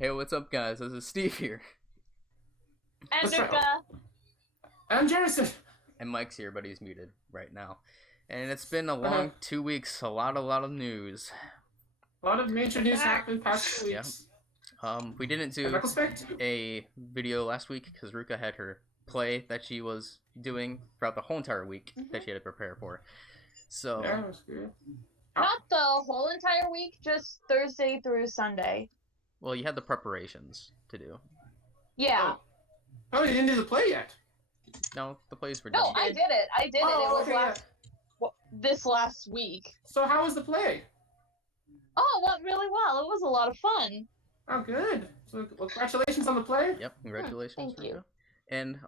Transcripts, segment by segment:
Hey, what's up, guys? This is Steve here. And Ruka. I'm Jerrison. And Mike's here, but he's muted right now. And it's been a long 2 weeks. A lot of news. A lot of major news happened past 2 weeks. Yeah. We didn't do a video last week because Ruka had her play that she was doing throughout the whole entire week that she had to prepare for. So yeah, that was good. Not the whole entire week, just Thursday through Sunday. Well, you had the preparations to do. Yeah. Oh, you didn't do the play yet. No, the plays were done. No, I did it. It was this last week. So how was the play? Oh, it went really well. It was a lot of fun. Oh, good. So, congratulations on the play. Yep, congratulations. Thank you. And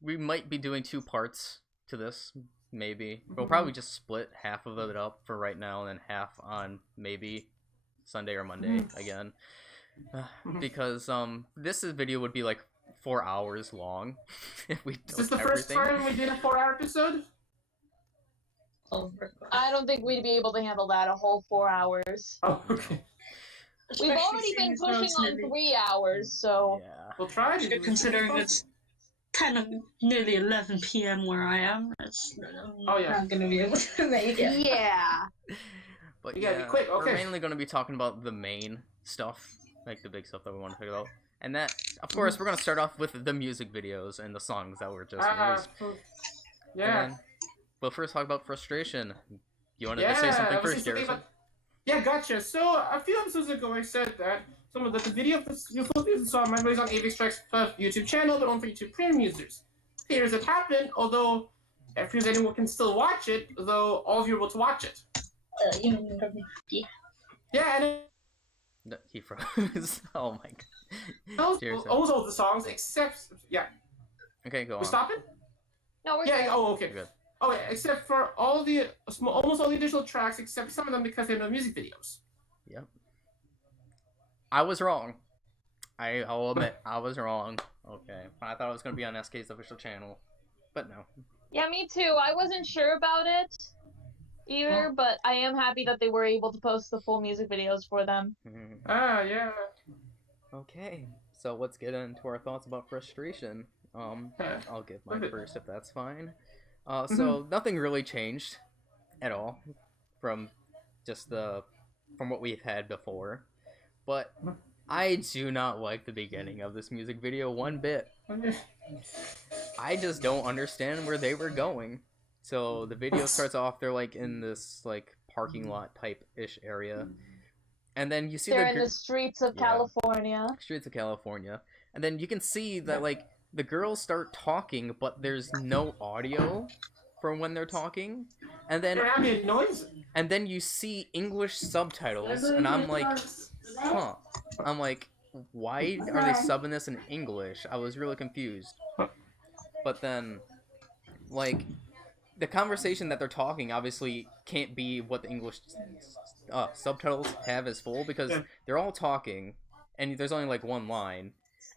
we might be doing 2 parts to this, maybe. We'll probably just split half of it up for right now, and then half on maybe Sunday or Monday again. Because this video would be like 4 hours long if we Is this the first time we did a 4-hour episode? I don't think we'd be able to handle that a whole 4 hours. Oh, okay. We've already been pushing on 3 hours, so yeah. We'll try to considering it's 10 of nearly 11 p.m. where I am. I'm gonna be able to make it. Yeah. But you gotta be quick. Okay. We're mainly going to be talking about the main stuff, like the big stuff that we want to figure out. And that, of course, we're going to start off with the music videos and the songs that were just released. Yeah. We'll first talk about frustration. You wanted to say something first, Jerrison? Yeah, gotcha. So, a few episodes ago, I said that some of the video of this full season song might be on Avex Tracks YouTube channel, but only for YouTube Premium users. Here's it happened, although it seems anyone can still watch it, though all of you are able to watch it. Yeah, and No, he froze. Oh my god. almost all the songs, except Okay, go on. We stopping? No, we're Yeah. good. Oh, okay. Good. Oh, yeah. Except for almost all the additional tracks, except some of them because they have no music videos. Yep. I was wrong. I'll admit, I was wrong. Okay. I thought it was going to be on SK's official channel, but no. Yeah, me too. I wasn't sure about it either, but I am happy that they were able to post the full music videos for them. Yeah. Okay. So let's get into our thoughts about frustration. I'll give mine first if that's fine. So nothing really changed at all from from what we've had before, but I do not like the beginning of this music video one bit. I just don't understand where they were going. So the video starts off, they're like in this like parking lot type-ish area, and then you see they're in the streets of California. Streets of California, and then you can see that like the girls start talking, but there's no audio from when they're talking, and then you see English subtitles, and I'm like, huh. I'm like, why are they subbing this in English? I was really confused. But then, like, the conversation that they're talking obviously can't be what the English subtitles have as full, because they're all talking, and there's only like one line.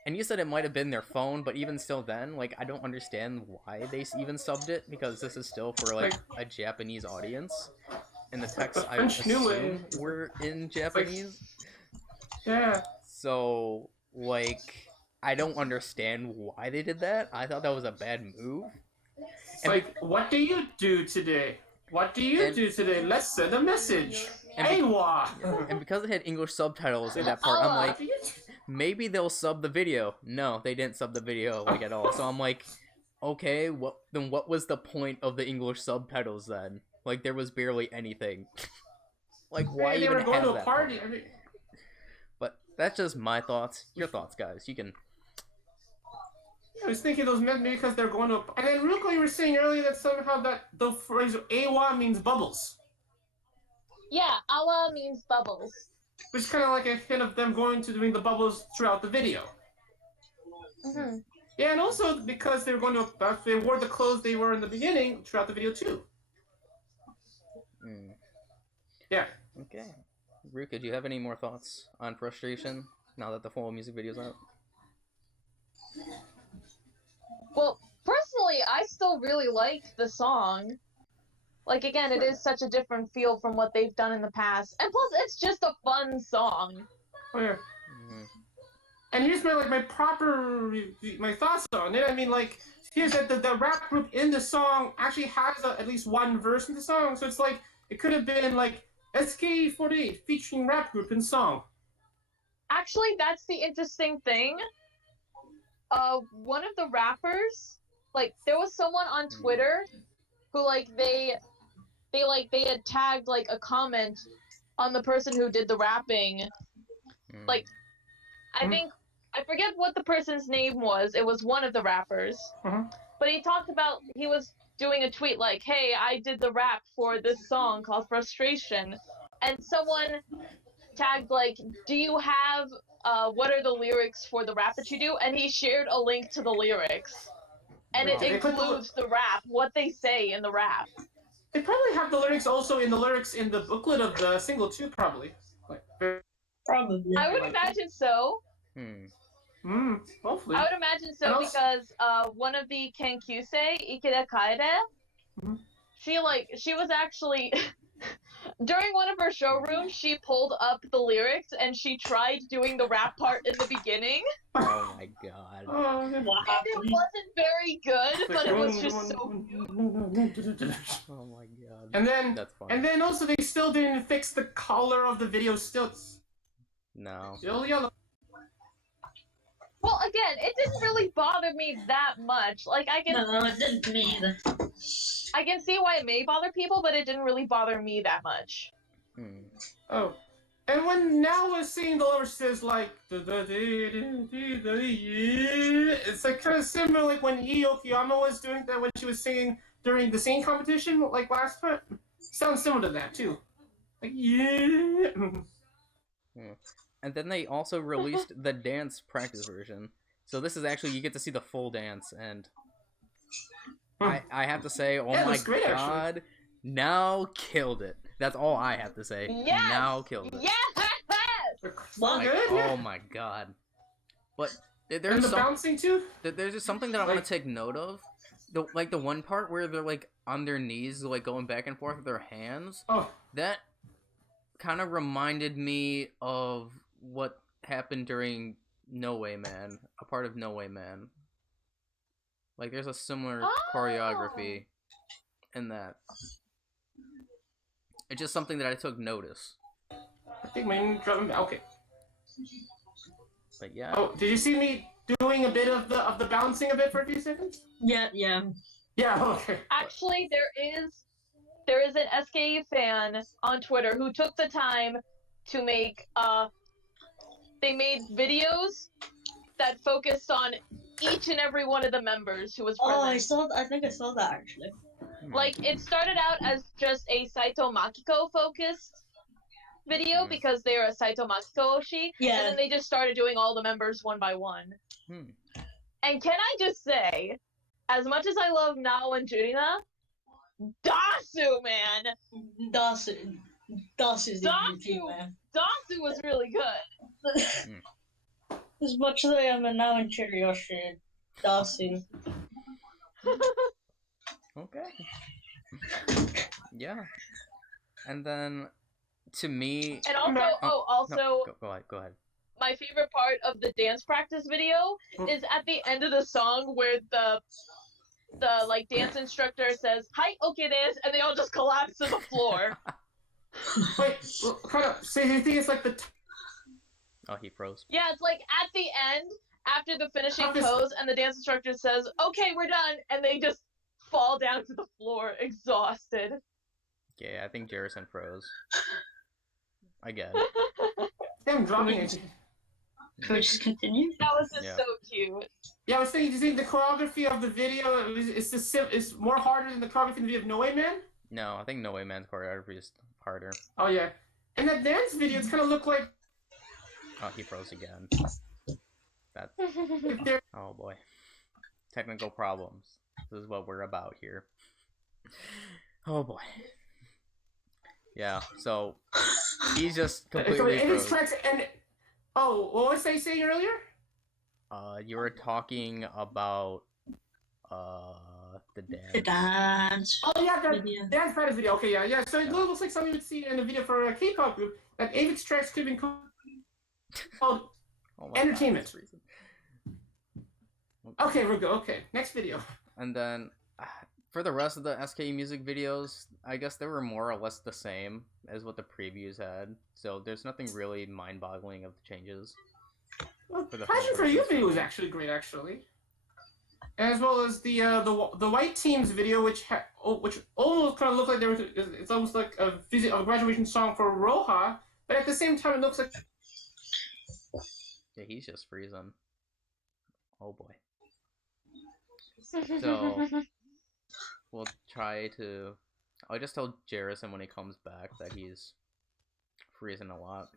And you said it might have been their phone, but even still then, like, I don't understand why they even subbed it, because this is still for, like, a Japanese audience. And the text, I assume, were in Japanese. Yeah. So, like, I don't understand why they did that. I thought that was a bad move. Like, what do you do today? What do you do today? Let's send a message. And because it had English subtitles in that part, I'm like, maybe they'll sub the video. No, they didn't sub the video, like, at all. So I'm like, okay, what was the point of the English subtitles then? Like, there was barely anything. Like, why even have that? They were going to a party. But that's just my thoughts. Your thoughts, guys. You can... I was thinking those meant maybe because they're going to... And then, Ruka, you were saying earlier that somehow the phrase "awa" means bubbles. Yeah, awa means bubbles. Which is kind of like a hint of them going to doing the bubbles throughout the video. Yeah, and also because they were going to... they wore the clothes they were in the beginning throughout the video, too. Yeah. Okay. Ruka, do you have any more thoughts on frustration now that the full music video's out? Well, personally, I still really like the song. Like, again, it is such a different feel from what they've done in the past. And plus, it's just a fun song. Oh, yeah. And here's my proper my thoughts on it. I mean, like, here's that the rap group in the song actually has at least one verse in the song, so it's like it could have been like SKE48 featuring rap group in song. Actually, that's the interesting thing. One of the rappers, like, there was someone on Twitter who, like, they had tagged, like, a comment on the person who did the rapping. Like, I forget what the person's name was. It was one of the rappers. But he talked about, he was doing a tweet like, hey, I did the rap for this song called Frustration. And someone tagged, like, do you have, what are the lyrics for the rap that you do? And he shared a link to the lyrics. And it includes the rap, what they say in the rap. They probably have the lyrics also in the booklet of the single too, probably. Like, Probably. I would imagine so. Hopefully. I would imagine so because one of the Kenkyusei, Ikeda Kaere, she was actually during one of her showrooms, she pulled up the lyrics and she tried doing the rap part in the beginning. Oh my god. And it wasn't very good, but it was just so cute. Oh my god. And then that's funny. And then also they still didn't fix the color of the video stilts. No. Still yellow. Well, again, it didn't really bother me that much. Like, No, it didn't me either. I can see why it may bother people, but it didn't really bother me that much. Oh. And when Nell was singing the lyrics, says like it's like kind of similar like when Yoake was doing that when she was singing during the singing competition like last time. Sounds similar to that too. Like And then they also released the dance practice version. So this is actually, you get to see the full dance, and I have to say, oh my great, god, actually. Now killed it. That's all I have to say. Yes! Now killed it. Yes! Well, Like, good. oh my god. But And there's the bouncing too. there's just something that I want to take note of. The one part where they're like on their knees, like going back and forth with their hands. Oh. That kind of reminded me of what happened during No Way Man, a part of No Way Man. Like, there's a similar choreography in that. It's just something that I took notice. I think my drum. Okay. But yeah. Oh, did you see me doing a bit of the bouncing a bit for a few seconds? Yeah. Yeah. Okay. Actually, there is an SKE fan on Twitter who took the time to make they made videos that focused on each and every one of the members who was present. I think I saw that actually. Like, it started out as just a Saito Makiko focused video because they are a Saito Makiko Oshi, and then they just started doing all the members one by one. And can I just say, as much as I love Nao and Jurina, Dasu, man! Dasu's the MVP, man. Dasu was really good. As much as I am a Nao and Chiryoshi, Dasu. Okay. Yeah. And then, to me... And also, No, go ahead. My favorite part of the dance practice video is at the end of the song where the like dance instructor says, "Hi, okay, dance," and they all just collapse to the floor. Wait, kind of. So you think it's like the? Oh, he froze. Yeah, it's like at the end, after the finishing pose, and the dance instructor says, "Okay, we're done," and they just fall down to the floor, exhausted. Yeah, I think Jerrison froze. Again. I'm dropping it. Can we just continue? That was just so cute. Yeah, I was thinking. Do you think the choreography of the video is more harder than the choreography in the video of No Way Man? No, I think No Way Man's choreography is harder. Oh yeah, and that dance video, it's kind of look like. Oh, he froze again. That. Oh boy. Technical problems. This is what we're about here. Oh boy. Yeah. So he's just completely froze. Oh, what was I saying earlier? You were talking about the dance. The dance. Oh yeah, the dance practice video. Okay, yeah. So it looks like something you would see in a video for a K-pop group. That Avex tracks could have been called entertainment. Okay, Ruka. Okay, next video. And then for the rest of the SKE music videos, I guess they were more or less the same as what the previews had. So there's nothing really mind-boggling of the changes. Well, Passion for You video was actually great, actually. As well as the white team's video, which almost kind of looked like it's almost like a graduation song for Roha, but at the same time it looks like. Yeah, he's just freezing. Oh boy. So we'll try to. I'll just tell Jerrison when he comes back that he's freezing a lot.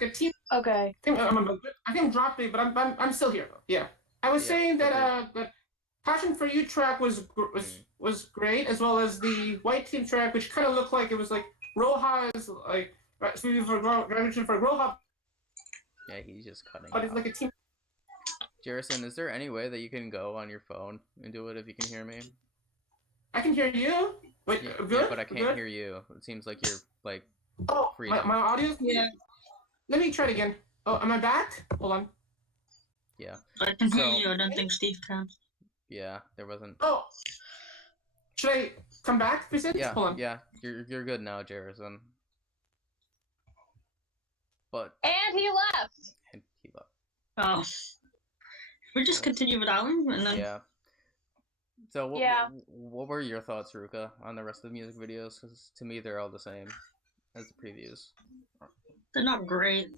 A team. Okay. I think I'm dropping, but I'm still here though. Yeah. I was saying that that Passion for You track was great, as well as the white team track, which kind of looked like it was like Roha's like graduation for Roha. Yeah, he's just cutting. But it's like a team. Jerrison, is there any way that you can go on your phone and do it if you can hear me? I can hear you. Wait, Yeah, good? yeah, but I can't hear you. It seems like you're like. Oh, my audio's. Yeah. Let me try it again. Oh, am I back? Hold on. Yeah. I can hear you. I don't think Steve can. Yeah, there wasn't. Oh. Should I come back, Vincent? Yeah. Hold on. Yeah, you're good now, Jerrison. But. And he left. And he left. Oh. We just continue with Alan, and then. Yeah. So what were your thoughts, Ruka, on the rest of the music videos? Because to me, they're all the same as the previews. They're not great.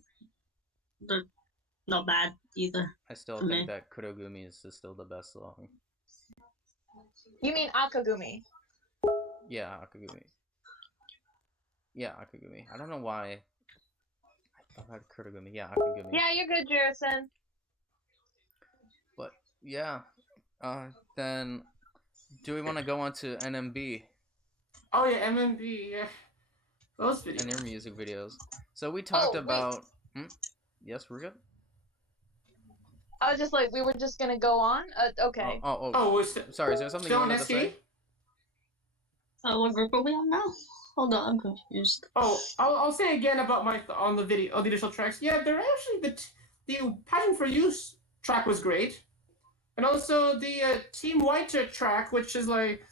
They're not bad either. I still think that Kurogumi is still the best song. You mean Akagumi? Yeah, Akagumi. Yeah, Akagumi. I don't know why. I thought Kurogumi. Yeah, Akagumi. Yeah, you're good, Jerrison. But yeah, then do we want to go on to NMB? Oh yeah, NMB. Yeah, those videos. And their music videos. So we talked about. Yes, Ruka? I was just like, we were just gonna go on. Okay. Sorry. Is there something you wanted to say? What group are we on now? Hold on, I'm confused. Oh, I'll say again about on the video, the additional tracks. Yeah, they're actually the Passion for You track was great, and also the Team White track, which is like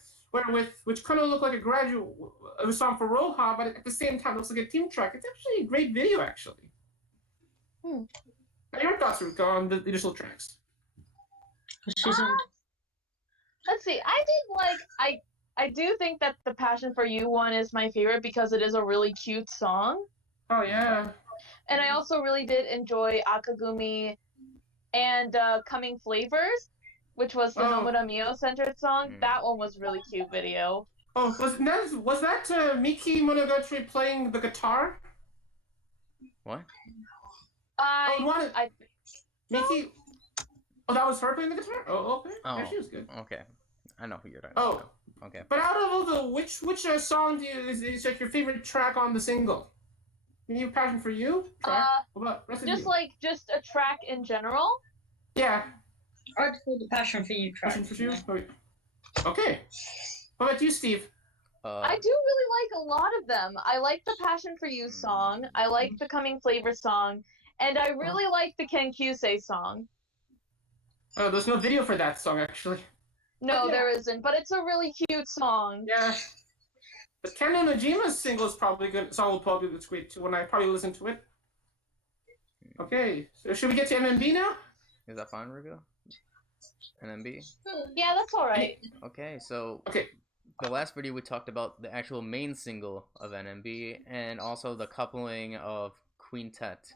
which kind of looked like a song for Roha, but at the same time looks like a team track. It's actually a great video, actually. Your thoughts, Ruka, on the additional tracks? Let's see. I do think that the Passion for You one is my favorite because it is a really cute song. Oh yeah. And I also really did enjoy Akagumi and Coming Flavors, which was the Nomura Mio centered song. That one was really cute video. Oh, was that Miki Monogatari playing the guitar? What? Miki. Oh, that was her playing the guitar. Oh, okay. Oh, yeah, she was good. Okay, I know who you're talking about. Oh, okay. But out of all the which song is like your favorite track on the single? New Passion for You track? What about rest of you? Just a track in general. Yeah. I'd say the Passion for You track. Passion for You. Okay. What about you, Steve? I do really like a lot of them. I like the Passion for You song. I like the Coming Flavor song. And I really like the Kenkyusei song. Oh, there's no video for that song, actually. No, there isn't. But it's a really cute song. Yeah. But Ken Nojima's single is probably good. Song will probably be great too when I probably listen to it. Okay, so should we get to NMB now? Is that fine, Ruka? NMB? Yeah, that's alright. Okay, so the last video we talked about the actual main single of NMB and also the coupling of Quintet.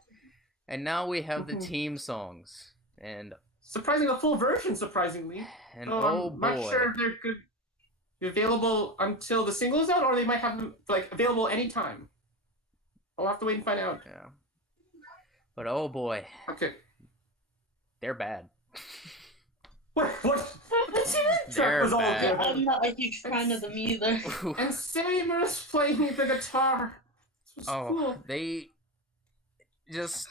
And now we have the team songs. And surprisingly, a full version, surprisingly. And so I'm not sure if they're good. Available until the single is out, or they might have them available anytime. I'll have to wait and find out. Yeah. But oh boy. Okay. They're bad. What? They're was all bad. I'm not a huge fan of them either. And Samer's playing the guitar. This was cool. They just.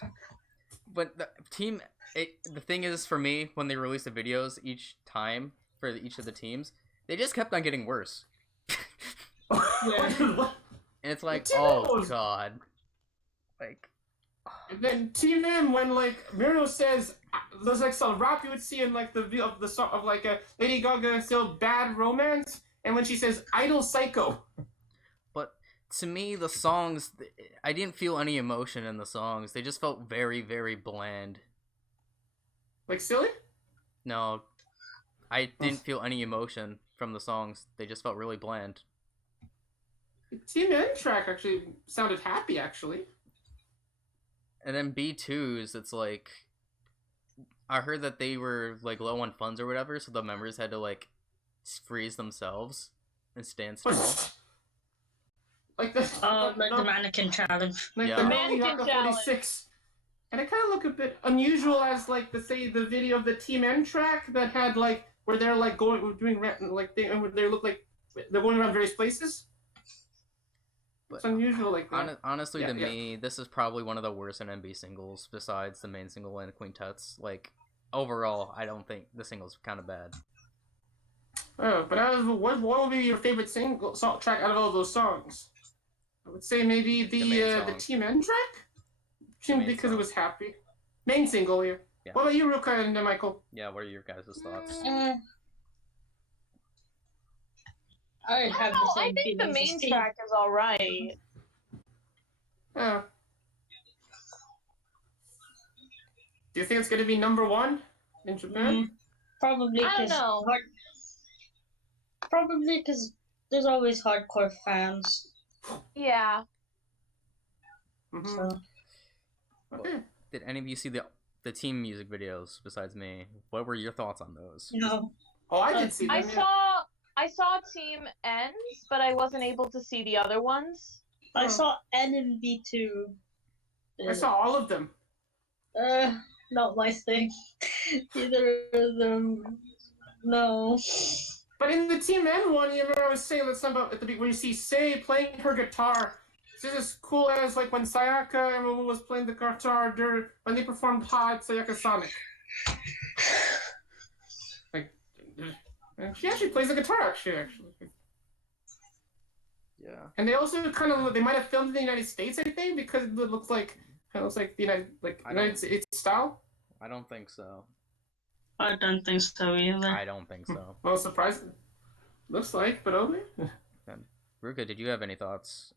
But the team. The thing is, for me, when they release the videos each time for each of the teams, they just kept on getting worse. Yeah. And it's like, oh god. Like, And then Team M, when like Muriel says, there's like some rap you would see in like the view of the song of like a Lady Gaga still Bad Romance, and when she says Idol Psycho. But to me, the songs, I didn't feel any emotion in the songs. They just felt very, very bland. Like silly? No, I didn't feel any emotion from the songs. They just felt really bland. The Team N track actually sounded happy, actually. And then B2's, it's like, I heard that they were like low on funds or whatever, so the members had to like freeze themselves and stand still. Like the the mannequin challenge. Like Yeah. the Mannequin Yoake challenge. 46. And it kind of looked a bit unusual as like the video of the Team N track that had like where they're like doing like they look like they're going around various places. But it's unusual like that. Honestly, to me, this is probably one of the worst NMB singles besides the main single and Quintets. Like, overall, I don't think the single's kind of bad. Oh, but what would be your favorite single track out of all those songs? I would say maybe the Team N track, because it was happy. Main single, yeah. What about you, Ruka and Michael? Yeah, what are your guys' thoughts? I don't know, I think the main track is alright. Yeah. Do you think it's going to be #1 in Japan? Probably. I don't know. Probably because there's always hardcore fans. Yeah. Mm-hmm. So. Okay. Did any of you see the team music videos besides me? What were your thoughts on those? No. Oh, I did see them. I saw Team N's, but I wasn't able to see the other ones. I saw NMB too. I saw all of them. Not my thing. Either of them. No. But in the Team N one, you remember I was saying that something about where you see Sei playing her guitar. It's just as cool as like when Sayaka and Momo was playing the guitar when they performed Hot Sayaka Sonic. Like, and she actually plays the guitar actually. Yeah. And they also they might have filmed in the United States, I think, because it looks like the United States style. I don't think so. I don't think so either. I don't think so. Well, surprising. Looks like, but okay. Ruka, did you have any thoughts?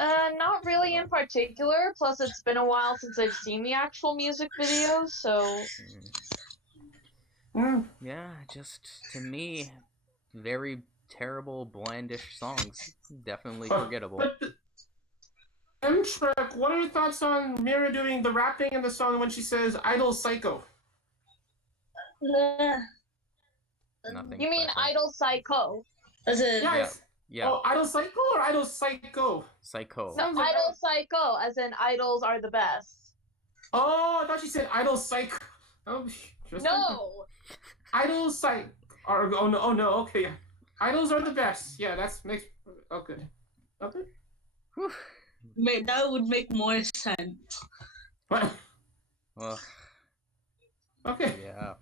Not really in particular. Plus, it's been a while since I've seen the actual music video, so. Yeah, just to me, very terrible, blandish songs. Definitely forgettable. But the M-Track, what are your thoughts on Mira doing the rapping in the song when she says "Idol Psycho"? Nothing. You mean Idol Psycho? Is it? Yeah. Oh, Idol Psycho or Idol Psycho? Psycho. No, Idol Psycho, as in idols are the best. Oh, I thought she said Idol Psycho. Oh, no. Idol Psycho. Oh no. Okay, yeah. Idols are the best. Yeah, makes. Oh, good. Okay. That would make more sense. What? Well. Okay. Yeah.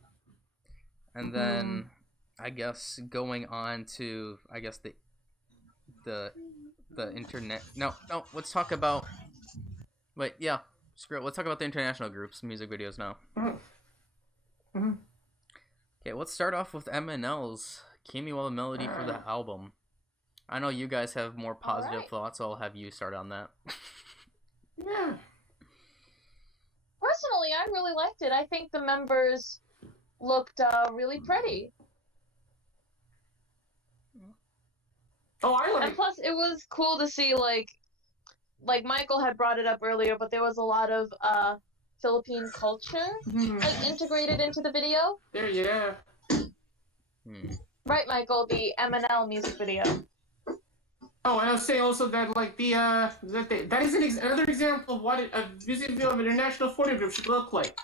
And then I guess going on to the internet. No. Let's talk about. Wait, yeah. Screw it. Let's talk about the international groups' music videos now. Okay, let's start off with MNL's Kimi wa the melody for the album. I know you guys have more positive thoughts, so I'll have you start on that. Yeah. Personally, I really liked it. I think the members looked really pretty. Oh, I like. And plus, it was cool to see like Michael had brought it up earlier, but there was a lot of Philippine culture like integrated into the video. There, yeah. Right, Michael, the MNL music video. Oh, and I was saying also that like that is another example of what a music video of an international foreign group should look like.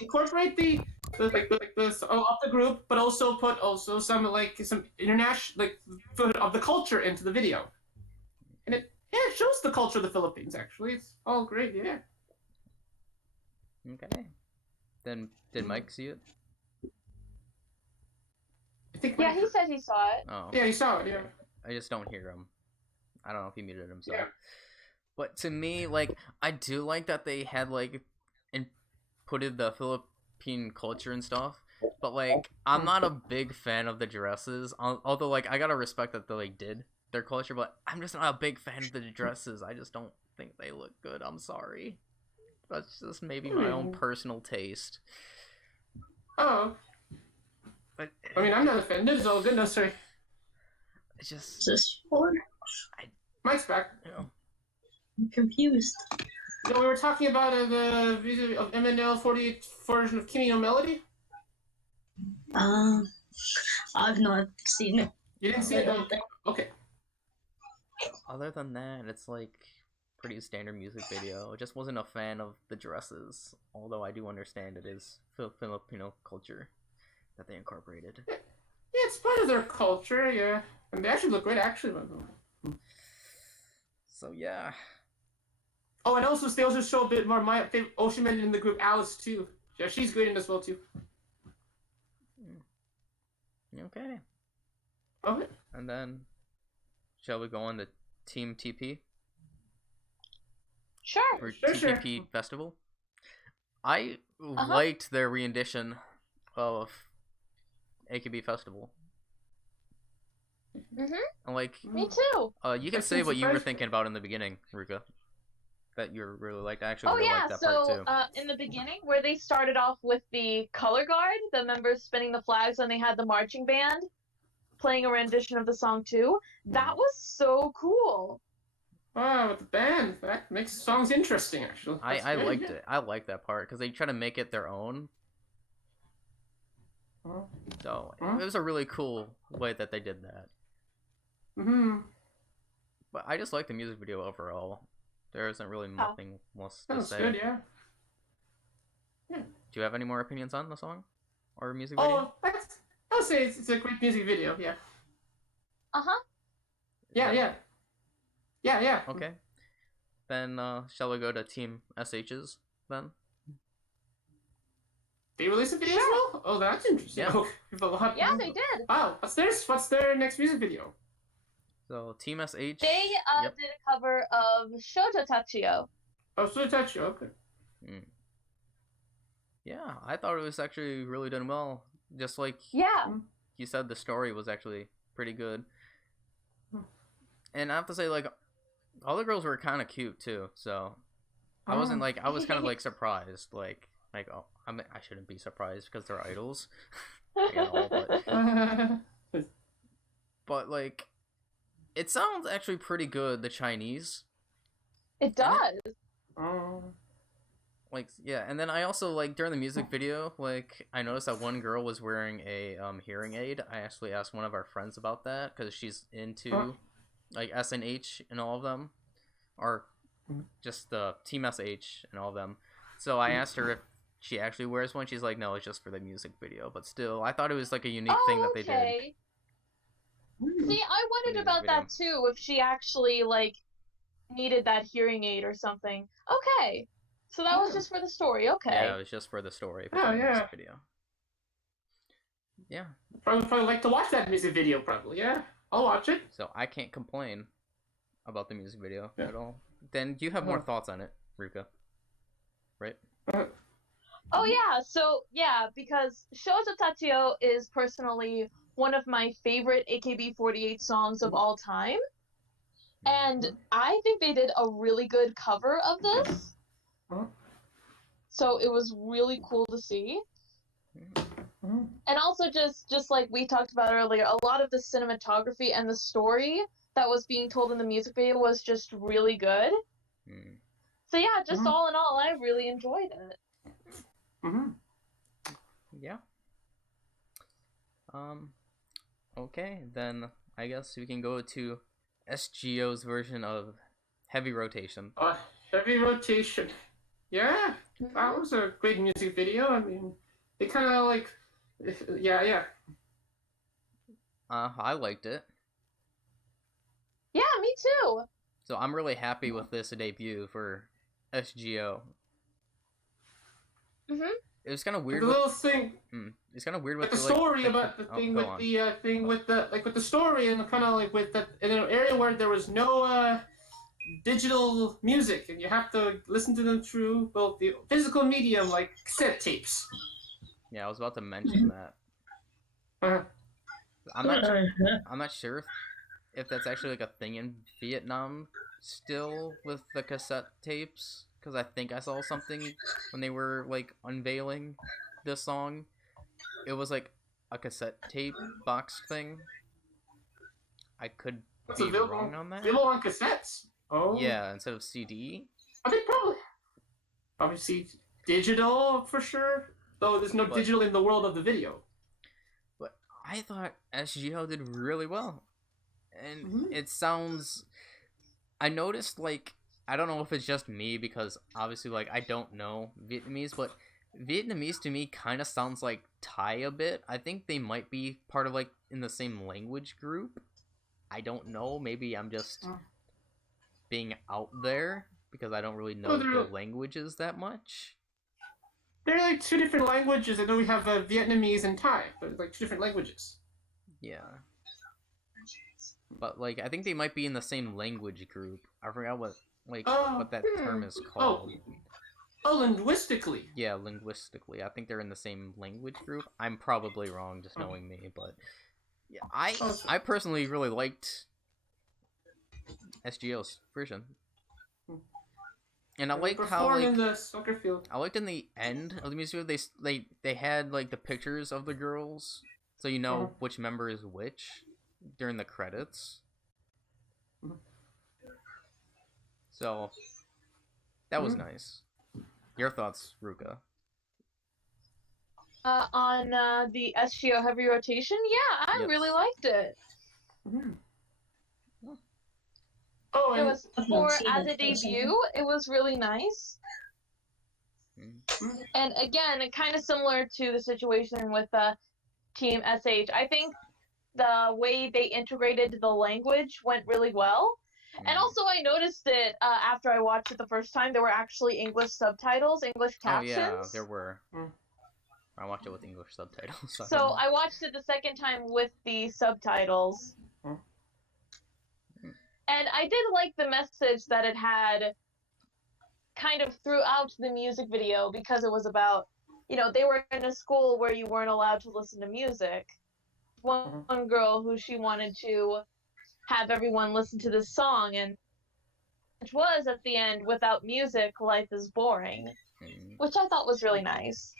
Incorporate the of the group, but also put some international foot of the culture into the video, and it shows the culture of the Philippines. Actually, it's all great. Yeah. Okay. Then did Mike see it? I think. Yeah, he said he saw it. Oh. Yeah, he saw it. Yeah. I just don't hear him. I don't know if he muted himself. Yeah. But to me, like, I do like that they had, like, inputted the Philippine culture and stuff. But, like, I'm not a big fan of the dresses. Although, like, I gotta respect that they, like, did their culture. But I'm just not a big fan of the dresses. I just don't think they look good. I'm sorry. That's just maybe my own personal taste. Oh. But I mean, I'm not offended. It's all good. No, sorry. it's just... Is this for? Mike's back. You know. I'm confused. No, we were talking about the video of MNL 48 version of Kimi no Melody. I've not seen it. You didn't see it? Okay. Other than that, it's like pretty standard music video. I just wasn't a fan of the dresses, although I do understand it is Filipino culture that they incorporated. Yeah, it's part of their culture, yeah. And they actually look great, actually. So yeah. Oh, and also they also show a bit more my favorite Ocean Man in the group, Alice, too. Yeah, she's great in this well, too. Okay. Okay. And then, shall we go on to Team TP? Sure. Or Sure, TPP sure. Festival? I liked their rendition of AKB Festival. Mhm. And like, Me too. you can say what you were thinking about in the beginning, Ruka. That you really liked. I actually Oh really yeah, liked that part so too. in the beginning where they started off with the color guard, the members spinning the flags, and they had the marching band playing a rendition of the song too. That was so cool. Wow, with the band, that makes songs interesting, actually. I liked it. I liked that part because they try to make it their own. So it was a really cool way that they did that. But I just like the music video overall. There isn't really nothing else to That's say. good, yeah. Do you have any more opinions on the song or music video? Oh, I'll say it's a great music video, yeah. Yeah. Okay. Then shall we go to Team SH's then? They released a video as well? Oh, that's interesting. Yeah. Oh, Yeah, they did. Wow, what's their next music video? So Team SH. They did a cover of Shoujotachiyo. Oh, Susutainable, okay. Yeah, I thought it was actually really done well. Just like you said, the story was actually pretty good. And I have to say, like, all the girls were kind of cute too. So I wasn't like, I was kind of like surprised, like oh, I mean, I shouldn't be surprised because they're idols, you know, but like, it sounds actually pretty good. The Chinese. It does. Like, yeah, and then I also, like, during the music video, like, I noticed that one girl was wearing a hearing aid. I actually asked one of our friends about that because she's into like SNH and all of them, or just the Team SH and all of them. So I asked her if she actually wears one. She's like, no, it's just for the music video. But still, I thought it was like a unique thing that they did. See, I wondered about that too, if she actually like needed that hearing aid or something. Okay. So that was just for the story, okay. Yeah, it was just for the story. For the music video. Yeah. Probably like to watch that music video, probably, yeah. I'll watch it. So I can't complain about the music video at all. Then you have more thoughts on it, Ruka. Right? Oh yeah, so yeah, because Shoujotachiyo is personally one of my favorite AKB48 songs of all time. And I think they did a really good cover of this. So it was really cool to see. And also just like we talked about earlier, a lot of the cinematography and the story that was being told in the music video was just really good. So yeah, just all in all, I really enjoyed it. Yeah. Okay, then I guess we can go to SGO's version of Heavy Rotation. Heavy Rotation. Yeah, that was a great music video. I mean, it kind of like, yeah. I liked it. Yeah, me too. So I'm really happy with this debut for SGO. It was kind of weird. The little thing. It's kind of weird with the story about the thing with the thing with the story and kind of like with the in an area where there was no digital music, and you have to listen to them through both the physical medium, like cassette tapes. Yeah, I was about to mention that. Uh, I'm not sure if that's actually like a thing in Vietnam still with the cassette tapes, because I think I saw something when they were like unveiling this song. It was like a cassette tape box thing. I could what's be available wrong on that. Available on cassettes. Oh. Yeah, instead of CD. I think probably see digital for sure. Though there's no digital in the world of the video. But I thought SGO did really well. And it sounds... I noticed, like, I don't know if it's just me, because obviously, like, I don't know Vietnamese, but Vietnamese to me kind of sounds like Thai a bit. I think they might be part of, like, in the same language group. I don't know. Maybe I'm just being out there, because I don't really know the languages that much. They're like two different languages. I know we have Vietnamese and Thai, but it's like two different languages. Yeah. But, like, I think they might be in the same language group. I forgot what that term is called. Oh, linguistically. Yeah, linguistically. I think they're in the same language group. I'm probably wrong, just knowing me, but... Yeah, I personally really liked SGO's version. And I like how, like... in the soccer field. I liked in the end of the music video, they had, like, the pictures of the girls, so you know which member is which during the credits. So, that was nice. Your thoughts, Ruka? On the SGO heavy rotation, yeah, I really liked it. Oh, it was as a debut, it was really nice. And again, kind of similar to the situation with Team SH. I think the way they integrated the language went really well. And also, I noticed it after I watched it the first time. There were actually English subtitles, English captions. Oh yeah, there were. I watched it with English subtitles. So I watched it the second time with the subtitles. And I did like the message that it had kind of throughout the music video, because it was about, you know, they were in a school where you weren't allowed to listen to music. One girl who she wanted to have everyone listen to this song, and which was at the end, without music, life is boring, which I thought was really nice.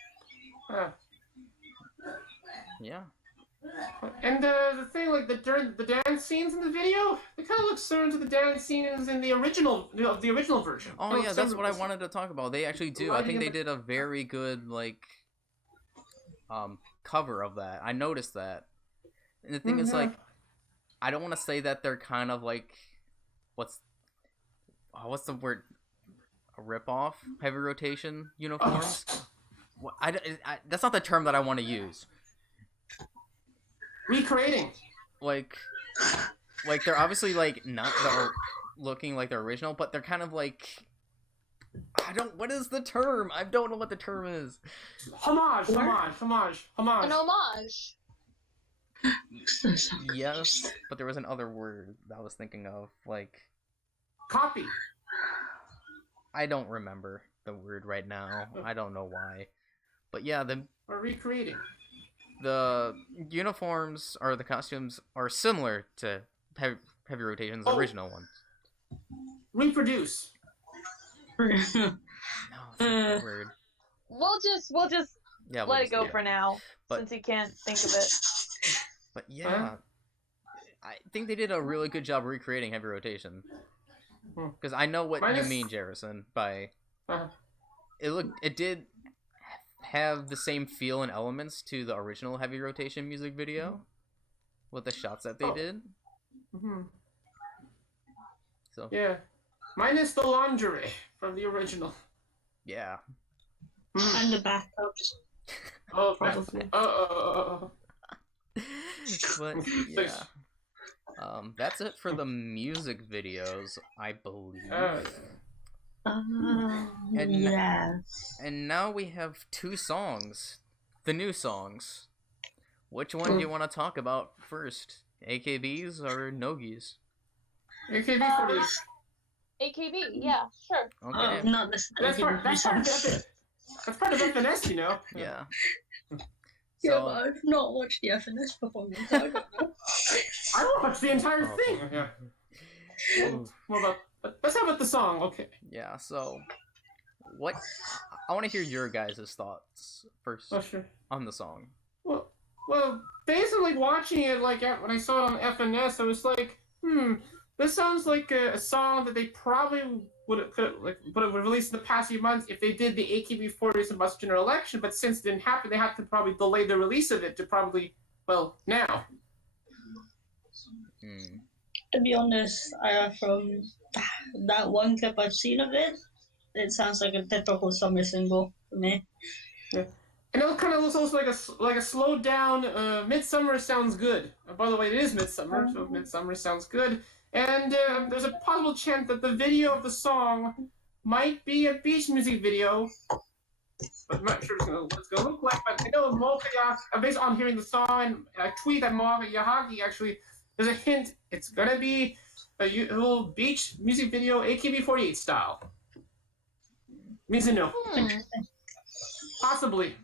Yeah. And the thing, like the dance scenes in the video, they kind of look similar to the dance scenes in the original version. Oh yeah, that's what I wanted to talk about. They actually do. I think they did a very good cover of that. I noticed that. And the thing is, like, I don't want to say that they're kind of like what's the word? A ripoff heavy rotation uniforms. That's not the term that I want to use. Recreating. Like they're obviously like not looking like the original, but they're kind of like what is the term? I don't know what the term is. Homage. An homage. Yes, but there was another word that I was thinking of, like copy. I don't remember the word right now. I don't know why. But yeah, or recreating. The uniforms or the costumes are similar to Heavy Rotation's original ones. Reproduce. No, it's not that word. We'll just let it go for now, since you can't think of it. But yeah, I think they did a really good job recreating Heavy Rotation. Because I know what you mean, Jerrison, by it did have the same feel and elements to the original Heavy Rotation music video with the shots that they did. So yeah, minus the lingerie from the original. Yeah. And the bathtubs. Oh, probably. But yeah. That's it for the music videos, I believe. And now we have two songs. The new songs. Which one do you want to talk about first? AKBs or Nogis? AKB AKB, yeah, sure. Okay. Not this. That's part of FNS, you know. Yeah. Yeah, So, but I've not watched the FNS performance. I don't know. I watched the entire Okay. thing. Yeah. Well, let's have it the song. Okay. yeah, so what I want to hear your guys' thoughts first Oh, sure. on the song. Well, basically watching it, like, when I saw it on FNS, I was like, this sounds like a song that they probably would have released in the past few months if they did the AKB48 senbatsu general election, but since it didn't happen, they had to probably delay the release of it to probably, well, now. To be honest, from that one clip I've seen of it, it sounds like a typical summer single for me. Yeah. And it kind of looks also like a slowed down Midsummer Sounds Good. By the way, it is Midsummer, so Midsummer Sounds Good. And there's a possible chance that the video of the song might be a beach music video. But I'm not sure what it's going to look like. But I know based on hearing the song and a tweet that Yoake actually, there's a hint it's going to be a little beach music video, AKB48 style. Mizuno. Possibly.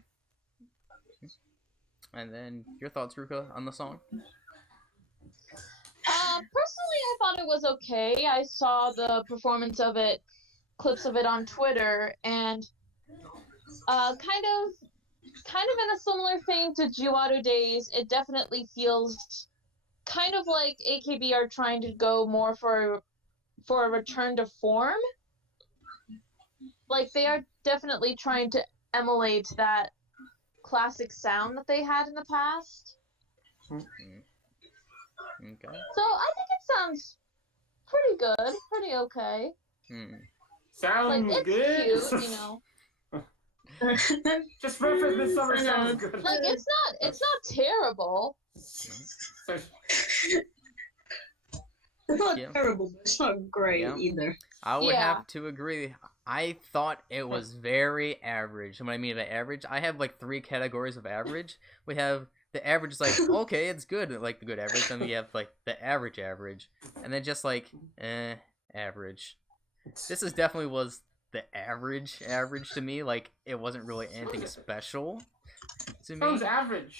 And then your thoughts, Ruka, on the song? Personally, I thought it was okay. I saw the performance of it, clips of it on Twitter, and kind of in a similar thing to Jiwaru Days, it definitely feels kind of like AKB are trying to go more for a return to form. Like, they are definitely trying to emulate that classic sound that they had in the past. Okay. So I think it sounds pretty good, pretty okay. Sounds like, good. It's cute, you know. Just reference Midsummer Sounds Good. Like, it's not terrible. It's not terrible, but it's not great either. I would have to agree. I thought it was very average. And what I mean by average, I have like 3 categories of average. We have the average is like, okay, it's good, like the good average. Then we have like the average, and then just like, average. This definitely was the average to me. Like, it wasn't really anything special to me. Sounds average.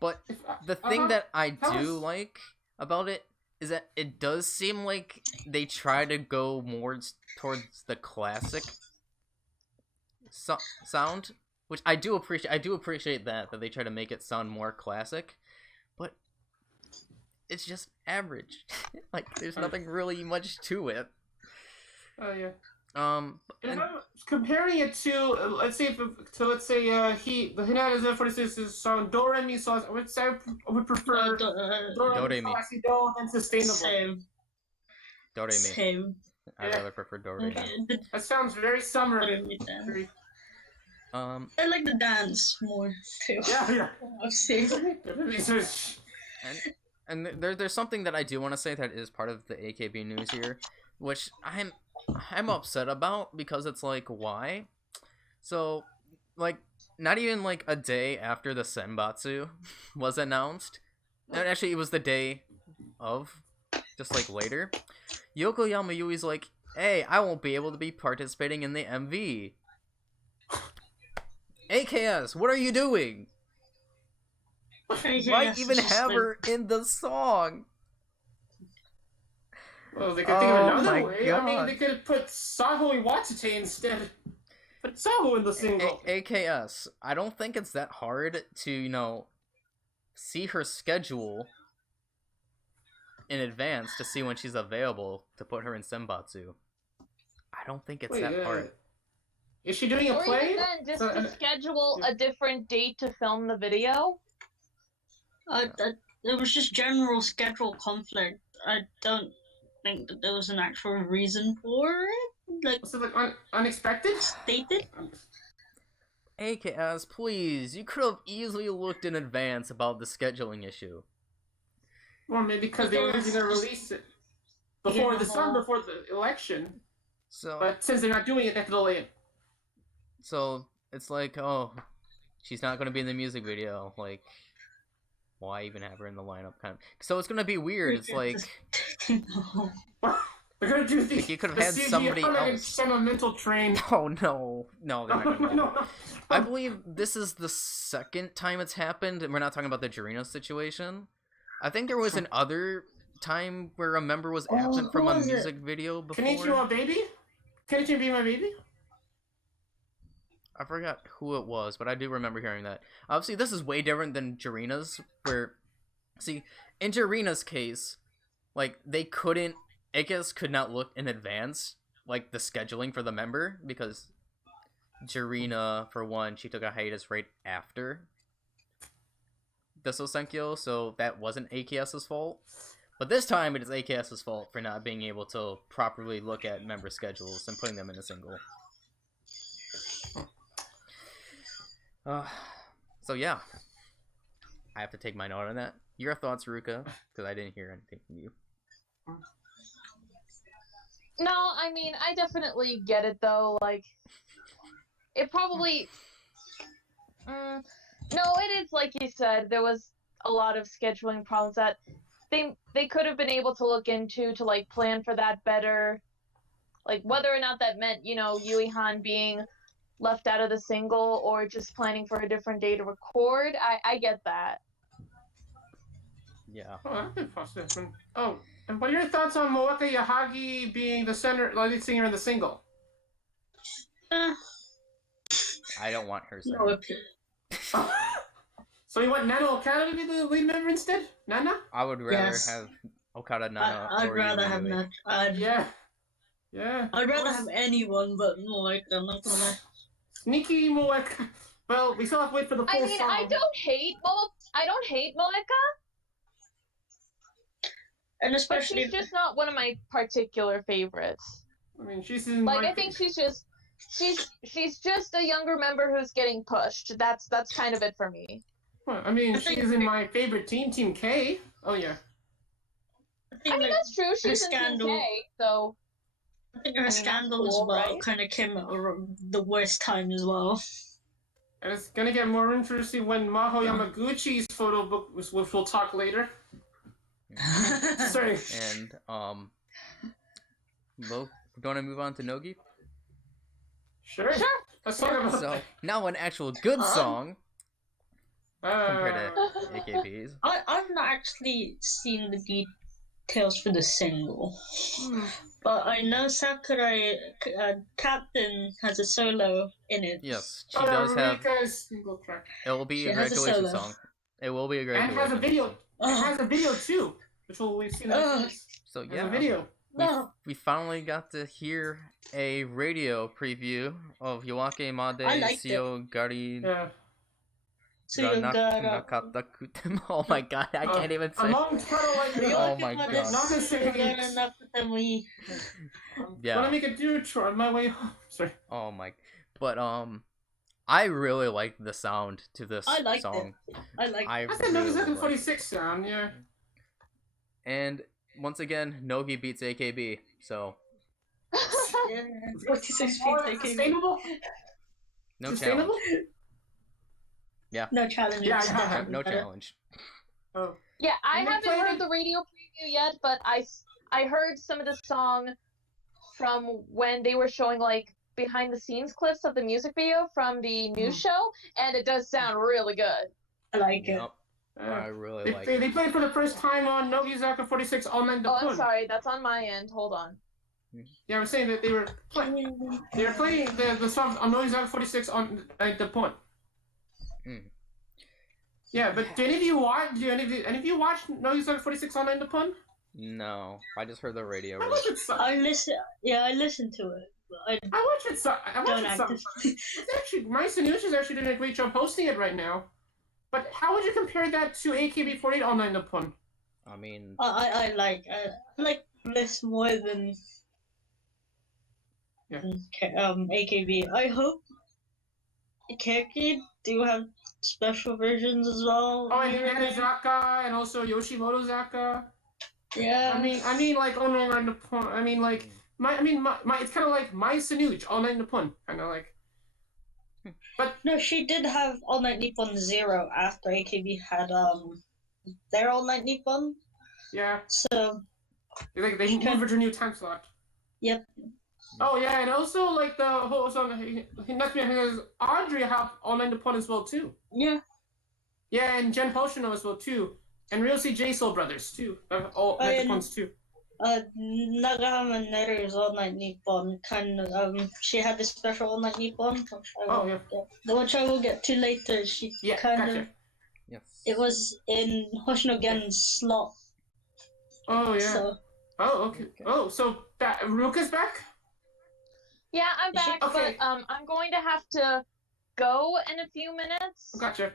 But the thing that I do like about it is that it does seem like they try to go more towards the classic sound, which I do appreciate. I do appreciate that they try to make it sound more classic, but it's just average. Like, there's nothing really much to it. Oh yeah. And comparing it to let's say the Hinata for instance is song Do Re Mi So, I would prefer Do Re Mi So than Sustainable. Same. Do Re Mi. Same. I rather prefer Do Re Mi. That sounds very summer. I like the dance more too. Yeah. I've seen. And there's something that I do want to say that is part of the AKB news here, which I'm upset about, because it's like, why? So, like, not even like a day after the senbatsu was announced, and actually it was the day of, just like later, Yoko Yamayui's like, hey, I won't be able to be participating in the MV. AKS, what are you doing? Why even have her in the song? Well, they could think of another way. God. I mean, they could have put Saho Iwatate instead. Put Saho in the single. AKS, I don't think it's that hard to, see her schedule in advance to see when she's available to put her in senbatsu. I don't think it's that hard. Is she doing a play? Or even then, just to schedule a different date to film the video? It was just general schedule conflict. I don't think that there was an actual reason for it. Like, was it like unexpected? Stated? AKS, please, you could have easily looked in advance about the scheduling issue. Well, maybe because they were going to release it before the election. So, but since they're not doing it, they have to delay it. So it's like, oh, she's not going to be in the music video. Like, why even have her in the lineup? Kind of. So it's going to be weird. It's like, They're gonna do the. Like, you could have the had CGI somebody like a else. sentimental train. Oh no, no, they're not gonna do that. No. I believe this is the second time it's happened, and we're not talking about the Jerrino situation. I think there was an other time where a member was absent from a music video before. Konnichiwa, baby? Can you be my baby? I forgot who it was, but I do remember hearing that. Obviously, this is way different than Jerrina's, where... See, in Jerrina's case, like, they couldn't... AKS could not look in advance, like, the scheduling for the member, because Jerrina, for one, she took a hiatus right after the Sosenkyo, so that wasn't AKS's fault. But this time, it is AKS's fault for not being able to properly look at member schedules and putting them in a single. So yeah, I have to take my note on that. Your thoughts, Ruka, because I didn't hear anything from you. No, I mean, I definitely get it though. Like, it probably. No, it is like you said. There was a lot of scheduling problems that they could have been able to look into to like plan for that better. Like whether or not that meant Yui Han being left out of the single or just planning for a different day to record. I get that. Yeah. Oh, that could possibly. Oh, and what are your thoughts on Moeka Yahagi being the lead singer in the single? I don't want her No singing. So you want Nana Okada to be the lead member instead? Nana? I would rather Yes. have Okada, Nana, I'd or rather Yumi have Yui. that. Yeah. I'd rather have anyone, but no, like, I'm not gonna lie. Sneaky Moeka. Well, we still have to wait for the full I mean, song. I don't hate Moeka, And but especially she's just not one of my particular favorites. I mean, she's in Like, my I think she's just a younger member who's getting pushed. That's kind of it for me. Well, I mean, I think- she's in my favorite team, Team K. Oh, yeah. I mean, that's true. She's in Team scandal. K, so I think her I mean, scandal that's as cool, well right? kind of came at the worst time as well. And it's gonna get more interesting when Maho Yamaguchi's photo book, which we'll talk later. Sorry. And, well, do you want to move on to Nogi? Sure. Let's talk about So, now an actual good song compared to that. AKB's. I've not actually seen the details for the single, but I know Sakurai Captain has a solo in it. Yes, she does have... Rika's single track. It will be She a has a graduation solo. song. It will be a And graduation has a video. song. It has a video too, which we've seen. So There's yeah, a video. No, we finally got to hear a radio preview of Yoake Made I liked it. Yeah. Tsuyogaranakute. Oh my god, I can't even A say. long title like that. Oh my god. Not the same. Yeah. Let me make a detour on my way home. Sorry. Oh my. But I really like the sound to this I liked song. I like. That's a really Nogi like it. 46 sound, yeah. And once again, Nogi beats AKB. So Yeah, 46 feet. More Taking sustainable? no Sustainable? challenge. no challenge. Yeah, it's yeah. definitely No better. challenge. Oh. yeah, I And they haven't played heard it- the radio preview yet, but I heard some of the song from when they were showing like behind the scenes clips of the music video from the news show, and it does sound really good. I like it. Yep. I really like They it. played for the first time on Nogizaka 46 All Night Oh, I'm Nippon. sorry, that's on my end. Hold on. Yeah, I was saying that they were playing the song on Nogizaka 46 on Nippon. Mm. Yeah, but do any of you watch Nogizaka 46 on Nippon? No, I just heard the radio. I watch it. I listen to it. But I watch it. I watch don't it. actively. It's actually my Sanush is actually doing a great job hosting it right now. But how would you compare that to AKB48 All Night Nippon? I mean, I like Bliss more than AKB. I hope Kaere do have special versions as well. Oh, and Zaka and also Yoshimoto Zaka. Yeah. I mean, like All Night Nippon. I mean, like my it's kind of like my Sanuj All Night Nippon, kind of like. But No, she did have All Night Nippon 0 after AKB had their All Night Nippon. yeah, So Like they moved it to a new time slot. Yep. Oh yeah, and also like the whole song. Next me has Audrey have online Nippon as well too. Yeah. Yeah, and Jen Poshino as well too, and Real J Soul Brothers too. All Nippons too. Nagahama Netter's All Night Nippon she had this special All Night Nippon. Which I will get to later. She Gotcha. Yes. It was in Hoshino Gen's slot. Oh yeah. So. Oh okay. Oh, so that Ruka's back? Yeah, I'm back, okay. but I'm going to have to go in a few minutes. Gotcha.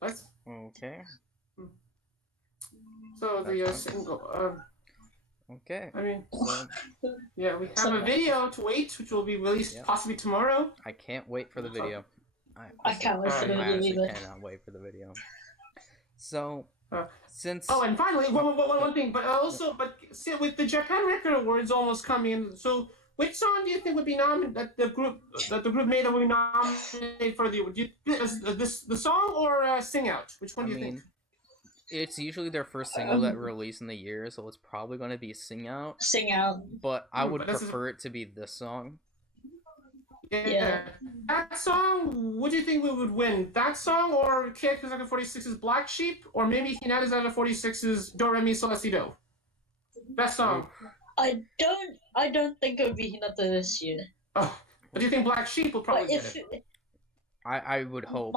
Let's. Okay. So the single. Okay. I mean, so, yeah, we have a video to wait, which will be released possibly tomorrow. I can't wait for the video. I can't wait for the video either. I cannot wait for the video. So, since... Oh, and finally, one thing, but also, see, with the Japan Record Awards almost coming in, so which song do you think would be nominated, that the group made that would be nominated for the award? The song or Sing Out? Which one do you think? It's usually their first single that released in the year, so it's probably going to be Sing Out. Sing Out. But I would prefer it to be this song. Yeah. That song, what do you think we would win? That song or Characters Out of 46's Black Sheep? Or maybe Hinata's Out of 46's Do Re Mi Sol La Si Do? Best song. I don't think it would be Hinata this year. Oh, but do you think Black Sheep will probably get it? I would hope.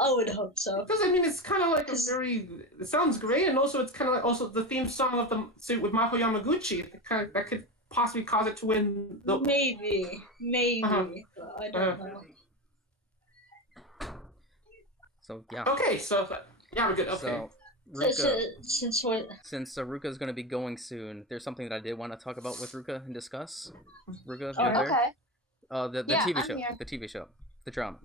I would hope so. Because I mean, it's kind of like a very. It sounds great, and also it's kind of like also the theme song of the suit with Mako Yamaguchi. That could possibly cause it to win. Maybe. I don't know. So yeah. Okay, so yeah, we're good. Okay. So, Ruka, since Ruka is going to be going soon, there's something that I did want to talk about with Ruka and discuss. Ruka, okay. The TV show, the TV show, the drama.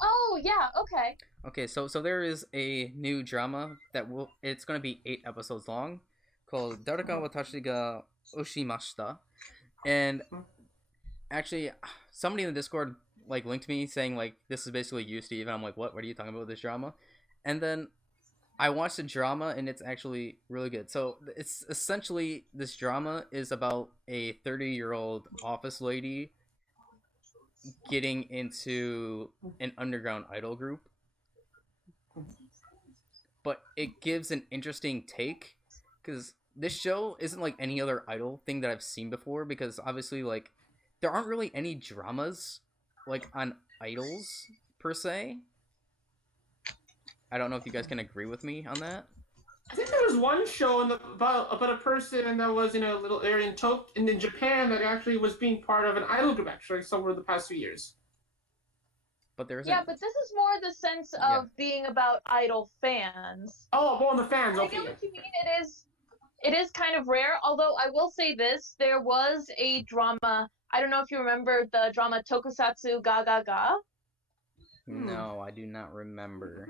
Oh yeah, okay. Okay, so there is a new drama that it's going to be 8 episodes long, called Dareka Watashi ga Oshimashita, and actually somebody in the Discord like linked me saying like this is basically you, Steve, and I'm like, what are you talking about with this drama? And then I watched the drama and it's actually really good. So it's essentially, this drama is about a 30-year-old office lady getting into an underground idol group, but it gives an interesting take because this show isn't like any other idol thing that I've seen before, because obviously like there aren't really any dramas like on idols per se. I don't know if you guys can agree with me on that. I think there was one show about a person that was in a little area in Japan that actually was being part of an idol group actually somewhere the past few years. But there's but this is more the sense of being about idol fans. Oh, more on the fans. Okay. I know what you mean. It is kind of rare. Although I will say this, there was a drama. I don't know if you remember the drama Tokusatsu Ga Ga Ga. No, I do not remember.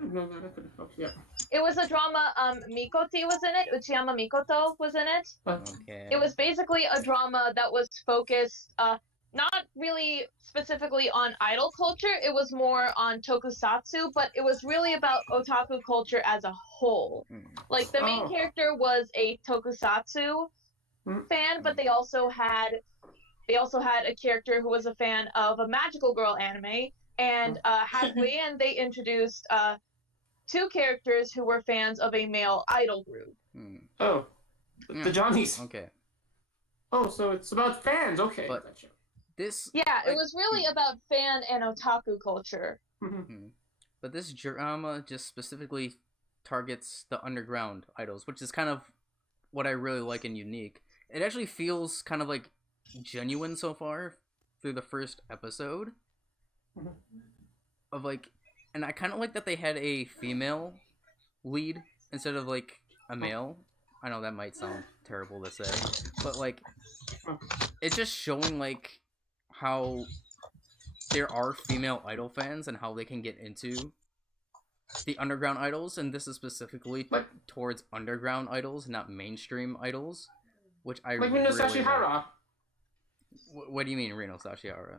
Yeah. It was a drama. Mikoti was in it. Uchiyama Mikoto was in it. Okay. It was basically a drama that was focused, not really specifically on idol culture. It was more on tokusatsu, but it was really about otaku culture as a whole. Like the main character was a tokusatsu fan, but they also had a character who was a fan of a magical girl anime. And halfway in, they introduced 2 characters who were fans of a male idol group. Oh, the Johnnies. Okay. Oh, so it's about fans. Okay. But this. Yeah, it was really about fan and otaku culture. But this drama just specifically targets the underground idols, which is kind of what I really like and unique. It actually feels kind of like genuine so far through the first episode. Of like, and I kind of like that they had a female lead instead of like a male. I know that might sound terrible to say, but like it's just showing like how there are female idol fans and how they can get into the underground idols, and this is specifically towards underground idols, not mainstream idols, which I like Rino Sashihara. What do you mean, Rino Sashihara?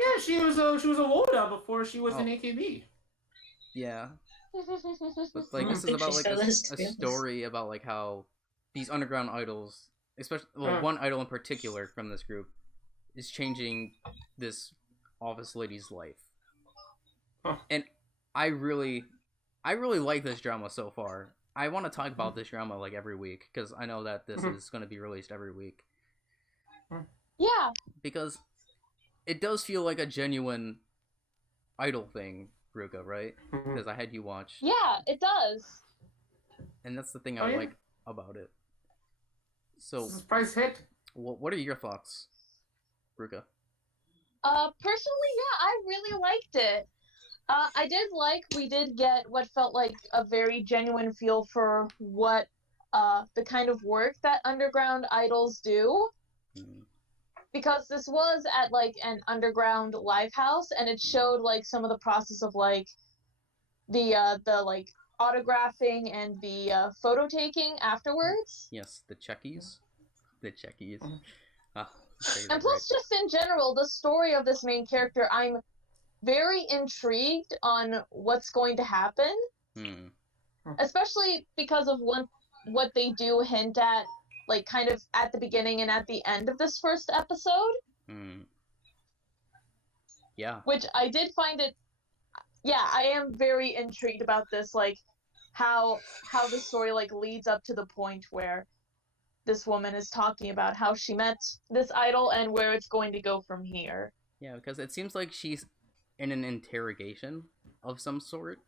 Yeah, she was a WODA before she was in AKB. Yeah. But like this is about like a story about like how these underground idols, especially one idol in particular from this group, is changing this office lady's life. And I really like this drama so far. I want to talk about this drama like every week because I know that this is going to be released every week. Yeah. Because it does feel like a genuine idol thing, Ruka, right? Because I had you watch. Yeah, it does. And that's the thing I like about it. So, surprise hit. What are your thoughts, Ruka? Personally, yeah, I really liked it. I did like we did get what felt like a very genuine feel for what the kind of work that underground idols do. Because this was at like an underground live house, and it showed like some of the process of like the like autographing and the photo taking afterwards. Yes, the checkies. And plus, just in general, the story of this main character, I'm very intrigued on what's going to happen. Especially because of what they do hint at, like, kind of at the beginning and at the end of this first episode. Yeah. Which I did find it... Yeah, I am very intrigued about this, like, how the story, like, leads up to the point where this woman is talking about how she met this idol and where it's going to go from here. Yeah, because it seems like she's in an interrogation of some sort.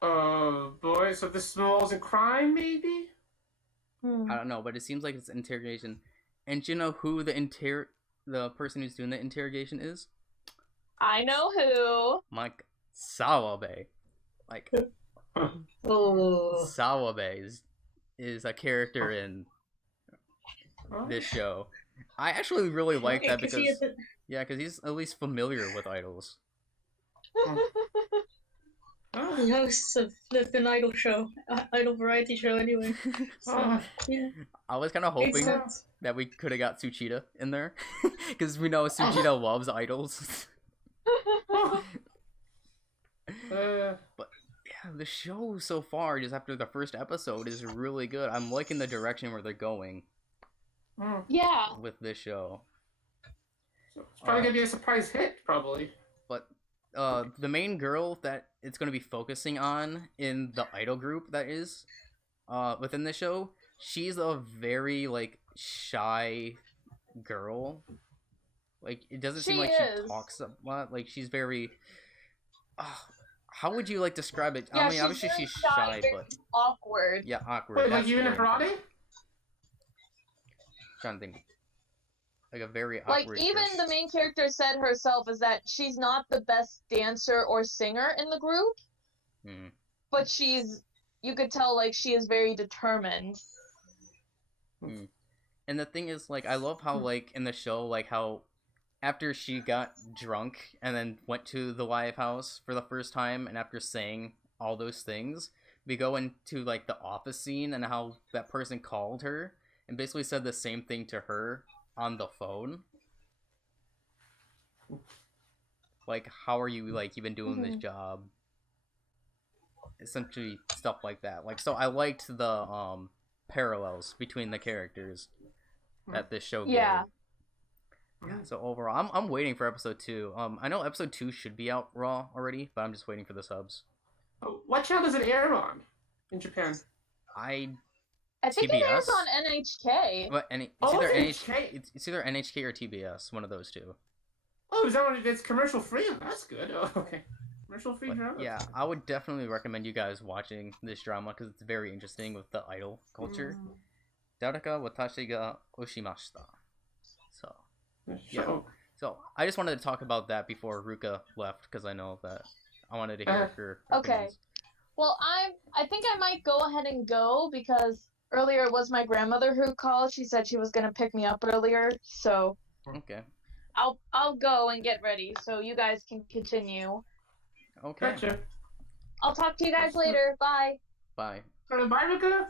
Boy, so this involves a crime, maybe? I don't know, but it seems like it's interrogation. And do you know who the person who's doing the interrogation is? I know who. Mike Sawabe. Like, Sawabe is a character in this show. I actually really like that because he's at least familiar with idols. He hosts of an idol show, idol variety show anyway. So, yeah. I was kind of hoping that we could have got Tsuchita in there, because we know Tsuchita loves idols. But yeah, the show so far, just after the first episode, is really good. I'm liking the direction where they're going. Yeah. With this show. So it's probably gonna be a surprise hit, probably. But the main girl that it's gonna be focusing on in the idol group that is within the show, she's a very like shy girl. Like it doesn't seem like she talks a lot. Like she's very. How would you like describe it? Yeah, I mean, obviously she's shy, but awkward. Yeah, awkward. Wait, like you in a karate? Trying to think. Like a very awkward. Like even the main character said herself is that she's not the best dancer or singer in the group, but you could tell like she is very determined. And the thing is, like, I love how like in the show, like how after she got drunk and then went to the live house for the first time, and after saying all those things, we go into like the office scene and how that person called her and basically said the same thing to her on the phone. Like, how are you, like, even doing this job? Essentially, stuff like that. Like, so I liked the, parallels between the characters that this show gave. Yeah, so overall, I'm waiting for episode 2. I know episode 2 should be out raw already, but I'm just waiting for the subs. Oh, what channel does it air on in Japan? I think it airs on NHK. But it's either NHK or TBS, one of those two. Oh, is that one? It's commercial free? That's good. Oh, okay. Commercial free drama. Yeah, I would definitely recommend you guys watching this drama because it's very interesting with the idol culture. Dareka watashi ga oshimashita. So, yeah. So, I just wanted to talk about that before Ruka left because I know that I wanted to hear her opinions. Well, I think I might go ahead and go because earlier it was my grandmother who called. She said she was gonna pick me up earlier, so okay. I'll go and get ready so you guys can continue. Okay. Gotcha. I'll talk to you guys later. Bye. Bye. Bye, Ruka.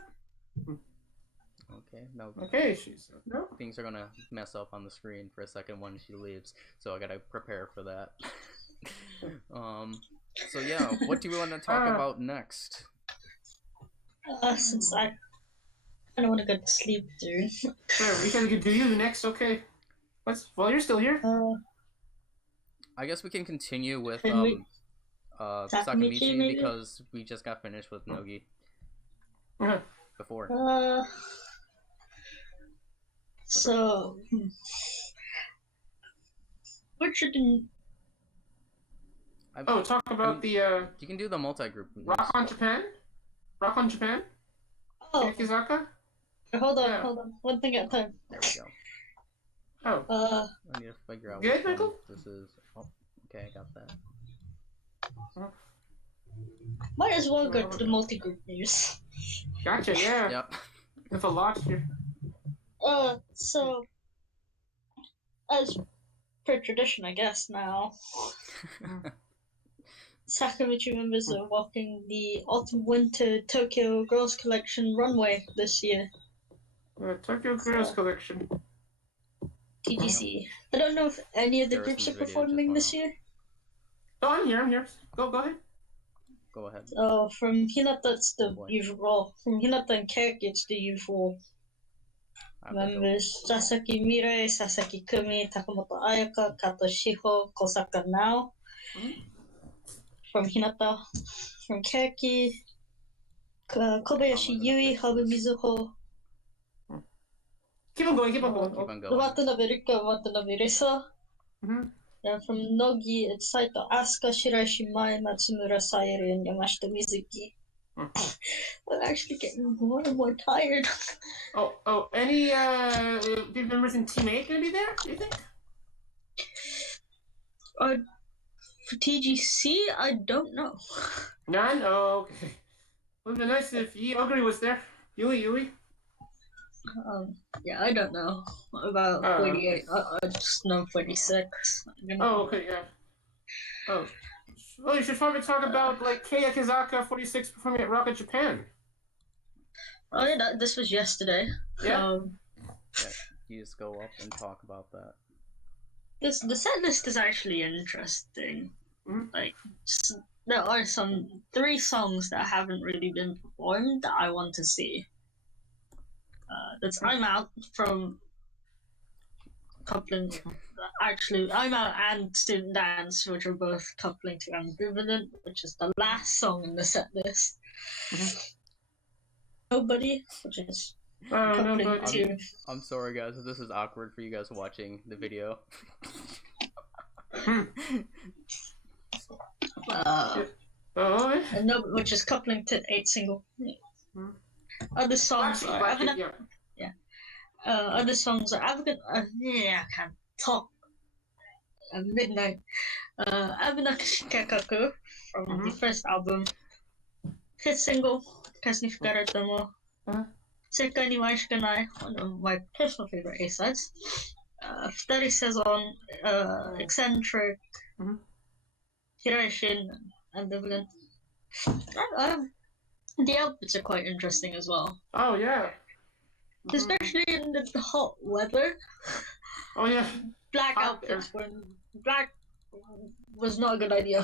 Okay. No. Okay, she's no. Things are gonna mess up on the screen for a second when she leaves, so I gotta prepare for that. So yeah, what do we want to talk about next? Since I don't want to go to sleep, dude. Sure, we can do you next, okay? Well, you're still here. I guess we can continue with Can we- Sakamichi maybe? because we just got finished with Nogi Uh-huh. before. So what should Oh, talk about the You can do the multi-group. Rock on Japan. Rock on Japan. Yakizaka. hold on, Yeah. one thing at a time. There we go. Oh. I need to figure out Good, which one Michael? this is. Oh, okay, I got that. Might as well go to the multi-group news. Gotcha, yeah. Yep. There's a lot here. So as per tradition, I guess now, Sakamichi members are walking the Autumn-Winter Tokyo Girls Collection runway this year. Tokyo Girls Collection. TGC. I don't know if any of the Jerrison's groups are video just performing went this off. year. Oh, I'm here. Go ahead. Go ahead. From Hinata, it's the Boy. usual. From Hinata and Kaere, it's the usual I have to go. members: Sasaki Mirai, Sasaki Kumi, Takamoto Ayaka, Kato Shiho, Kosaka Nao. From Hinata, from Kaere, Kobayashi Yui, Habu Mizuho, Keep on going. Keep on going. Watanabe Rika, Watanabe Risa. Mhm. And from Nogi, it's Saito Asuka, Shiraishi Mai, Matsumura Sayuri, and Yamashita Mizuki. I'm actually getting more and more tired. Any big members in Team 8 gonna be there, do you think? For TGC, I don't know. None? Oh, okay. Would be nice if Yoake was there. Yui. Yeah, I don't know about 48. I just know 46. Oh, okay, yeah. Oh. Well, you should probably talk about, like, Kei Yakizaka 46 performing at Rock in Japan. Oh, yeah, this was yesterday. Yeah. Yeah, you just go up and talk about that. The set list is actually interesting. Mhm. Like, there are 3 songs that haven't really been performed that I want to see. That's I'm Out from coupling. Actually, I'm Out and Student Dance, which are both coupling to Ambivalent, which is the last song in the set list. Nobody, which is coupling Nobody. to. I'm sorry, guys, if this is awkward for you guys watching the video. No, which is coupling to 8 single. Other songs are other songs are African. I can't talk. At midnight. Abunaki Kekaku from the first album. 5th single, Kasni Fukara Tomo. Sekai ni Wai Shikanai, one of my personal favorite A-sides. Futari Saison, Eccentric, Hiroshin, Ambivalent. The outfits are quite interesting as well. Oh, yeah. Especially in the hot weather. Oh, yeah. Black outfits when black was not a good idea.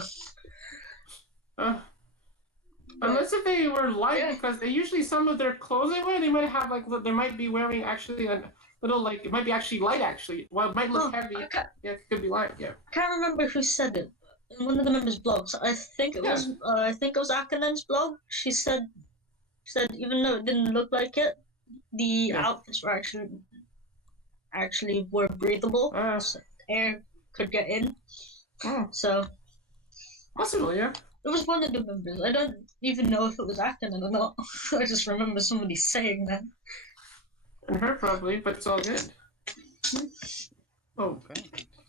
Unless if they were light, because they usually, some of their clothes they wear, they might have, like, they might be wearing actually a little, like, it might be actually light, actually. Well, it might look heavy. Yeah, it could be light, yeah. I can't remember who said it. In one of the members' blogs. I think it was Akanen's blog. She said even though it didn't look like it, the outfits were actually were breathable. So air could get in. So possibly, yeah. It was one of the members. I don't even know if it was Akanen or not. I just remember somebody saying that. And her probably, but it's all good. Oh, okay.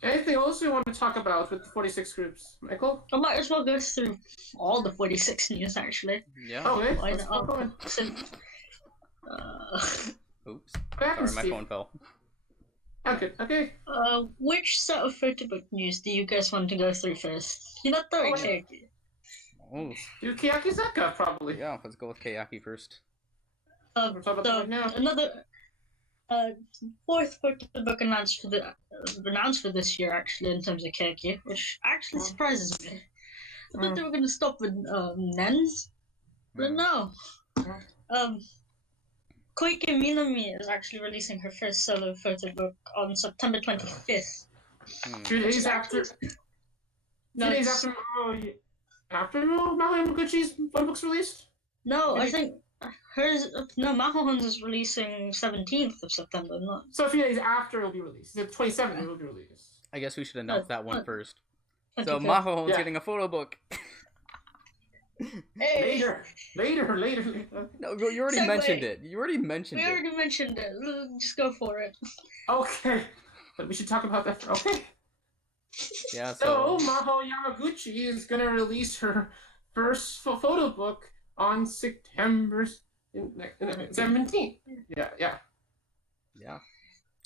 Anything else we want to talk about with the 46 groups, Michael? I might as well go through all the 46 news, actually. Yeah. Oh, okay. Why Let's not? go on. Oops. Sorry, my phone fell. Okay. Which set of photobook news do you guys want to go through first? Hinata or Keiki? Oh. Do Keyakizaka, probably. Yeah, let's go with Kayaki first. We're talking about that right now. Another 4th photobook announced for this year, actually, in terms of Keiki, which actually surprises me. I thought they were going to stop with Nens, but no. Koike Minami is actually releasing her first solo photo book on September 25th. 2 days after. 2 days it's- after Maho Yamaguchi's photo book's released. No, I think hers. No, Mahohon's is releasing 17th of September. Not. So a few days after it'll be released. The 27th it will be released. I guess we should announce that one first. 25th. So Maho's Yeah. getting a photo book. Hey, Later. No, you already Segue. mentioned it. You already mentioned we it. already mentioned it. Just go for it. Okay. But we should talk about that. Okay. Yeah, So so Maho Yamaguchi is gonna release her first photo book on September 17th. Yeah. yeah,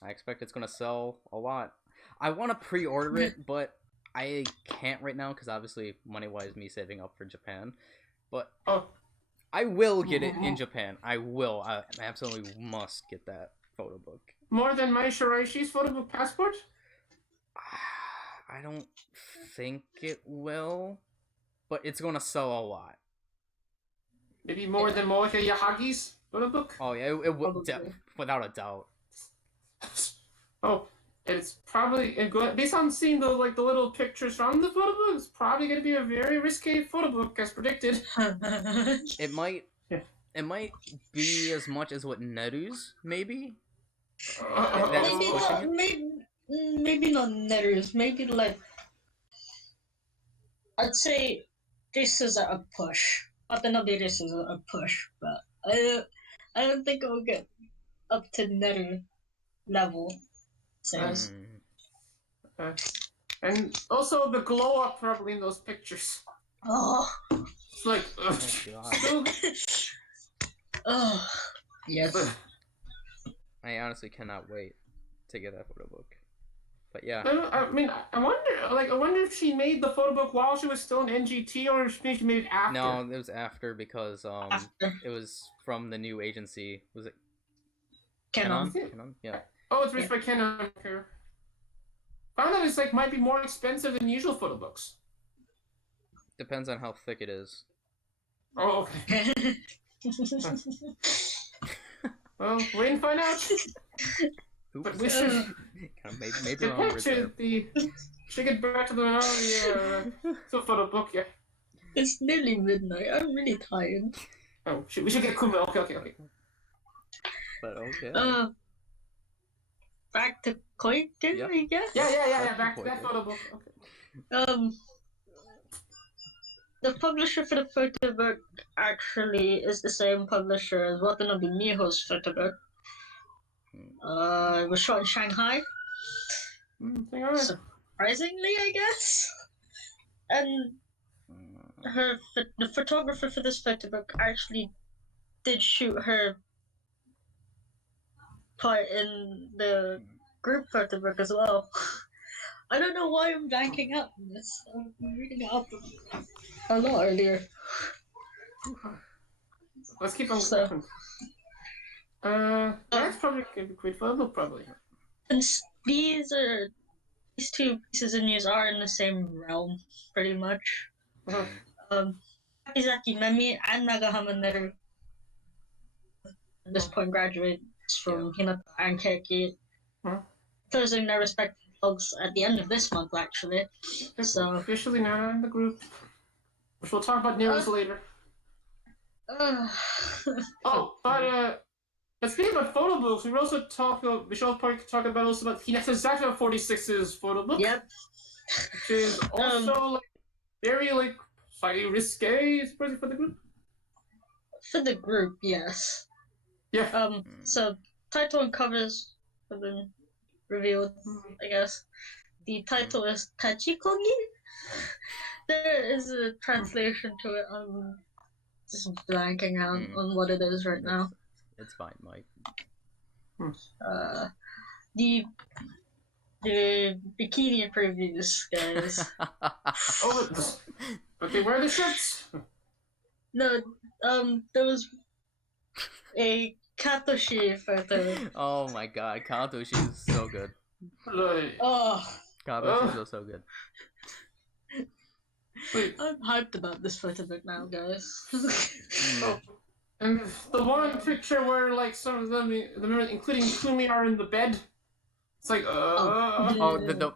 I expect it's gonna sell a lot. I want to pre-order it, but I can't right now because obviously money-wise, me saving up for Japan. But Oh, I will get it in Japan. I will. I absolutely must get that photo book. more than Mai Shiraishi's photo book passport? I don't think it will, but it's gonna sell a lot. Maybe more than Moeka Yahagi's photo book? Oh yeah, it will Probably. without a doubt. Oh, and it's probably based on seeing the little pictures from the photo book. It's probably going to be a very risque photo book, as predicted. It might. Yeah. It might be as much as what Neru's maybe. That's maybe pushing not. it? Maybe not letters. Maybe like. I'd say this is a push. Watanabe, this is a push, but I don't think it will get up to Neru level. Says. And also the glow up probably in those pictures. Oh. It's like, Oh god. so, Oh. Yes. I honestly cannot wait to get that photo book. But yeah. I mean, I wonder if she made the photo book while she was still in NGT, or if she made it after. No, it was after because After. it was from the new agency. Was it Canon. Canon? Yeah. Oh, it's released by Canon. Found out it's might be more expensive than usual photo books. Depends on how thick it is. Oh, okay. Well, wait and find out. Oops. But we should Kind of made the get wrong back word to there. should get back to the photo book. Yeah. It's nearly midnight. I'm really tired. Oh, we should get Kuma. Okay. But okay. Back to Koike, Yep. I guess. Yeah. Back to that photo book. Okay. The publisher for the photo book actually is the same publisher as Watanabe Miho's photo book. It was shot in Shanghai, surprisingly, I guess. And the photographer for this photo book actually did shoot her part in the group photo book as well. I don't know why I'm blanking out on this. I'm reading it up a lot earlier. Let's keep on So- going. That's probably gonna be quite fun, probably. And these two pieces of news are in the same realm, pretty much. Takizaki Memi and Nagahama Neru at this point graduates from Hinata and Keiki, closing their respective vlogs at the end of this month, actually. So, Officially not in the group, which we'll talk about news later. But speaking about photo books, we also talk about Hinata 46's photo book. Yep. Which is also very slightly risque, especially for the group. For the group, yes. Yeah. So title and covers have been revealed, I guess. The title is Tachikogi. There is a translation to it. I'm just blanking out on what it is right now. It's fine, Mike. The bikini previews, guys. But they wear the shirts. No, there was a Katoshi photo. Oh my god, Kantoshi is so good. Oh, Kantoshi is so good. Wait. I'm hyped about this photo book now, guys. And the one picture where like some of them, including Kimi, are in the bed. It's like, Oh, is that the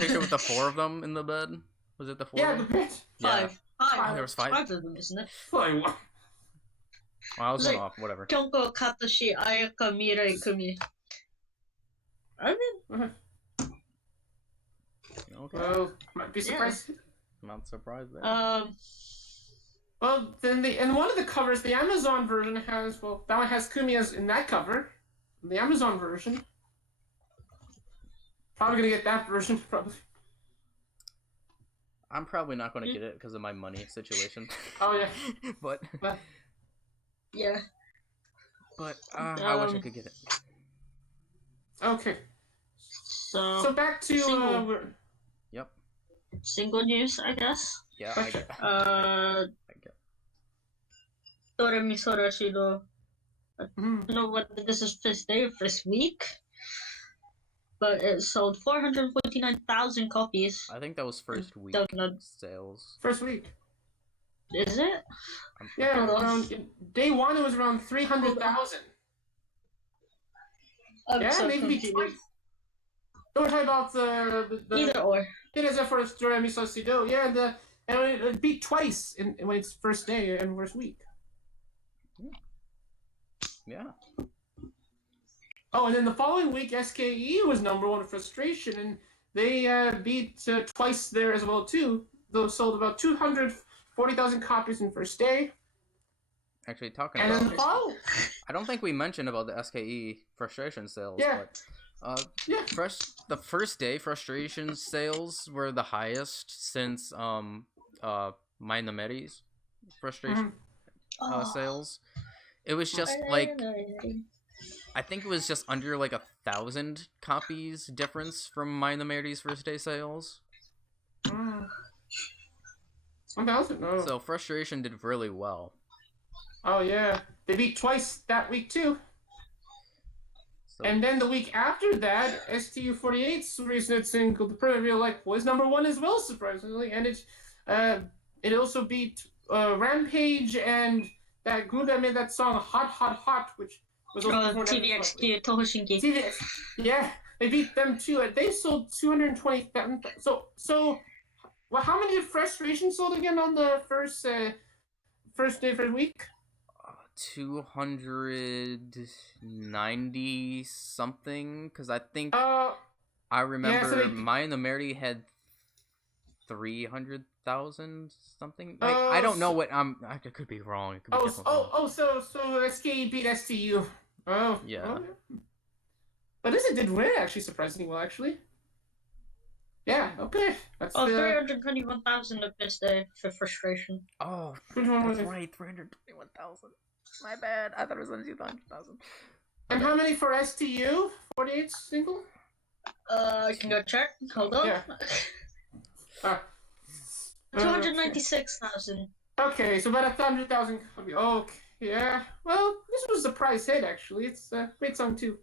picture with the 4 of them in the bed? Was it the 4 yeah, of the them? bed. Five. Oh, there was 5? 5 of them, isn't it? Like, Well, I was It's going like- off, whatever. Kyoko, Katashi, Ayaka, Mirai, Kumi. I mean, Okay. well, might be surprised. I'm not surprised there. Well, then in one of the covers, the Amazon version has, well, that one has Kumi as in that cover. The Amazon version. Probably gonna get that version, probably. I'm probably not going to get it because of my money situation. Oh, yeah. but yeah. I wish I could get it. Okay. So So back to, single. Yep. Single news, I guess. Yeah, I get. Uh, Doremi Sorashido. I don't know whether this is first day or first week, but it sold 449,000 copies. I think that was first week sales. First week. Is it? Yeah, around day 1 it was around 300,000. Yeah, so maybe confused. twice. Don't talk about the Either or. It is for Doremi Sorashido. Yeah, and it beat twice when it's first day and first week. Yeah. Oh, and then the following week, SKE was #1 with Frustration, and they beat twice there as well too. Those sold about 240,000 copies in first day. Actually, talking And about then the follow. I don't think we mentioned about the SKE Frustration sales. Yeah. But, Yeah. the first day Frustration sales were the highest since Mind the Medi's Frustration sales. It was just like I think it was just under like 1,000 copies difference from Mind the Medi's first day sales. 1,000? No. So Frustration did really well. Oh yeah, they beat twice that week too. So, And then the week after that, STU48's recent single, The Permanent Real Life, was #1 as well, surprisingly, and it also beat Rampage and that group that made that song Hot Hot Hot, which was also TVXQ, Tohoshinki. TVX, yeah, they beat them too. They sold 220,000. So, well, how many did Frustration sold again on the first day, first week? 290 something, because I think I remember yeah, so Mind the Mary had 300,000 something. Like, I don't know what I could be wrong. It could be wrong. So SKE beat STU. Oh Yeah. Oh, yeah. But this did win actually surprisingly well actually. Yeah. Okay. That's 321,000 of this day for Frustration. Oh, that's right, 321,000. My bad. I thought it was only 200,000. And how many for STU? 48 single? I can go check. Hold on. Yeah. 296,000. Okay, so about 100,000. Okay, yeah. Well, this was a price hit actually. It's a great song too.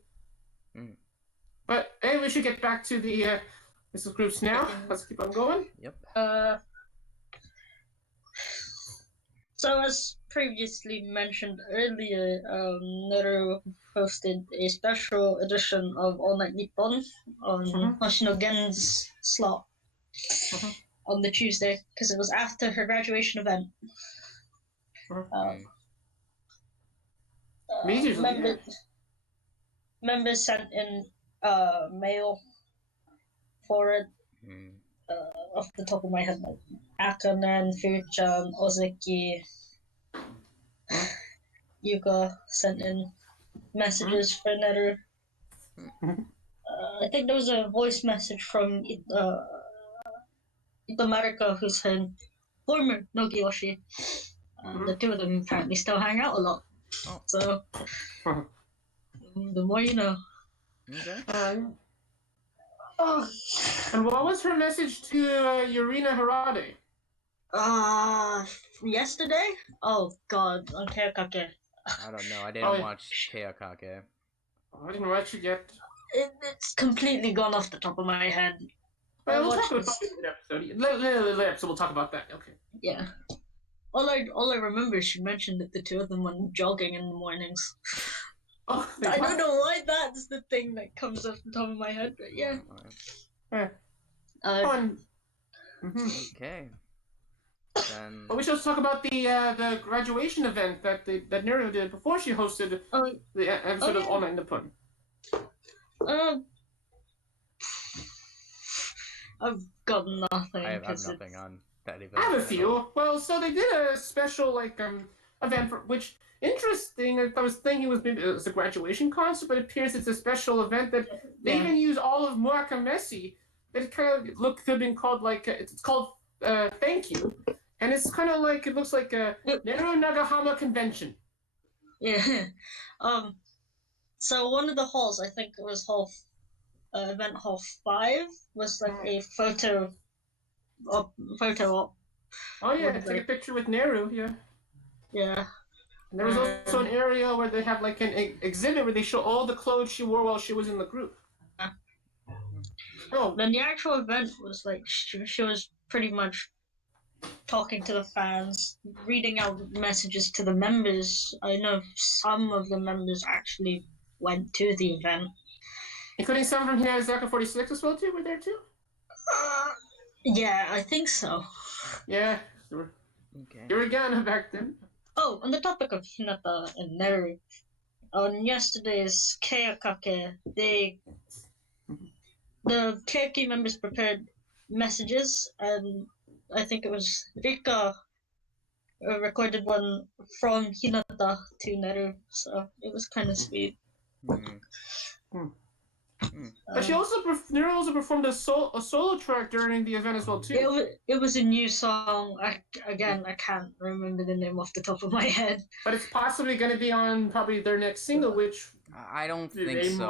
But hey, we should get back to the business groups now. Let's keep on going. Yep. So as previously mentioned earlier, Naru posted a special edition of All Night Nippon on Hoshino Gen's slot on the Tuesday because it was after her graduation event. Members sent in mail for it. Off the top of my head, like Akanen, Fuchan, Ozeki, Yuka sent in messages for Netter. I think there was a voice message from Itomarika, who's her former Nogi Oshi. The two of them apparently still hang out a lot. So, the more you know. Okay. And what was her message to Yurina Harade? Yesterday? Oh god, on Keokake. I don't know. I didn't watch Keokake. I didn't watch it yet. It's completely gone off the top of my head. Well, we'll talk about it in the episode. Later episode, we'll talk about that. Okay. Yeah. all I remember is she mentioned that the two of them went jogging in the mornings. Oh, I don't know why that's the thing that comes off the top of my head, but yeah. Yeah. Uh, Okay. Then. But we should also talk about the graduation event that Nero did before she hosted the episode of All Night Nippon. I've got nothing. I have nothing on that event. I have a few. Well, so they did a special event for which interesting. I was thinking it was a graduation concert, but it appears it's a special event that they even use all of Murakami. That kind of could have been called it's called Thank You, and it's kind of like it looks like a Nero Nagahama convention. Yeah. So one of the halls, I think it was event hall 5, was like a photo op. Oh yeah, take a picture with Nero. Yeah. Yeah. And there was also an area where they have like an exhibit where they show all the clothes she wore while she was in the group. Oh. Then the actual event was like she was pretty much talking to the fans, reading out messages to the members. I know some of the members actually went to the event. Including some from Hinayazaka 46 as well too, were there too? Yeah, I think so. Yeah. You were Ghana back then. Oh, on the topic of Hinata and Neru, on yesterday's Keakake, the Keaki members prepared messages, and I think it was Rika recorded one from Hinata to Neru, so it was kind of sweet. But she also Nero also performed a solo track during the event as well too. It was a new song. I can't remember the name off the top of my head. But it's possibly going to be on probably their next single, which I don't think so.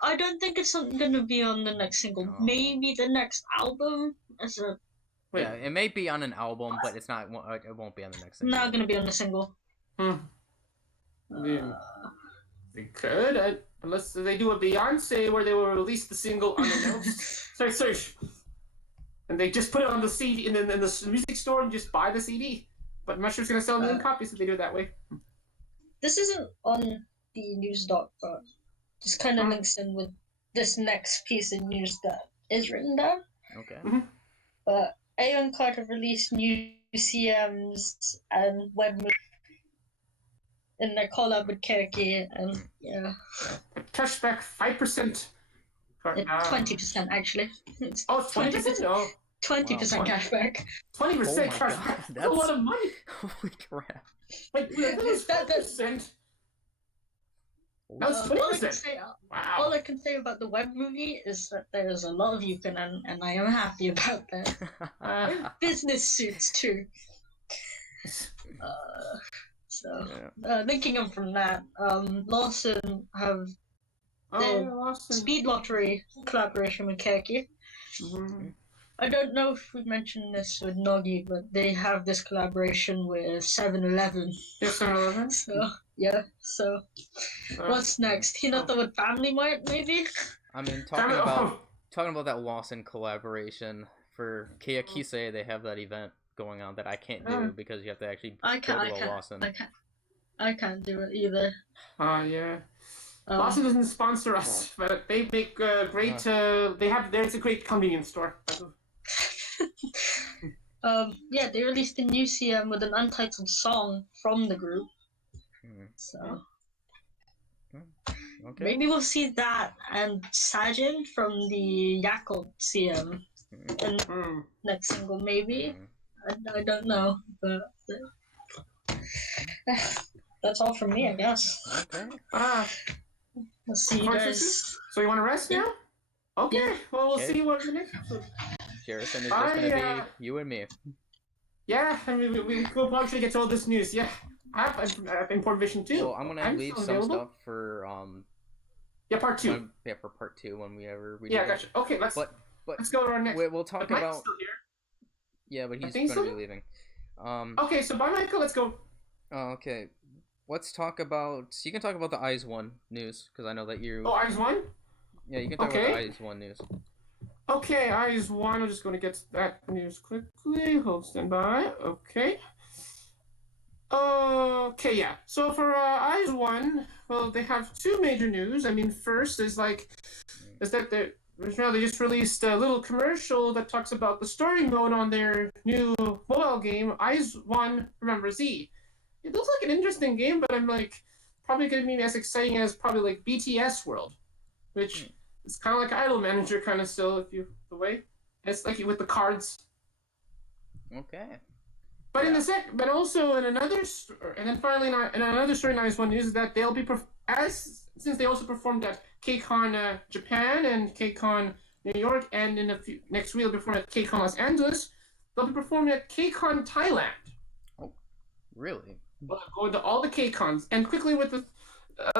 I don't think it's going to be on the next single. No. Maybe the next album. Yeah, it may be on an album, but it's not. It won't be on the next single. Not going to be on the single. They could, unless they do a Beyonce where they will release the single unannounced. sorry. And they just put it on the CD in the music store and just buy the CD. But I'm not sure it's going to sell a million copies if they do it that way. This isn't on the news doc, but just kind of links in with this next piece of news that is written down. Okay. But Aeon Carter released new CMs and web movies in their collab with Kaere, and Cashback 5%. 20% actually. Oh, 20%? No. 20% cashback. 20% cashback. That's a lot of money. Holy crap. Wait, that is 5%. That's 20%. Wow. All I can say about the web movie is that there's a lot of Yukon, and I am happy about that. Business suits too. Linking up from that, Lawson have the Speed Lottery collaboration with Kaere. I don't know if we mentioned this with Nogi, but they have this collaboration with 7-Eleven. Yes, 7-Eleven? So what's next? Hinata with Family Mart, maybe? I mean, talking about that Lawson collaboration, for Kiyakise, they have that event going on that I can't do because you have to actually go to Lawson. I can't do it either. Yeah. Lawson doesn't sponsor us, but they make great. There's a great convenience store. They released a new CM with an untitled song from the group. So maybe we'll see that and Sajin from the Yakult CM in next single. Maybe I don't know, but that's all from me, I guess. Okay. We'll see you guys. So you want to rest now? Okay. Yeah. Well, we'll see you in the next episode. Jerrison is just going to be you and me. Yeah, I mean, we'll probably get to all this news. Yeah, I have important vision too. Well, I'm going to leave some stuff for part 2. For part 2 when we ever redo it. Gotcha. Okay, let's go to our next. We'll talk about. Mike's still here. Yeah, but he's going to be leaving. Okay, so bye, Michael. Let's go. Okay. Let's talk about. You can talk about the Eyes 1 news because I know that you. Oh, Eyes 1. Yeah, you can talk about the Eyes 1 news. Okay, Eyes 1. I'm just going to get to that news quickly. Stand by. Okay. Okay, yeah. So for Eyes One, well, they have two major news. I mean, first is that they just released a little commercial that talks about the story mode on their new mobile game, Eyes One Remember Z. It looks like an interesting game, but I'm like probably going to be as exciting as probably like BTS World, which is kind of like Idol Manager kind of still, if you the way. It's like with the cards. Okay. But Yeah. but also in another, and then finally in another story, nice one is that they'll be since they also performed at KCON Japan and KCON New York, and in a few next week they'll be performing at KCON Los Angeles. They'll be performing at KCON Thailand. Oh, really? Going to all the KCONs, and quickly with a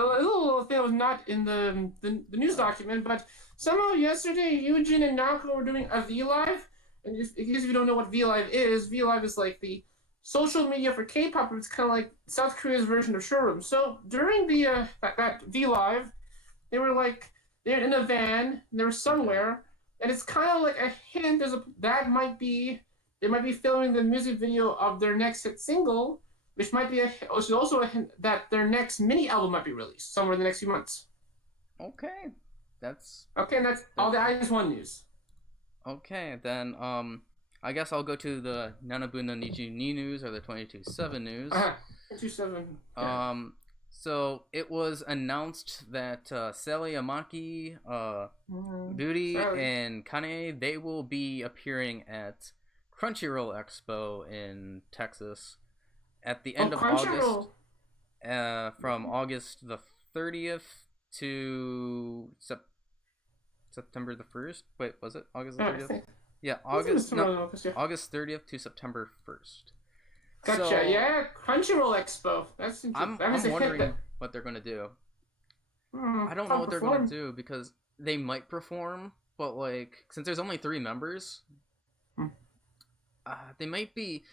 little thing that was not in the news document, but somehow yesterday Eugene and Nako were doing a V Live. And in case you don't know what V Live is like the social media for K-pop. It's kind of like South Korea's version of Showroom. So during the that V Live, they were like they're in a van, and they were somewhere, and it's kind of like a hint. They might be filming the music video of their next hit single, which might be also a hint that their next mini album might be released somewhere in the next few months. Okay. That's Okay, and that's all the Eyes One news. okay. Then I guess I'll go to the Nanabu no Niji ni news, or the 22/7 news. 2-7. Yeah. So it was announced that Sally Amaki, Booty, and Kane, they will be appearing at Crunchyroll Expo in Texas at the end of August. From August the 30th to September the 1st. Wait, was it August the 30th? Yeah, August 30th to September 1st. Gotcha. So, yeah, Crunchyroll Expo. That's interesting. I'm wondering what they're gonna do. I don't know what they're gonna do, because they might perform, but like since there's only 3 members, they might be.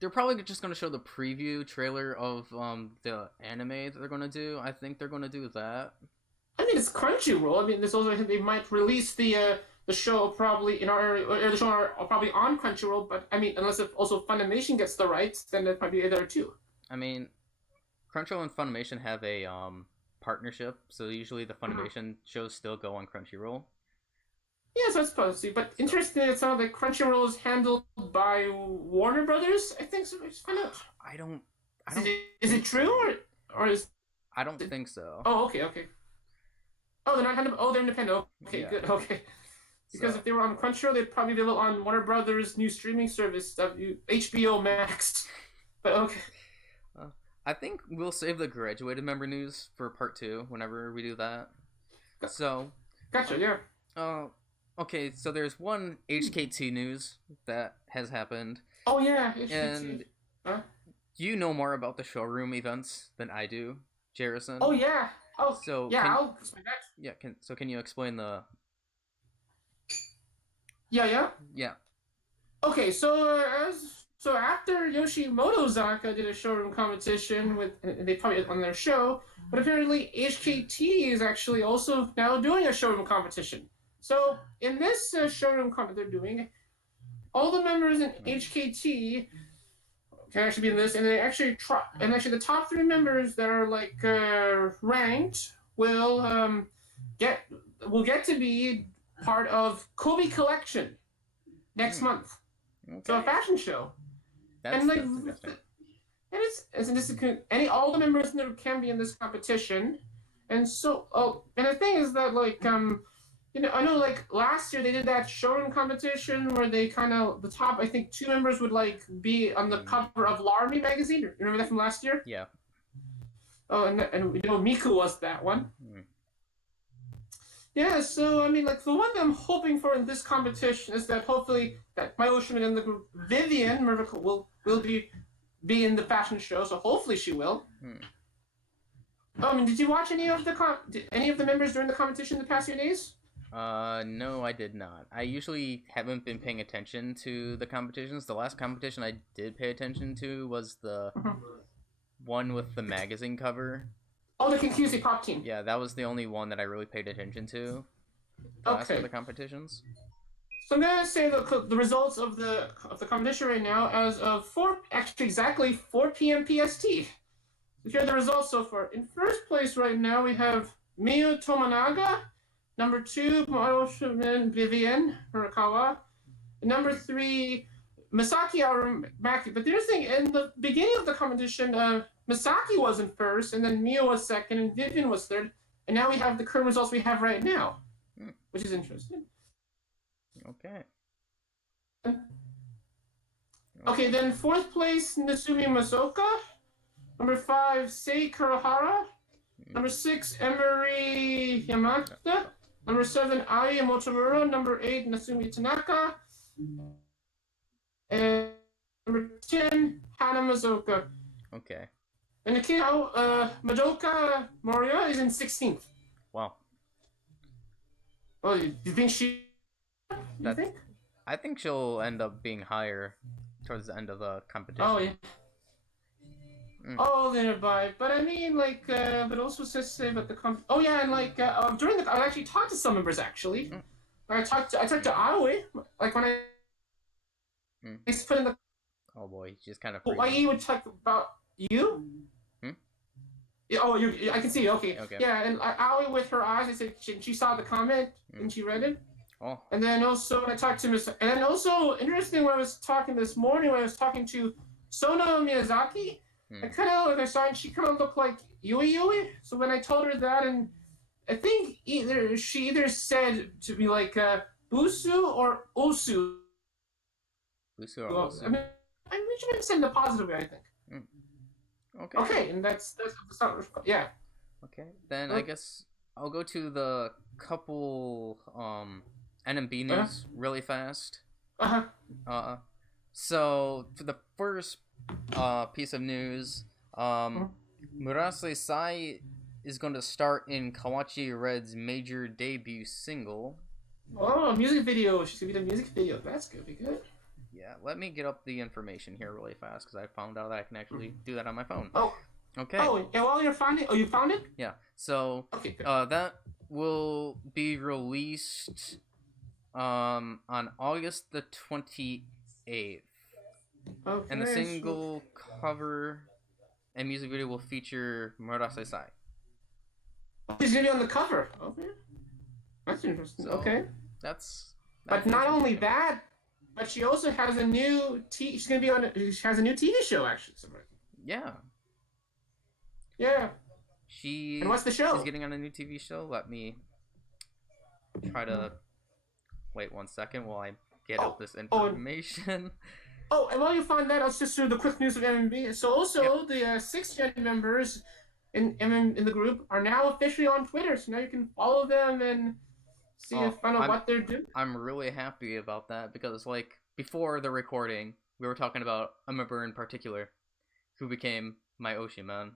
They're probably just gonna show the preview trailer of the anime that they're gonna do. I think they're gonna do that. I mean, it's Crunchyroll. I mean, there's also they might release the show probably in our area, or the show are probably on Crunchyroll. But I mean, unless if also Funimation gets the rights, then it might be there too. I mean, Crunchyroll and Funimation have a partnership, so usually the Funimation shows still go on Crunchyroll. Yes, I suppose. But interesting, it sounds like Crunchyroll is handled by Warner Brothers. I think so. I don't. Is it true or is? I don't think so. Oh, okay. Oh, they're not handled. Oh, they're independent. Okay, yeah. Good. Okay. Because if they were on Crunchyroll, they'd probably be on Warner Brothers' new streaming service, HBO Max. But okay. I think we'll save the graduated member news for part 2 whenever we do that. So. Gotcha. Yeah. Okay, so there's one HKT news that has happened. Oh yeah, HKT. And you know more about the showroom events than I do, Jerrison. Oh yeah. Oh. So yeah, I'll explain that. Yeah. Can you explain the? Yeah. Okay, so after Yoshimoto Zaka did a showroom competition they probably on their show, but apparently HKT is actually also now doing a showroom competition. So in this showroom competition they're doing, all the members in HKT can actually be in this, and they actually the top 3 members that are like ranked will get to be part of Kobe Collection next month. Okay. So a fashion show. That's interesting. And all the members in there can be in this competition, and so and the thing is that I know like last year they did that showroom competition where they kind of the top 2 members would be on the cover of Larmy magazine. You remember that from last year? Yeah. Oh, and Miku was that one. Yeah, so I mean, the one that I'm hoping for in this competition is that hopefully that my Ocean and the group Vivian Mervical will be in the fashion show. So hopefully she will. I mean, did you watch any of the members during the competition the past few days? No, I did not. I usually haven't been paying attention to the competitions. The last competition I did pay attention to was the one with the magazine cover. Oh, the Kinkyuzi Pop Team. Yeah, that was the only one that I really paid attention to. Last of the competitions. So I'm gonna say the results of the competition right now as of exactly 4 p.m. PST. Here are the results so far. In first place right now we have Miyu Tomonaga, number 2 Maroshimin Vivian Murakawa, and number 3 Masaki Aramaki. But the interesting, in the beginning of the competition, Masaki was in first, and then Miyu was second, and Vivian was third. And now we have the current results we have right now, which is interesting. Okay. Okay, then fourth place, Nasumi Masoka. Number 5, Sei Kurahara. Number 6, Emery Yamada. Number 7, Ai Motomura. Number 8, Nasumi Tanaka. And number 10, Hana Mazoka. Okay. And Madoka Moria is in 16th. Wow. Oh, you think she... You think? I think she'll end up being higher towards the end of the competition. Oh, yeah. Oh, thereby. But I mean, like, but also says say about the oh yeah, and like during the I actually talked to some members actually. I talked to Aoi, like when I put in the. Oh boy, he's just kind of. Why would talk about you? Yeah, oh, I can see. Okay. Yeah, and Aoi with her eyes, I said she saw the comment and she read it. Oh. And then also when I talked to Miss, and then also interesting when I was talking this morning when I was talking to Sono Miyazaki. I kind of like I saw, and she kind of looked like Yui. So when I told her that, and I think she either said to be like Busu or Osu. Busu or Osu. I mean she might have said in a positive way, I think. Okay. Okay, and that's not, yeah. Okay, then I guess I'll go to the couple NMB news really fast. So for the first piece of news, Murase Sai is going to start in Kawachi Red's major debut single. Oh, music video. She's going to be the music video. That's going to be good. Yeah, let me get up the information here really fast because I found out that I can actually do that on my phone. Oh. Okay. Oh, and while you're finding you found it? Yeah. So, okay, that will be released on August the 28th. Okay, And the single cover and music video will feature Murase Sai. She's gonna be on the cover. Okay, that's interesting. So, okay, that's but not only that, but she also has a new She's gonna be on. She has a new TV show actually. Yeah. Yeah. And what's the show? She's getting on a new TV show. Let me try to wait 1 second while I get out this information. Oh, and while you find that, I'll just do the quick news of NMB. So also, the 6th gen members in the group are now officially on Twitter. So now you can follow them and find out what they're doing. I'm really happy about that because, like, before the recording, we were talking about a member in particular who became my Oshiman.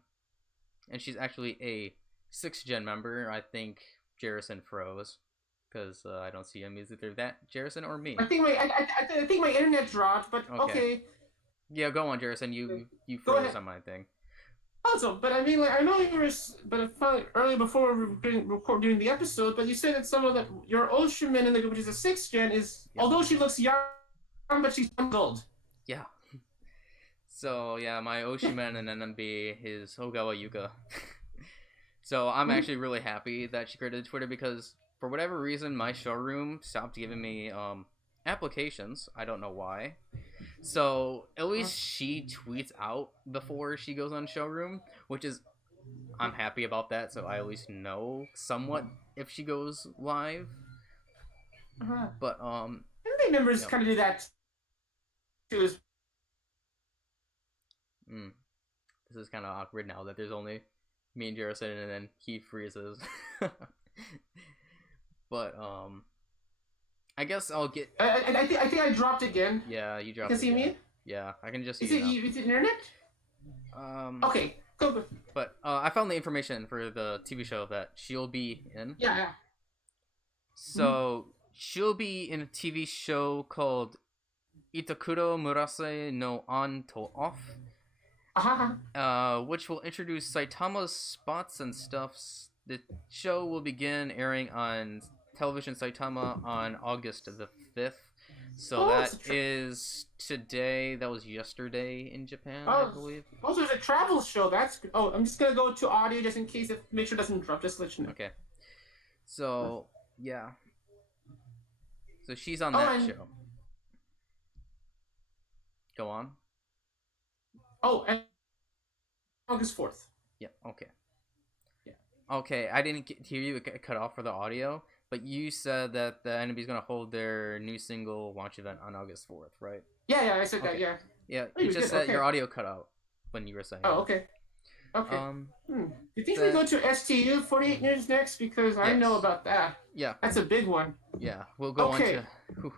And she's actually a 6th gen member. I think Jerrison froze. Because I don't see him. Is either that Jerrison or me? I think my internet dropped, but okay. Yeah, go on, Jerrison. You froze on my thing. Also, but I mean, like, I know you were, but I found earlier before we were doing the episode, but you said that some of your Oshiman in the group, which is a 6th gen, is although she looks young, but she's old. Yeah. So yeah, my Oshiman in NMB is Ogawa Yuka. So I'm actually really happy that she created Twitter because for whatever reason my showroom stopped giving me applications. I don't know why. So at least she tweets out before she goes on showroom, which is I'm happy about that. So I at least know somewhat if she goes live. But NMB members kind of do that too. This is kind of awkward now that there's only me and Jerrison and then he freezes. But I guess I'll get. I think I dropped again. Yeah, you dropped. You can see me? Yeah, I can just see. Is it internet? Okay, go. But I found the information for the TV show that she'll be in. Yeah. So she'll be in a TV show called Itakuro Murase no On to Off. Which will introduce Saitama's spots and stuffs. The show will begin airing on Television Saitama on August the 5th. So Oh, that it's is today. That was yesterday in Japan, I Oh, believe. also, there's a travel show. That's good. Oh, I'm just gonna go to audio just in case it make sure it doesn't drop. Just to let you know. Okay. So, yeah. So she's on Oh, that and- show. Go on. Oh, and August 4th. Yeah, okay. Yeah. Okay, I didn't hear you cut off for the audio, but you said that the NMB is going to hold their new single launch event on August 4th, right? Yeah, I said that. Okay. Yeah. Yeah, Oh, you you just did, said okay. your audio cut out when you were saying Oh, that. okay. Okay. Do you think the- we go to STU 48 News next? Because I know Yes. about that. Yeah, That's a big one. yeah, we'll go Okay. on to... Whew.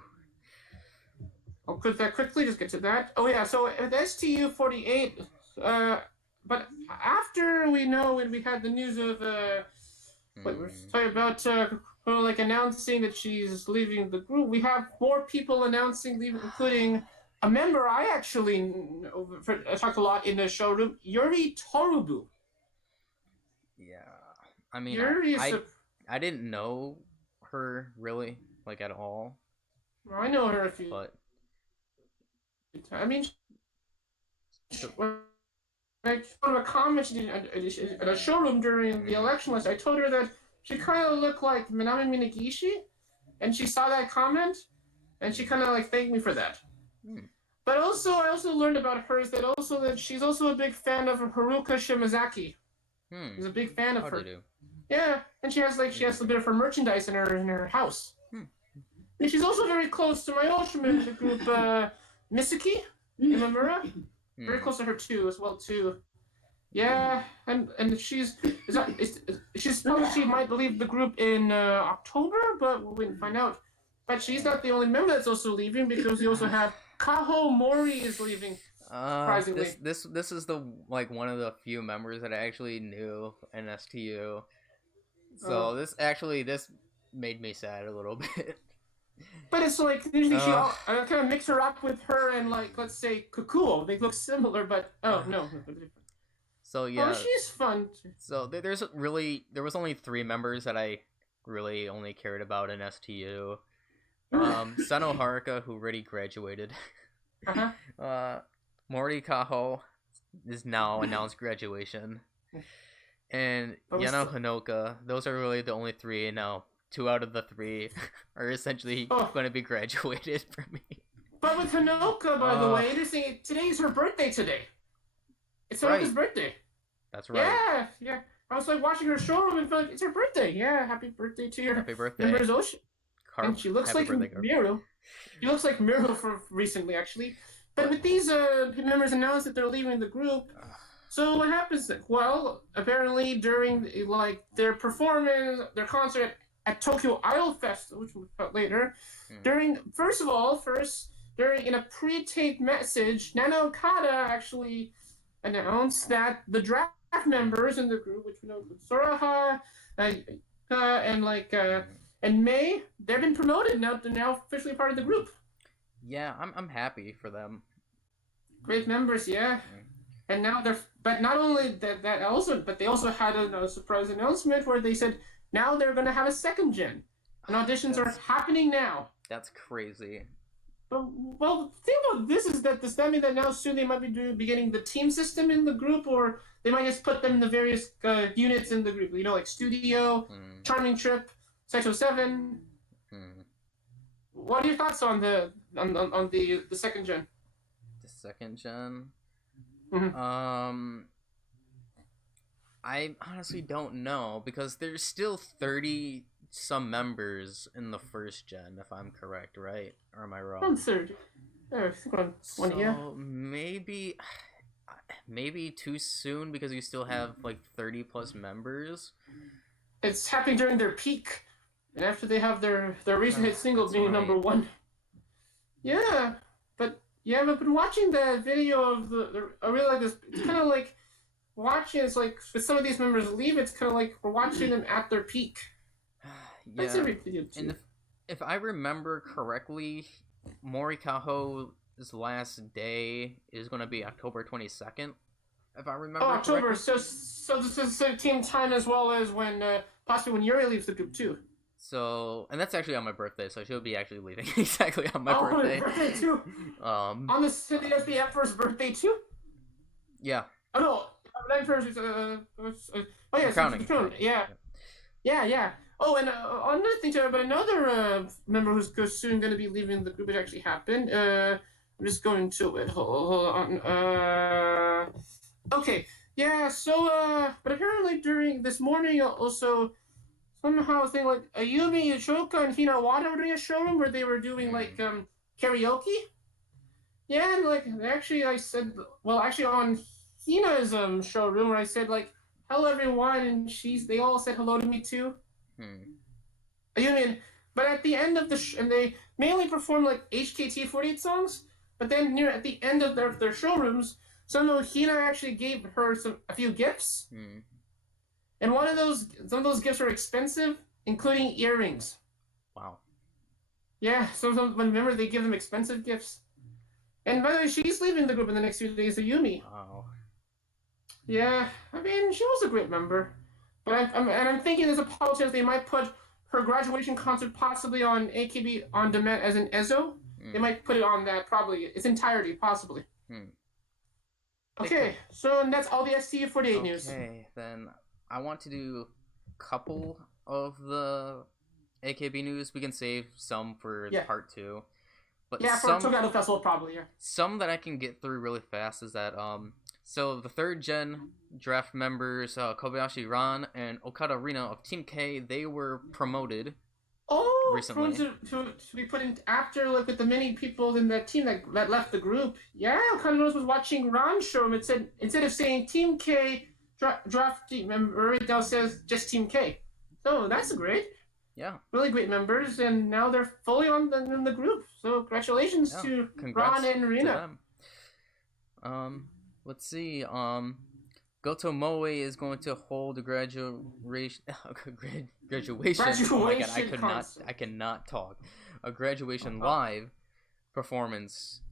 I'll put that quickly, just get to that. Oh, yeah, so at STU 48, but after we know when we had the news of, what we're talking about, like announcing that she's leaving the group, we have more people announcing leaving, including a member I actually talked a lot in the showroom, Yuri Torubu. Yeah, I mean, Yuri is I didn't know her, really, like, at all, I know her a few but... I mean, I told her a comment she did at a showroom during the election list. I told her that she kind of looked like Minami Minagishi, and she saw that comment, and she kind of like thanked me for that. But also, I also learned about her is that she's also a big fan of Haruka Shimazaki. She's a big fan of her. Yeah, and she has a bit of her merchandise in her house. And she's also very close to my Ultraman group, Misaki Imamura. Very close to her too, as well too. Yeah, and she's supposed she might leave the group in October, but we didn't find out. But she's not the only member that's also leaving because we also have Kaho Mori is leaving. Surprisingly, this is the one of the few members that I actually knew in STU. So this made me sad a little bit. But it's like usually I kind of mix her up with her and let's say Kukuo. They look similar, but no. So yeah. Oh, she's fun. So there was only 3 members that I really only cared about in STU. Seno Haruka, who already graduated. Mori Kaho is now announced graduation. And Yano Hanoka. Those are really the only 3, and now 2 out of the 3 are essentially going to be graduated for me. But with Hanoka, by the way, today is her birthday today. It's Hanoka's birthday. That's right. Yeah. I was watching her showroom and felt like it's her birthday. Yeah, happy birthday to your happy birthday. members Ocean. And she looks like Miru. She looks like Miru from recently, actually. But with these members announced that they're leaving the group, so what happens? Well, apparently during their performance, their concert at Tokyo Idol Fest, which we'll talk later, during a pre-taped message, Nana Okada actually announced that the draft members in the group, which we know Soraha, and May, they've been promoted now. They're now officially part of the group. Yeah, I'm happy for them. Great members, yeah. And now but not only that but they also had a surprise announcement where they said now they're going to have a second gen, and auditions are happening now. That's crazy. But the thing about this is that does that mean that now soon they might be beginning the team system in the group, or they might just put them in the various units in the group? Like Studio, Charming Trip, Section 7. What are your thoughts on the second gen? The second gen? Mm-hmm. I honestly don't know, because there's still 30 some members in the first gen, if I'm correct, right? Or am I wrong? I'm 30. I think on one year. So maybe too soon, because you still have 30 plus members. It's happening during their peak, and after they have their recent hit single being number 1. Yeah, but I've been watching the video of I really like this. It's kind of like watching. It's like with some of these members leave. It's kind of like we're watching them at their peak. Yeah. That's every video too. And if I remember correctly, Morikawa's last day is going to be October 22nd. If I remember. Oh, October. Correctly. So this is the same time as well as when possibly when Yuri leaves the group too. So, and that's actually on my birthday, so she'll be actually leaving exactly on my Oh, birthday. her birthday too. On the CSB Emperor's birthday too. Yeah. Oh no, Emperor's. Oh yeah, Crowning. Yeah. Oh, and another thing too, but another member who's soon going to be leaving the group. It actually happened. I'm just going to it. Hold on. Okay. Yeah. So but apparently during this morning also. Somehow thing like Ayumi, Shoka, and Hinawata were doing a showroom where they were doing like karaoke. Yeah, and like actually I said, well, actually on Hina's showroom where I said like hello everyone, and they all said hello to me too. Ayumi, but at the end of and they mainly performed like HKT48 songs, but then at the end of their showrooms, somehow Hina actually gave her a few gifts. And some of those gifts are expensive, including earrings. Wow. Yeah, remember they give them expensive gifts. And by the way, she's leaving the group in the next few days, Ayumi. Wow. Yeah, I mean, she was a great member. But I'm thinking there's a possibility they might put her graduation concert possibly on AKB On Demand as an EZO. They might put it on that, probably. Its entirety, possibly. Okay, so that's all the STU48 news. Okay, then I want to do a couple of the AKB news. We can save some for part 2. But yeah, for Tokyo Festival, probably, yeah. Some that I can get through really fast is that, so the 3rd gen draft members, Kobayashi Ran and Okada Rina of Team K, they were promoted recently. To be put in after, like, with the many people in that team that left the group. Yeah, Okada was watching Ran's show, it said, instead of saying Team K draft team member, it now says just Team K. So that's great. Yeah. Really great members, and now they're fully in the group. So congratulations to Ron and Rina. Let's see. Goto Moe is going to hold a graduation. Oh my god, I cannot talk. A graduation live performance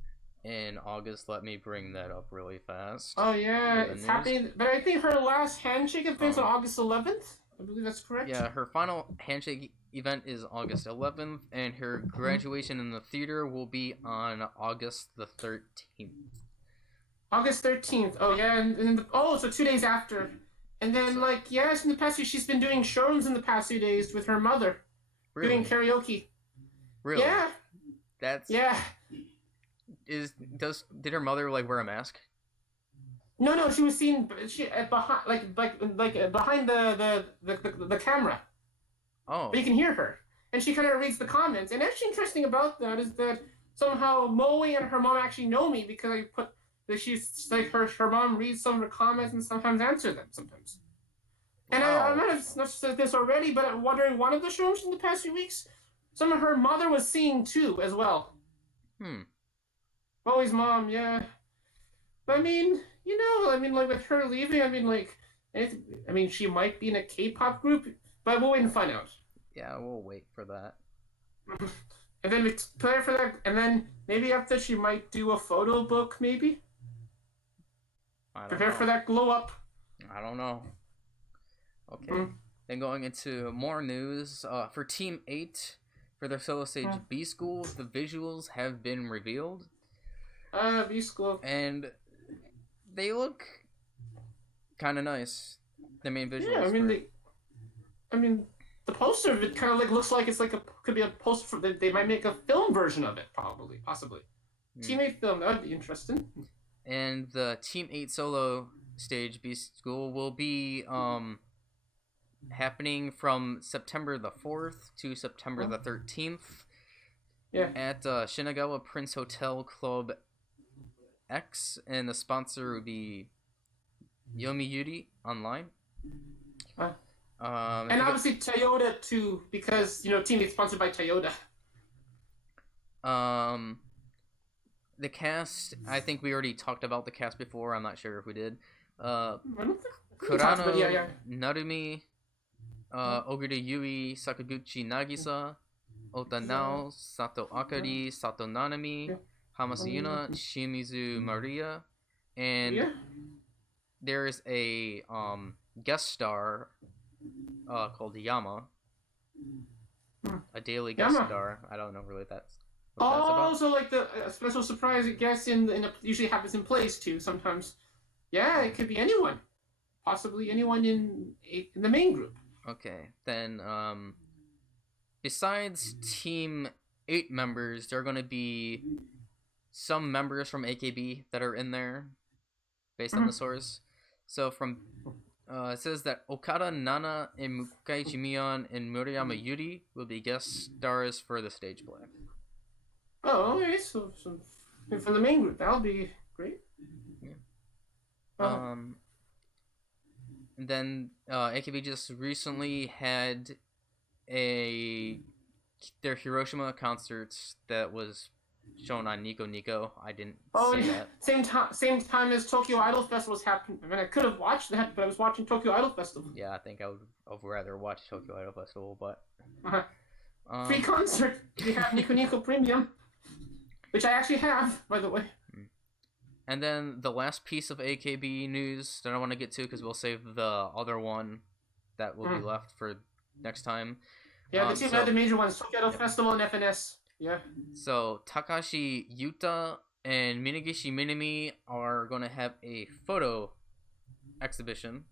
in August. Let me bring that up really fast. Oh yeah, it's happening. But I think her last handshake event's on August 11th. I believe that's correct. Yeah, her final handshake event is August 11th, and her graduation in the theater will be on August the 13th. August 13th. Oh yeah, and so 2 days after. And then in the past few, she's been doing showrooms in the past few days with her mother, doing karaoke. Really? Yeah. Did her mother wear a mask? No, she was seen behind behind the camera. Oh. But you can hear her, and she kind of reads the comments. And actually, interesting about that is that somehow Moe and her mom actually know me because I put that she's like her mom reads some of her comments and sometimes answer them sometimes. And I might have not said this already, but during one of the shows in the past few weeks, some of her mother was seeing too as well. Moe's mom, yeah. But I mean, with her leaving, she might be in a K-pop group, but we'll wait and find out. Yeah, we'll wait for that. And then we prepare for that, and then maybe after she might do a photo book, maybe? Prepare for that glow up. I don't know. Okay. Then going into more news, for Team 8, for their solo stage B School, the visuals have been revealed. B School. And they look kind of nice. The main visuals. Yeah, the poster of it kind of looks like it's could be a poster for. They might make a film version of it, possibly. Team 8 film, that would be interesting. And the Team 8 solo stage B School will be happening from September the 4th to September the 13th. Yeah. At Shinagawa Prince Hotel Club X, and the sponsor would be Yomiuri Online. And obviously Toyota too, because Team 8 sponsored by Toyota. The cast, I think we already talked about the cast before. I'm not sure if we did. Kurano, Narumi, Ogure Yui, Sakaguchi Nagisa, Ota Nao, Sato Akari, Sato Nanami, Hamasu Yuna, Shimizu Maria, and there is a guest star called Yama. a daily guest Yeah. star. I don't know really what that's about. So like the special surprise guest usually happens in plays too sometimes. Yeah, it could be anyone, possibly anyone in the main group. Okay, then besides Team 8 members, there are going to be some members from AKB that are in there, based on the source. So from it says that Okada, Nana, and Mukai Jimion and Murayama Yuri will be guest stars for the stage play. Oh, okay. So from the main group, that'll be great. Yeah. And then AKB just recently had their Hiroshima concert that was shown on Nico Nico. I didn't see that. Same time as Tokyo Idol Festival was happening. I mean, I could have watched that, but I was watching Tokyo Idol Festival. Yeah, I think I would have rather watched Tokyo Idol Festival, but free concert. We have Nico Nico Premium, which I actually have, by the way. And then the last piece of AKB news that I want to get to, because we'll save the other one that will be left for next time. Yeah, the two other major ones, Tokyo Idol Festival and FNS. Yeah. So Takashi Yuta and Minagishi Minami are going to have a photo exhibition.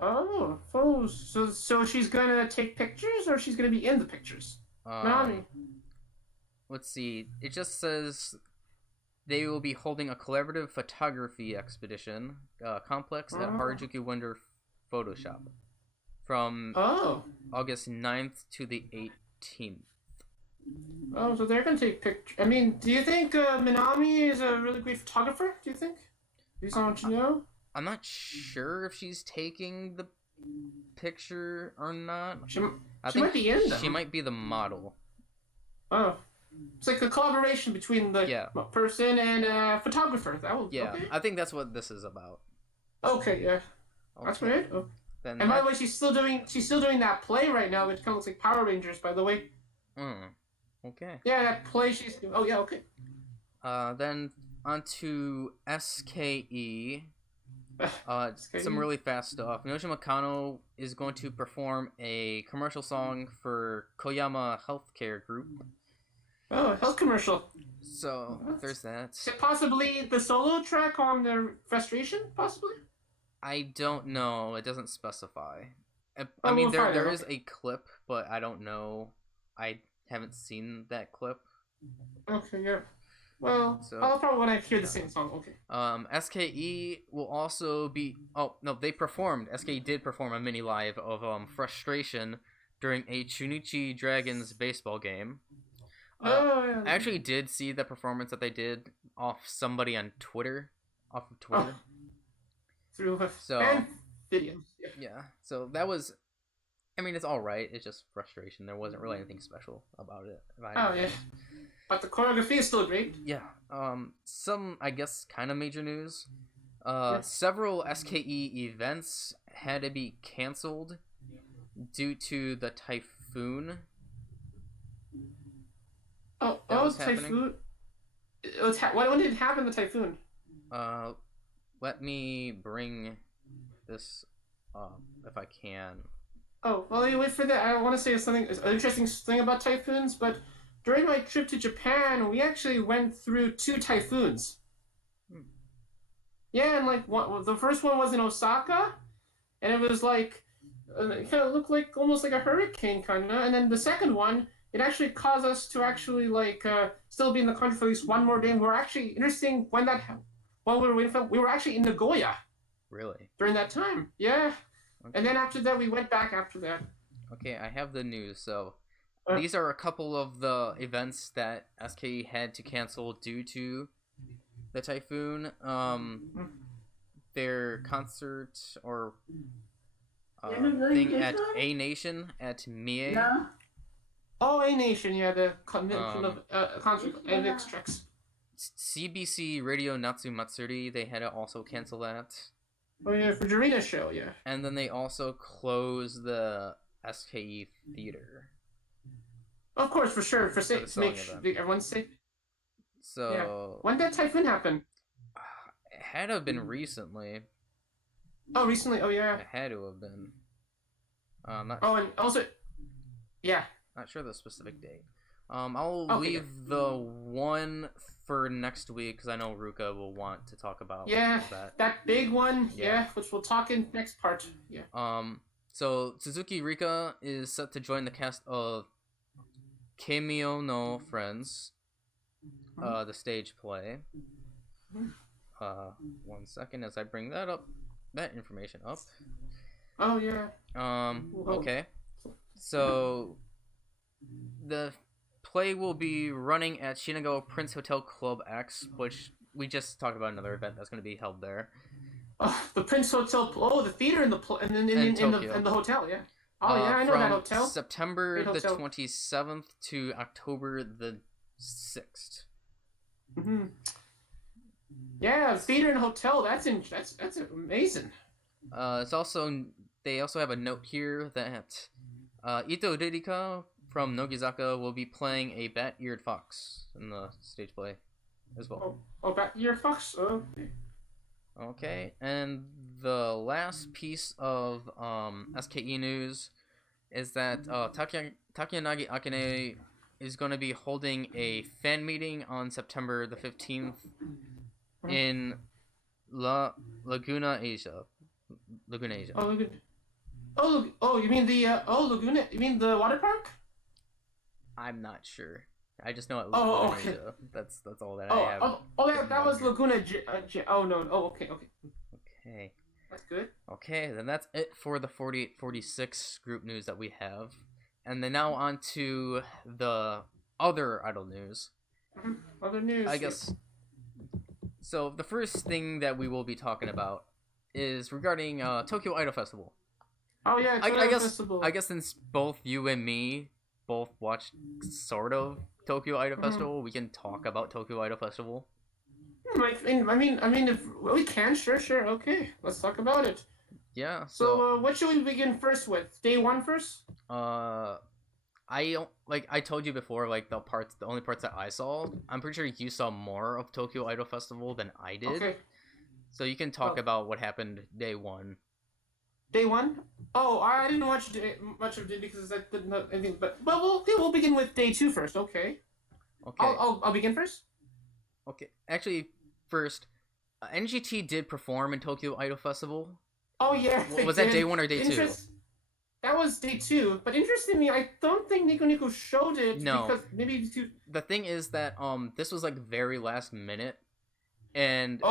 Oh, photos. So she's going to take pictures, or she's going to be in the pictures? Let's see. It just says they will be holding a collaborative photography expedition complex at Harajuku Wonder Photo Shop from August 9th to the 18th. Oh, so they're going to take pictures. I mean, do you think Minami is a really great photographer? Do you think? Based on what you know? I'm not sure if she's taking the picture or not. She might be in them. She might be the model. Oh. It's like a collaboration between the person and photographer. Okay. I think that's what this is about. Okay, yeah. Okay. That's weird. Oh. And by the way, she's still doing that play right now, which kind of looks like Power Rangers, by the way. Okay. Yeah, that play she's doing. Oh, yeah, okay. Then on to SKE. Some really fast stuff. Noshima Kano is going to perform a commercial song for Koyama Healthcare Group. Oh, a health commercial. So, there's that. Is it possibly the solo track on the Frustration, possibly? I don't know. It doesn't specify. I mean, there is a clip, but I don't know. I haven't seen that clip. Okay, yeah. Well, I'll probably when I hear the same song. Okay. SKE will also be. Oh no, they performed. SKE did perform a mini live of Frustration during a Chunichi Dragons baseball game. Yeah. I actually did see the performance that they did off somebody on Twitter. Off of Twitter. Through videos. Yeah. So that was. I mean, it's all right. It's just Frustration. There wasn't really anything special about it. Yeah. But the choreography is still great. Yeah. Some, I guess, kind of major news. Several SKE events had to be canceled due to the typhoon. Typhoon. When did it happen? The typhoon. Let me bring this up if I can. Oh, well, you wait for that. I want to say an interesting thing about typhoons, but during my trip to Japan, we actually went through 2 typhoons. Yeah, and the first one was in Osaka, and it was like, it kind of looked like almost like a hurricane, kind of. And then the second one, it actually caused us to actually still be in the country for at least one more day. And we're actually interesting when we were waiting for. We were actually in Nagoya. Really? During that time, yeah. Okay. And then after that, we went back after that. Okay, I have the news. So these are a couple of the events that SKE had to cancel due to the typhoon. Their concert or thing at A Nation at Mie. Oh, A Nation, yeah, the convention of concert and extracts. CBC Radio Natsu Matsuri, they had to also cancel that. Oh yeah, for Jarina's show, yeah. And then they also closed the SKE Theater. Of course, for sure, to make sure everyone's safe. So yeah. When did that typhoon happen? It had to have been recently. Oh, recently? Oh, yeah. It had to have been. And also, yeah. Not sure the specific date. I'll Okay. leave the one for next week because I know Ruka will want to talk about that big one. Yeah. Yeah, which we'll talk in next part. Yeah. So Suzuki Rika is set to join the cast of Keimyo no Friends, the stage play. 1 second as I bring that information up. Oh yeah. Okay. So the play will be running at Shinagawa Prince Hotel Club X, which we just talked about another event that's going to be held there. The Prince Hotel. Oh, the theater in the in the hotel. Yeah. Oh yeah, I know that hotel. September Great the hotel. 27th to October the 6th. Yeah, theater and hotel. That's amazing. They also have a note here that Ito Ririka from Nogizaka will be playing a bat-eared fox in the stage play as well. Oh, bat-eared fox. Okay. Okay, and the last piece of SKE news is that Takeyanagi Akane is going to be holding a fan meeting on September the 15th in Laguna Asia. Oh, you mean the Laguna? You mean the water park? I'm not sure. I just know it. Oh, okay. Asia. That's all that I have. That was Laguna. Oh no. Oh, okay. Okay. That's good. Okay, then that's it for the 48-46 group news that we have, and then now on to the other idol news. Other news. I guess. So the first thing that we will be talking about is regarding Tokyo Idol Festival. Oh yeah, Festival. I guess since both you and me both watched sort of Tokyo Idol Festival, we can talk about Tokyo Idol Festival. I mean, if we can, sure, okay, let's talk about it. Yeah. So what should we begin first with? Day one first? I told you before, like the only parts that I saw. I'm pretty sure you saw more of Tokyo Idol Festival than I did. Okay. So you can talk about what happened day one. Day one? Oh, I didn't watch much of it because I didn't know anything. But we'll begin with day two first. Okay. Okay. I'll begin first. Okay. Actually, first, NGT did perform in Tokyo Idol Festival. Oh yeah. Was that day one or day two? That was day two. But interestingly, I don't think Nico Nico showed it. No. Because maybe two. The thing is that this was like very last minute, and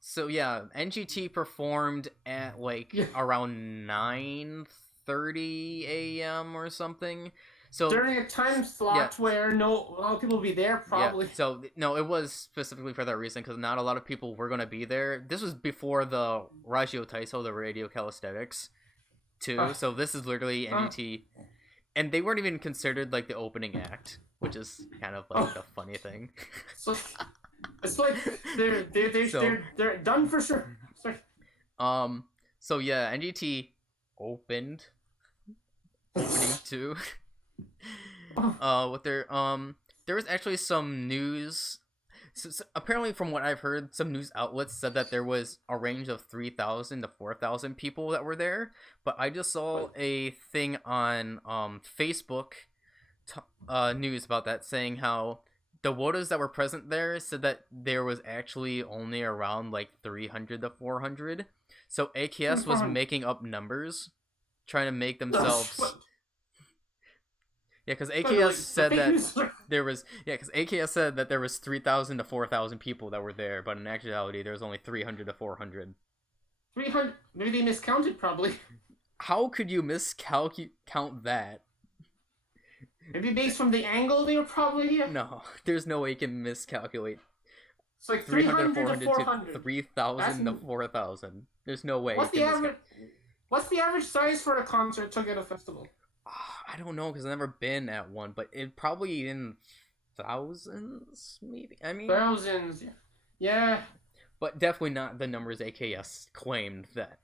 so yeah, NGT performed at like around 9:30 a.m. or something. So during a time slot where a lot of people will be there, probably. Yeah. So no, it was specifically for that reason because not a lot of people were gonna be there. This was before the Rajio Taiso, the radio calisthenics, too. So this is literally NGT, and they weren't even considered like the opening act, which is kind of like the funny thing. So it's like they're done for sure. Sorry. So yeah, NGT opening too. With their there was actually some news. So apparently, from what I've heard, some news outlets said that there was a range of 3,000 to 4,000 people that were there. But I just saw a thing on Facebook news about that, saying how the WOTAs that were present there said that there was actually only around like 300 to 400. So AKS was making up numbers, trying to make themselves. Yeah, because AKS said that there was 3,000 to 4,000 people that were there, but in actuality there was only 300 to 400. 300? Maybe they miscounted, probably. How could you count that? Maybe based from the angle they were probably here? No, there's no way you can miscalculate. It's like 300 to 400. To 3,000 to 4,000. There's no way. What's the average size for a concert to get a festival? I don't know because I've never been at one, but it probably in thousands, maybe. I mean, thousands, yeah. But definitely not the numbers AKS claimed that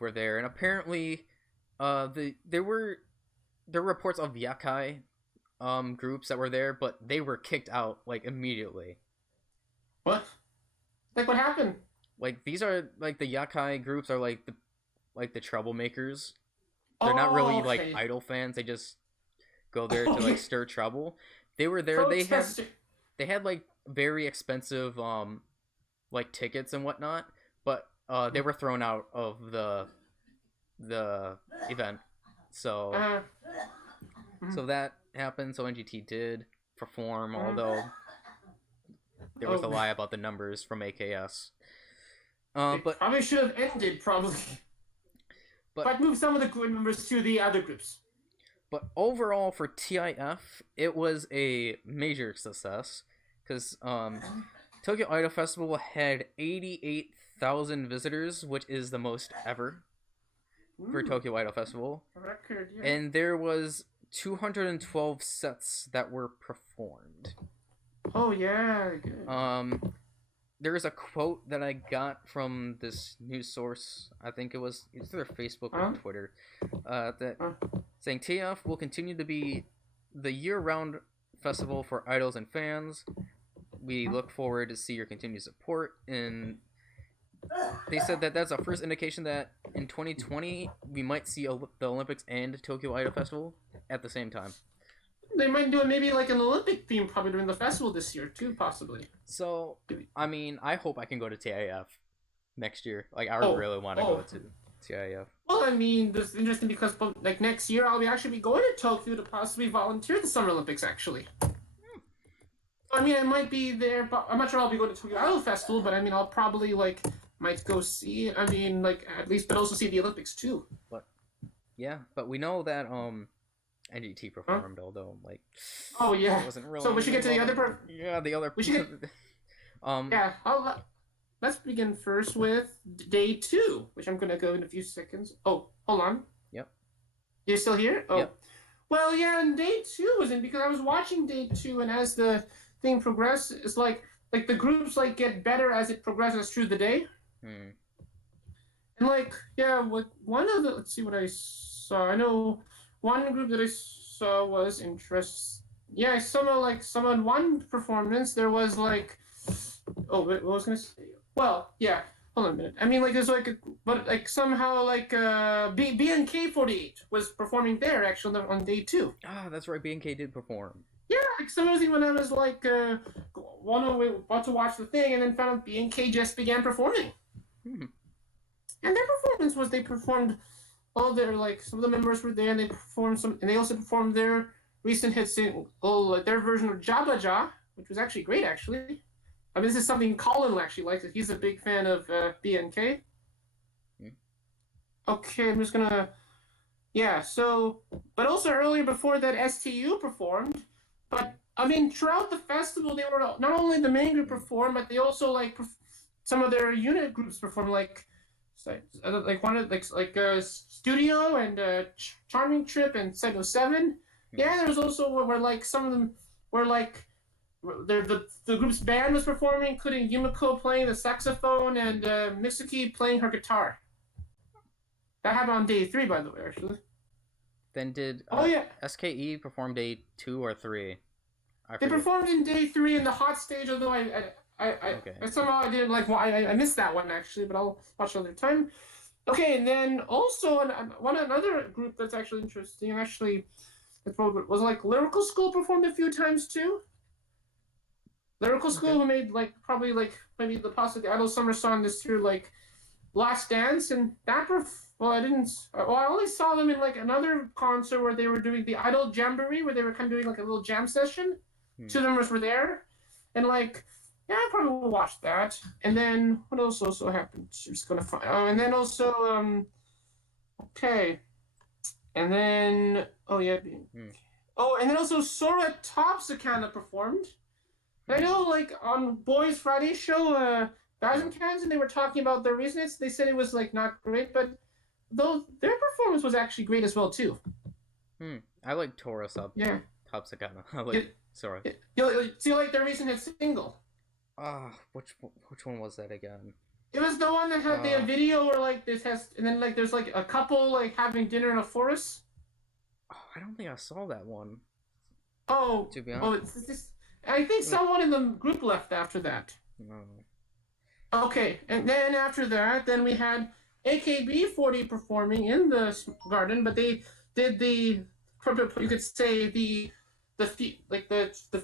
were there, and apparently, there were reports of yakai groups that were there, but they were kicked out like immediately. What? Like what happened? Like these are like the yakai groups are like the troublemakers. They're not really like okay. idol fans. They just go there to like stir trouble. They were there. Protesting. They had like very expensive like tickets and whatnot, but they were thrown out of the event. So so that happened. So NGT did perform, although there was a lie about the numbers from AKS. But probably should have ended, probably. But move some of the group members to the other groups. But overall, for TIF, it was a major success because Tokyo Idol Festival had 88,000 visitors, which is the most ever for Tokyo Idol Festival. Record, yeah. And there was 212 sets that were performed. Oh yeah, good. There is a quote that I got from this news source. I think it was either Facebook or Twitter. Saying TIF will continue to be the year-round festival for idols and fans. We look forward to see your continued support. And they said that that's our first indication that in 2020 we might see the Olympics and Tokyo Idol Festival at the same time. They might do maybe like an Olympic theme probably during the festival this year too, possibly. So, I mean, I hope I can go to TIF next year. Like, I really want to go to TIF. Well, I mean, this is interesting because like next year I'll actually be going to Tokyo to possibly volunteer at the Summer Olympics. Actually, I mean, I might be there, but I'm not sure I'll be going to Tokyo Idol Festival. But I mean, I'll probably like might go see. I mean, like at least, but also see the Olympics too. But yeah, but we know that NGT performed, although like it wasn't really. So we should get to the other part. Yeah, the other. We should get. Yeah, let's begin first with day 2, which I'm gonna go in a few seconds. Oh, hold on. Yep. You're still here? Oh. Yep. Well, yeah, and day 2 was in because I was watching day 2, and as the thing progresses, it's like the groups like get better as it progresses through the day. And like, yeah, with one of the, let's see what I saw. I know one group that I saw was interest. Yeah, I saw one performance. There was like, oh, what was I gonna say? Well, yeah. Hold on a minute. I mean, like, there's like, but like somehow like BNK48 was performing there actually on day 2. Ah, that's right. BNK did perform. Yeah, like some of the when I was like, about to watch the thing, and then found out BNK just began performing. And their performance was they performed all their like some of the members were there, and they performed some, and they also performed their recent hit single, like their version of Jabaja, which was actually great actually. I mean, this is something Colin actually likes. He's a big fan of BNK. Okay, I'm just gonna... Yeah, so... But also earlier before that, STU performed. But, I mean, throughout the festival, they were... Not only the main group performed, but they also, like, some of their unit groups performed, like one of, Studio and Charming Trip and Cycle 7. Yeah, there was also where, like, some of them were, like... The group's band was performing, including Yumiko playing the saxophone and Mitsuki playing her guitar. That happened on day 3, by the way, actually. Then did SKE perform day 2 or 3? They performed in day 3 in the hot stage, although I somehow I didn't like. Well, I missed that one actually, but I'll watch another time. Okay, and then also another group that's actually interesting, actually, it was like Lyrical School performed a few times too. Lyrical School who made like probably like maybe the possibly Idol Summer Song this year, like Last Dance, and that I only saw them in like another concert where they were doing the Idol Jamboree, where they were kind of doing like a little jam session. 2 members were there, and like yeah, I probably will watch that. And then what else also happened? I'm just gonna find. Oh, and then also okay, and then oh and then also Sora Topsakana performed. I know, like, on Boys Friday show, Basenkansen, they were talking about their reasons. They said it was, like, not great, but though their performance was actually great as well, too. I like Taurus up. Yeah. Topsakana. I like Sora. You like their recent hit single? Which one was that again? It was the one that had the video where, like, this has, and then, like, there's, like, a couple, like, having dinner in a forest. Oh, I don't think I saw that one. Oh. To be honest. It's this... I think someone in the group left after that. No. Okay, and then after that, then we had AKB40 performing in the garden, but they did the, you could say the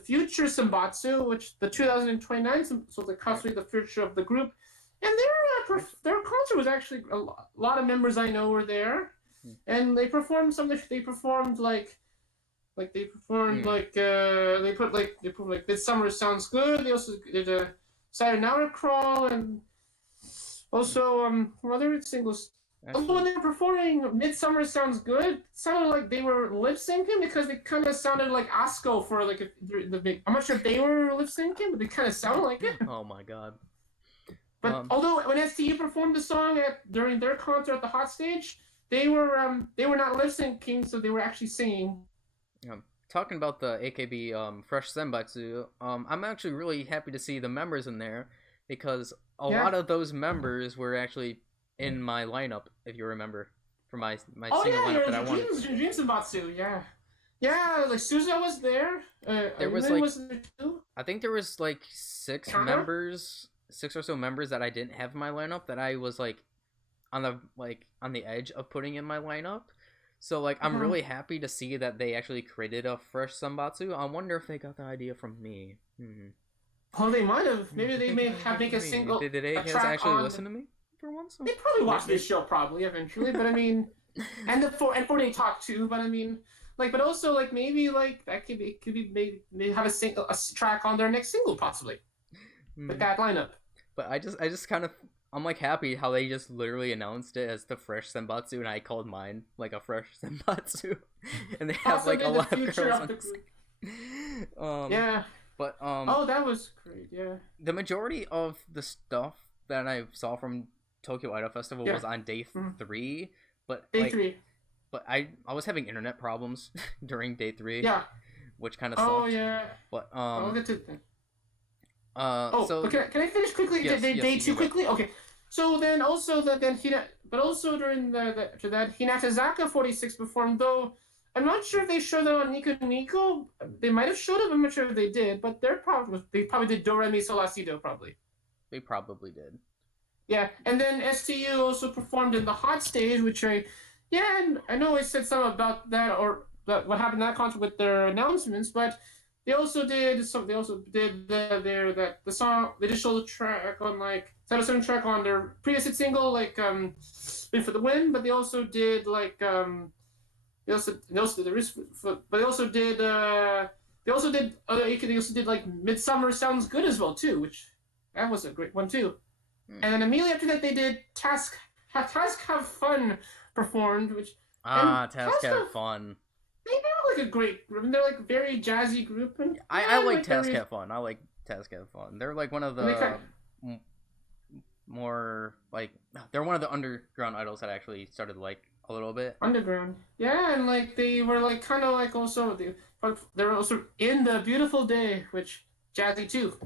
future senbatsu, which the 2029, so the constantly the future of the group, and their concert was actually a lot of members I know were there, and they performed they performed like Midsummer Sounds Good. They also did a Saturday Night Crawl, and also other singles. Although when they were performing Midsummer Sounds Good, it sounded like they were lip syncing because they kind of sounded like Asko for like I'm not sure if they were lip syncing, but they kind of sounded like it. Oh my god. But although when STE performed the song during their concert at the hot stage, they were not lip syncing, so they were actually singing. Talking about the AKB Fresh Senbatsu, I'm actually really happy to see the members in there because a lot of those members were actually in my lineup, if you remember, for my single lineup that I wanted. Dream Senbatsu, yeah, like Suza was there. There was was there too. I think there was like six or so members that I didn't have in my lineup that I was like on the edge of putting in my lineup. So like I'm really happy to see that they actually created a fresh senbatsu. I wonder if they got the idea from me. Oh, they might have. Maybe they make a single. Did they actually listen to me for once? They probably watch this show eventually, but I mean, and for they talk too. But I mean, like, but also like maybe like that could be maybe have a track on their next single possibly with that lineup. But I just kind of. I'm like happy how they just literally announced it as the fresh senbatsu, and I called mine like a fresh senbatsu, and they have also like a lot of girls on the group. Yeah. But oh, that was great. Yeah. The majority of the stuff that I saw from Tokyo Idol Festival was on day 3, but day 3. But I was having internet problems during day 3. Yeah. Which kind of sucked. Oh yeah. But I'll get to it then. So but can I finish quickly? Day 2 quickly. Okay. So then also during after that Hinatazaka 46 performed, though I'm not sure if they showed that on Nico Nico. They might have showed it, I'm not sure if they did, but they probably did Do Re Mi Sol La Si Do probably. They probably did. Yeah, and then STU also performed in the hot stage, which and I know I said something about that or what happened in that concert with their announcements, but they also did the song, the additional track on like Satisfaction track on their previous hit single like Win for the Win, but they also did like they also did like Midsummer Sounds Good as well too, which that was a great one too. And then immediately after that they did Task Have Fun performed, which Task Have Fun. They're like a great group, and they're like a very jazzy group. And I like Task Have Fun. I like Task Have Fun. They're like one of the more like they're one of the underground idols that I actually started like a little bit. Underground, yeah, and like they were like kind of like also they're also in the Beautiful Day, which jazzy too.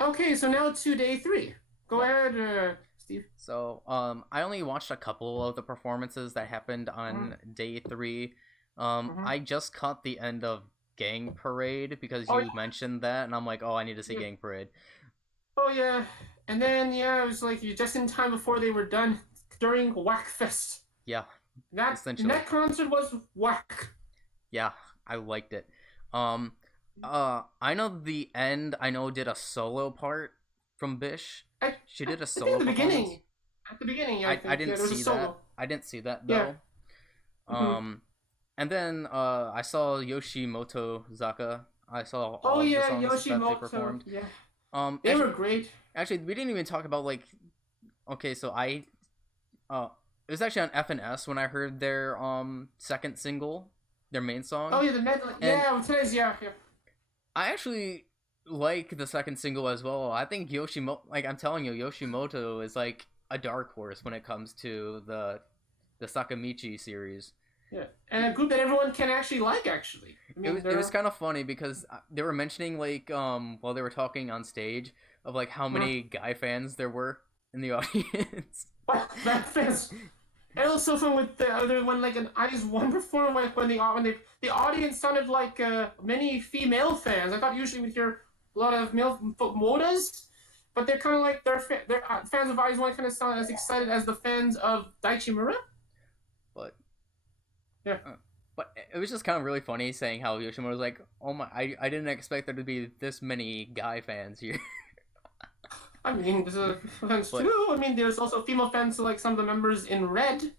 Okay, so now to day 3. Go ahead, Steve. So I only watched a couple of the performances that happened on day 3. I just caught the end of Gang Parade because you mentioned that, and I'm like, oh, I need to see Gang Parade. Oh yeah, and then it was like just in time before they were done during Whack Fest. Yeah, that concert was whack. Yeah, I liked it. I know the end. I know did a solo part from Bish. She did a solo at the beginning. At the beginning, I didn't see that. I didn't see that though. Yeah. And then I saw Yoshimoto Zaka. I saw all the songs that they performed. Yeah. They were great. Actually, we didn't even talk about like. Okay, so it was actually on FNS when I heard their second single, their main song. Oh yeah, the medley. Yeah. I actually like the second single as well. I think I'm telling you, Yoshimoto is like a dark horse when it comes to the Sakamichi series. Yeah, and a group that everyone can actually like. Actually, it was kind of funny because they were mentioning like while they were talking on stage of like how many guy fans there were in the audience. That fans. And also from with the other one, like an Ice One performer, like when the audience sounded like many female fans. I thought usually we'd hear a lot of male modas, but they're kind of like they're fans of Eyes One kind of sound as excited as the fans of Daichimura. But yeah. But it was just kind of really funny saying how Yoshimura was like, "Oh my, I didn't expect there to be this many guy fans here." I mean, there's fans too. I mean, there's also female fans to like some of the members in Red.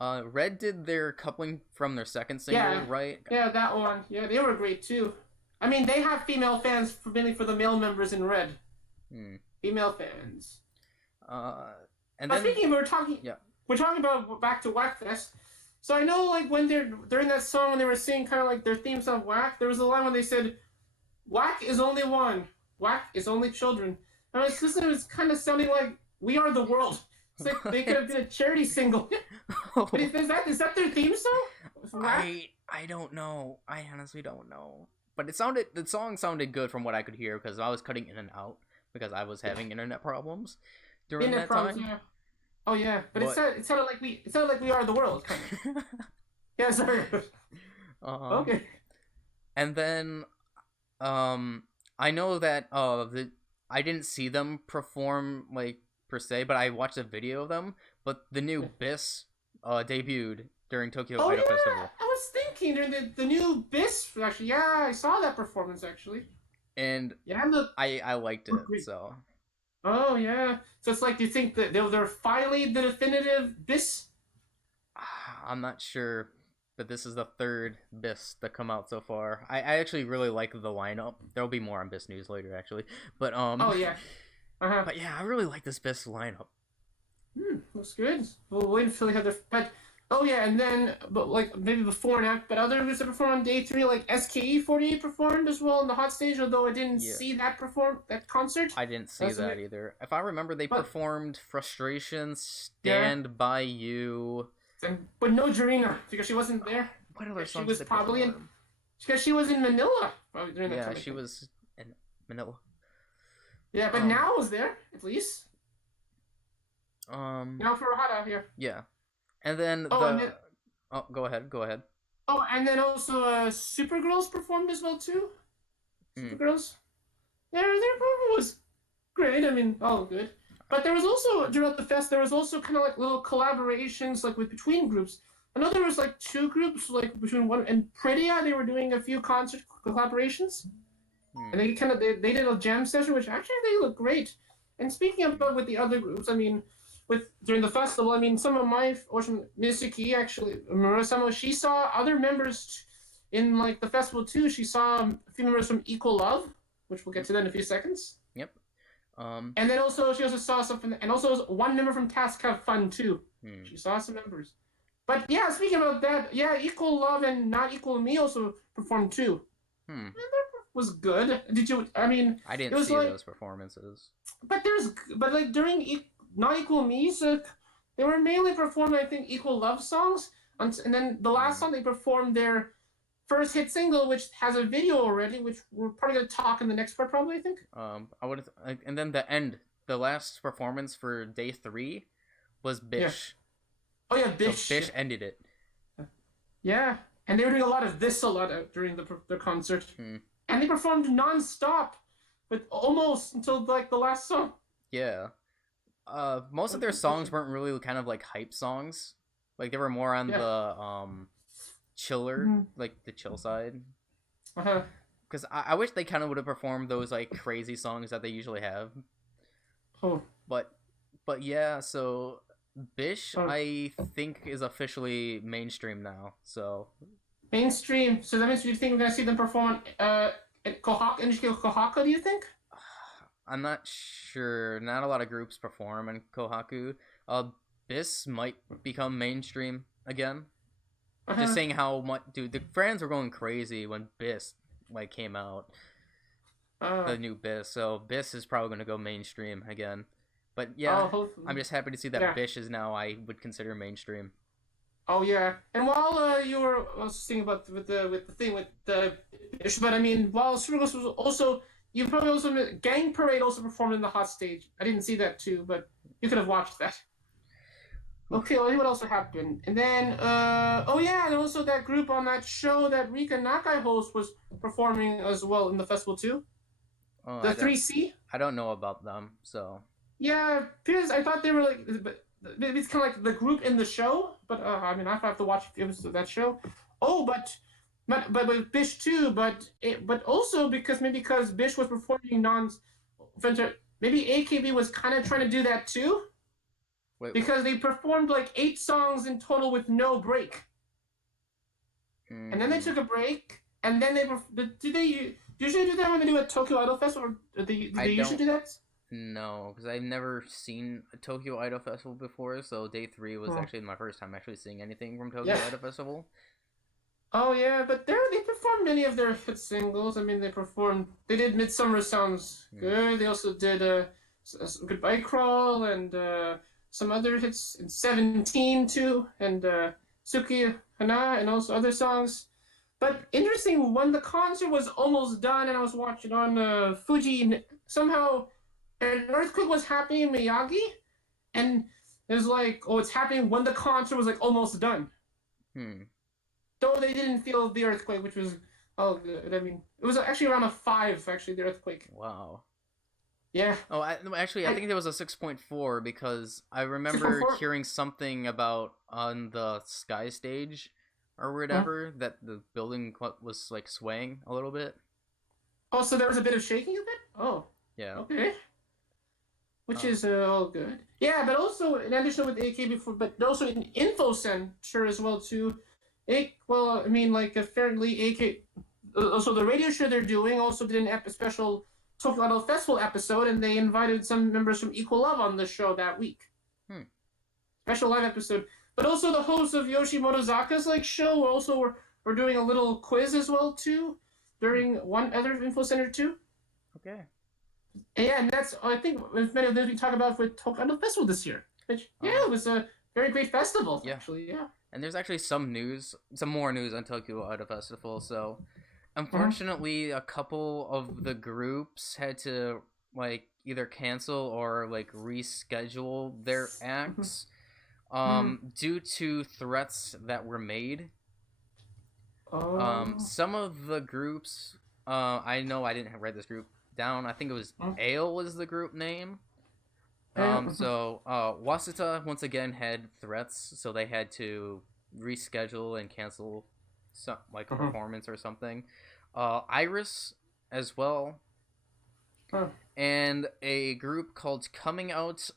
Red did their coupling from their second single, right? Yeah, that one. Yeah, they were great too. I mean, they have female fans mainly for the male members in Red. Female fans. And then speaking, we're talking about back to Whackfest. So I know, like, when during that song when they were singing kind of like their theme song Whack, there was a line when they said, "Whack is only one. Whack is only children." And I was listening, it was kind of sounding like "We Are the World." It's like they could have been a charity single. But is that their theme song? I don't know. I honestly don't know. But the song sounded good from what I could hear because I was cutting in and out because I was having internet problems during that time. Yeah. Oh yeah, but it sounded like we are the world. Kind of. Yeah, sorry. Okay. And then, I know that I didn't see them perform like per se, but I watched a video of them. But the new BIS debuted during Tokyo Idol Festival. I was thinking during the new BIS actually. Yeah, I saw that performance actually. And I liked it so. Oh yeah, so it's like, do you think that they're finally the definitive BIS? I'm not sure, but this is the third BIS to come out so far. I actually really like the lineup. There'll be more on BIS news later, actually. But Oh yeah. But yeah, I really like this BIS lineup. That's good. We'll wait until they have their. But oh yeah, and then like maybe before and after, but other groups that performed on day 3, like SKE 48 performed as well on the hot stage. Although I didn't see that concert. I didn't see that either. If I remember, they performed "Frustration," "Stand by You," but no Jerrina because she wasn't there. What other songs? She was probably because she was in Manila. During that time, she was in Manila. Yeah, but now was there at least. Now for Hada here. Yeah. And then go ahead. Oh, and then also Supergirls performed as well too. Supergirls. Their performance was great. I mean, all good. But there was also throughout the fest, there was also kind of like little collaborations like between groups. I know there was like 2 groups like between one and Prettia. They were doing a few concert collaborations, and they did a jam session, which actually they look great. And speaking about with the other groups, I mean. During the festival, I mean, some of my Mitsuki actually, Murasamo, she saw other members in like the festival too. She saw a few members from Equal Love, which we'll get to that in a few seconds. Yep. And then also she also saw something, and also one member from Task Have Fun too. She saw some members. But yeah, speaking about that, yeah, Equal Love and Not Equal Me also performed too. And that was good. Did you? I mean, I didn't see those performances. But like during Not Equal Me, so they were mainly performing, I think, Equal Love songs. And then the last song, they performed their first hit single, which has a video already, which we're probably going to talk in the next part, probably, I think. And then the last performance for day 3 was Bish. Yeah. Oh, yeah, Bish. So Bish ended it. Yeah, and they were doing a lot of this a lot during their concert. And they performed non-stop, but almost until, like, the last song. Yeah. Most of their songs weren't really kind of like hype songs. Like they were more on the chiller, like the chill side. Because I wish they kind of would have performed those like crazy songs that they usually have. But yeah, so Bish I think is officially mainstream now. So mainstream. So that means you think we're gonna see them perform at Kohaku? Do you think? I'm not sure. Not a lot of groups perform in Kohaku. BIS might become mainstream again. Just saying how much, dude. The fans were going crazy when BIS like came out. The new BIS. So BIS is probably going to go mainstream again. But yeah, I'm just happy to see that BIS is now I would consider mainstream. Oh yeah, and while you were thinking about with the thing with the BIS, but I mean, while Supergirls was also. You probably also Gang Parade also performed in the hot stage. I didn't see that too, but you could have watched that. Okay, well, what else happened? And then, and also that group on that show that Rika Nakai host was performing as well in the festival too. The 3C. I don't know about them, so. Yeah, because I thought they were like, but it's kind of like the group in the show. But I mean, I have to watch a few episodes of that show. Oh, but with Bish too. But also because Bish was performing maybe AKB was kind of trying to do that too. Wait, because they performed like 8 songs in total with no break. And then they took a break, and then do they usually do that when they do a Tokyo Idol Festival, or do they usually do that? No, because I've never seen a Tokyo Idol Festival before, so day 3 was actually my first time actually seeing anything from Tokyo Idol Festival. Oh yeah, but they performed many of their hit singles. I mean, they did Midsummer Sounds Good. They also did Goodbye Crawl and some other hits, and 17 too, and Suki Hana, and also other songs. But interesting, when the concert was almost done and I was watching on Fuji, somehow an earthquake was happening in Miyagi, and it was like, oh, it's happening when the concert was like almost done. Though they didn't feel the earthquake, which was good. I mean, it was actually around a 5, actually, the earthquake. Wow. Yeah. Oh, I think there was a 6.4 because I remember hearing something about on the Sky stage or whatever that the building was like swaying a little bit. Oh, so there was a bit of shaking of it? Oh. Yeah. Okay. Which is all good. Yeah, but also in addition with AK but also in Info Center as well too. Apparently AK. Also, the radio show they're doing also did a special Tokyo Idol Festival episode, and they invited some members from Equal Love on the show that week. Special live episode. But also the hosts of Yoshi Motozaka's show also were doing a little quiz as well too during one other Info Center too. Okay. Yeah, and that's I think many of those we talk about with Tokyo Idol Festival this year. Which it was a very great festival actually. Yeah. And there's actually some more news on Tokyo Idol Festival. So, unfortunately, a couple of the groups had to either cancel or reschedule their acts due to threats that were made. Some of the groups, I know I didn't write this group down. I think it was Ale was the group name. So Wasita once again had threats, so they had to reschedule and cancel some a performance or something. Iris as well, and a group called Coming Out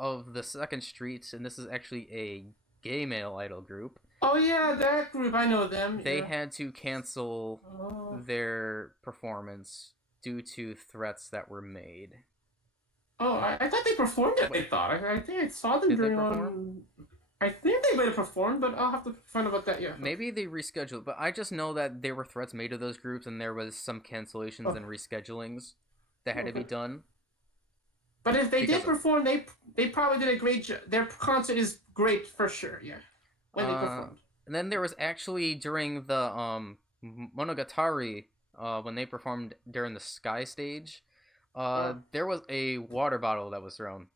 of the Second Street, and this is actually a gay male idol group. Oh yeah, that group, I know them. They had to cancel their performance due to threats that were made. Oh, I thought they performed it. I think I saw them during one. I think they might have performed, but I'll have to find out about that. Yeah. Maybe they rescheduled, but I just know that there were threats made to those groups, and there was some cancellations and reschedulings that had to be done. But if they did perform, they probably did a great job. Their concert is great for sure. Yeah. When they performed. And then there was actually during the Monogatari when they performed during the Sky stage. There was a water bottle that was thrown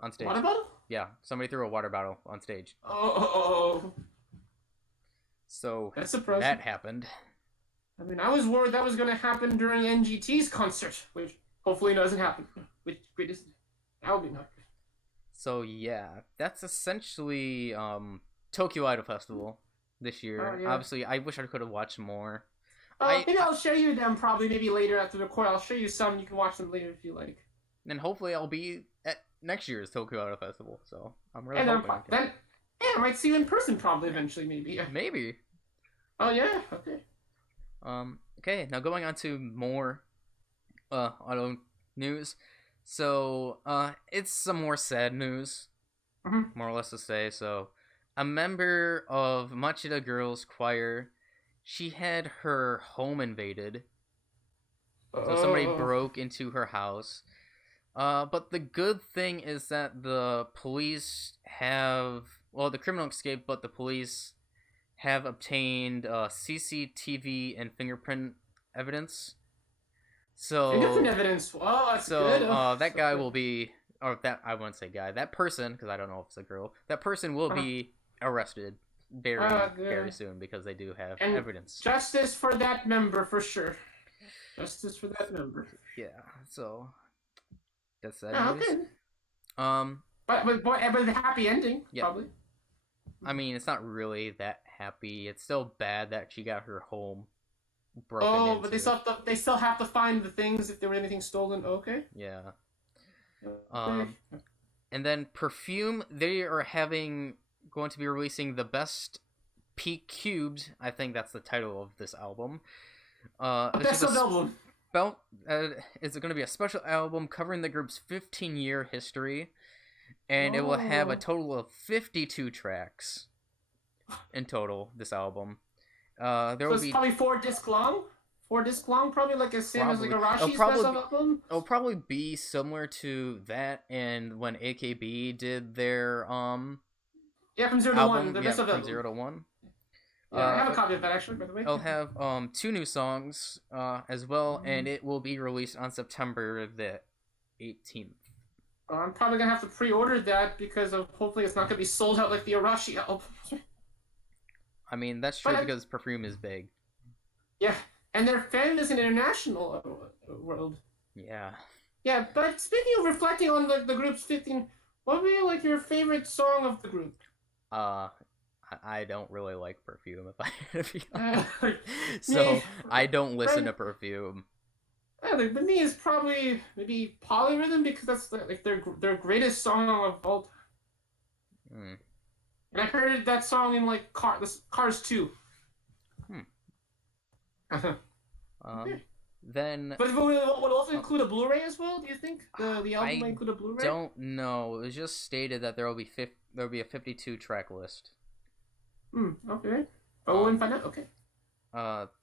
on stage. Water bottle? Yeah, somebody threw a water bottle on stage. Oh. So that's surprising. That happened. I mean, I was worried that was going to happen during NGT's concert, which hopefully doesn't happen. That would be not good. So yeah, that's essentially Tokyo Idol Festival this year. Yeah. Obviously, I wish I could have watched more. Maybe I'll show you them maybe later after the record. I'll show you some. You can watch them later if you like. And hopefully I'll be at next year's Tokyo Idol Festival. So I'm really hoping. I might see you in person probably eventually. Maybe. Maybe. Oh yeah. Okay. Okay. Now going on to more idol news. So it's some more sad news, more or less to say. So a member of Machida Girls Choir. She had her home invaded. So somebody broke into her house. But the good thing is that the police the criminal escaped, but the police have obtained CCTV and fingerprint evidence. So fingerprint evidence. Oh, that's good. That guy will be, or that I won't say guy. That person, because I don't know if it's a girl. That person will be arrested very soon because they do have evidence. Justice for that member for sure. Justice for that member. Yeah. So, That's sad Oh, news. okay. But But the happy ending, Yeah. probably. I mean, it's not really that happy. It's still bad that she got her home broken into. But they still have to find the things if there were anything stolen. Okay. Yeah. Okay. And then Perfume, they are going to be releasing the best Peak Cubed. I think that's the title of this album. Best of album. It's going to be a special album covering the group's 15-year history, and it will have a total of 52 tracks in total. This album. It's probably 4 disc long. 4 disc long, probably like as same as like Arashi's best of album. It'll probably be similar to that, and when AKB did their from 0 to album, 1, the best of from album. 0 to 1. Yeah, I have a copy of that actually, by the way. It'll have 2 new songs as well, and it will be released on September the 18th. I'm probably gonna have to pre-order that because hopefully it's not gonna be sold out like the Arashi album. I mean, that's true because Perfume is big. Yeah, and their fan is an international world. Yeah. Yeah, but speaking of reflecting on the group's 15, what would be like your favorite song of the group? I don't really like Perfume, if be honest. So I don't listen to Perfume. Like, me is probably maybe Polyrhythm because that's like their greatest song of all time. And I heard that song in like Cars 2. Then. But would it also include a Blu-ray as well? Do you think the album will include a Blu-ray? I don't know. It was just stated that there will be a 52 track list. Okay. Oh, we'll find out. Okay.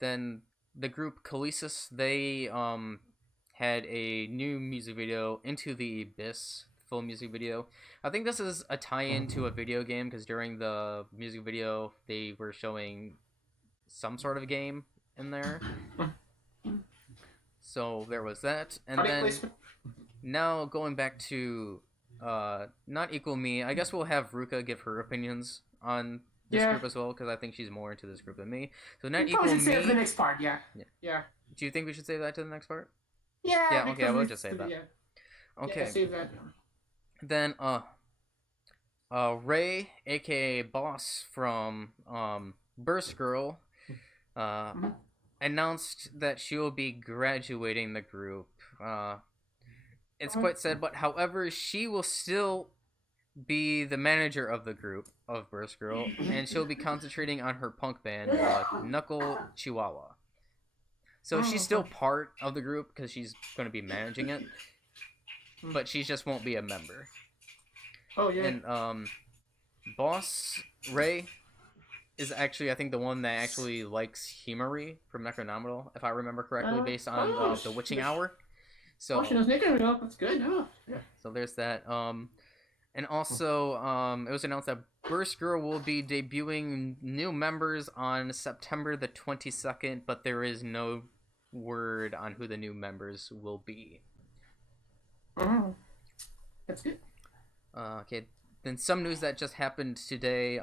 Then the group Khaleesi's, they had a new music video, Into the Abyss, full music video. I think this is a tie-in to a video game because during the music video they were showing some sort of game in there. So there was that, and then now going back to Not Equal Me, I guess we'll have Ruka give her opinions on this group as well, because I think she's more into this group than me. So Not Equal Me. Save the next part, yeah. Do you think we should save that to the next part? Yeah. Yeah. Okay, I will just save that. Yeah. Okay. Yeah, save that. Then Ray, aka Boss from Burst Girl, announced that she will be graduating the group. It's quite sad, but however, she will still be the manager of the group of Burst Girl, and she'll be concentrating on her punk band, Knuckle Chihuahua. So she's still part of the group because she's going to be managing it, but she just won't be a member. Oh yeah. And Boss Ray is actually, I think, the one that actually likes Himari from Necronominal, if I remember correctly, based on the Witching Hour. So she knows Necronominal. That's good. Oh, yeah. So there's that. And also, it was announced that Burst Girl will be debuting new members on September the 22nd, but there is no word on who the new members will be. That's good. Okay, then some news that just happened today.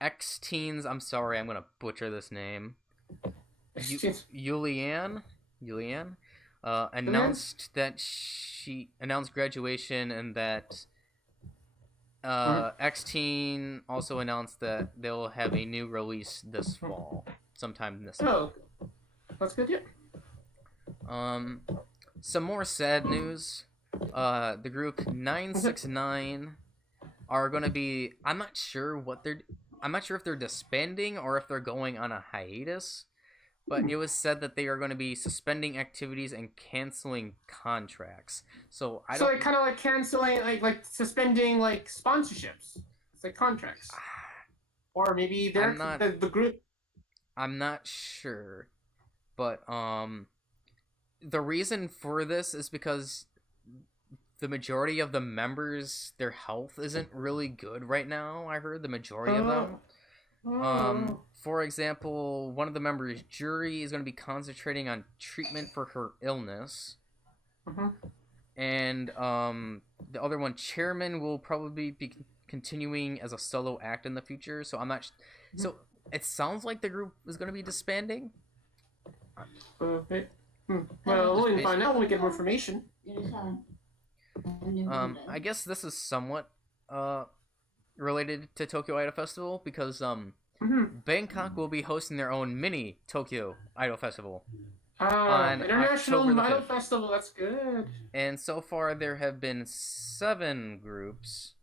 X-Teens, I'm sorry, I'm gonna butcher this name. Yulian announced that she announced graduation, and that X-Teen also announced that they'll have a new release this fall, sometime this fall. Oh, that's good, yeah. Some more sad news. The group 969 are going to be, I'm not sure if they're disbanding or if they're going on a hiatus, but it was said that they are going to be suspending activities and canceling contracts. So I don't. So like kind of like canceling, like suspending like sponsorships. It's like contracts. Or maybe they're the group. I'm not sure, but the reason for this is because the majority of the members, their health isn't really good right now. I heard the majority of them. For example, one of the members, Jury, is going to be concentrating on treatment for her illness. And the other one, Chairman, will probably be continuing as a solo act in the future. So I'm not. So it sounds like the group is going to be disbanding. Okay. Well, we'll find out when we get more information. I guess this is somewhat related to Tokyo Idol Festival because Bangkok will be hosting their own mini Tokyo Idol Festival on International October the Idol 5th. Festival. That's good. And so far, there have been 7 groups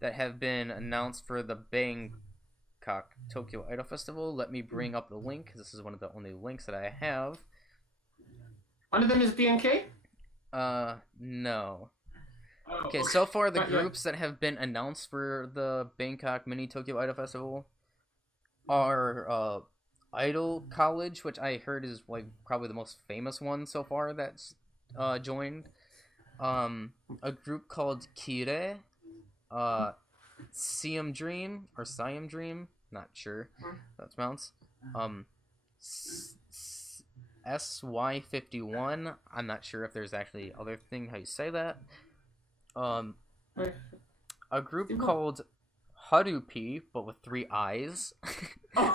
that have been announced for the Bangkok Tokyo Idol Festival. Let me bring up the link. This is one of the only links that I have. One of them is BNK? No. Oh, Okay, so far the groups that have been announced for the Bangkok Mini Tokyo Idol Festival are Idol College, which I heard is like probably the most famous one so far that's joined. A group called Kaere, Siam Dream or Siam Dream, not sure that's pronounced. SY51. I'm not sure if there's actually other thing how you say that. A group called Harupi, but with 3 eyes.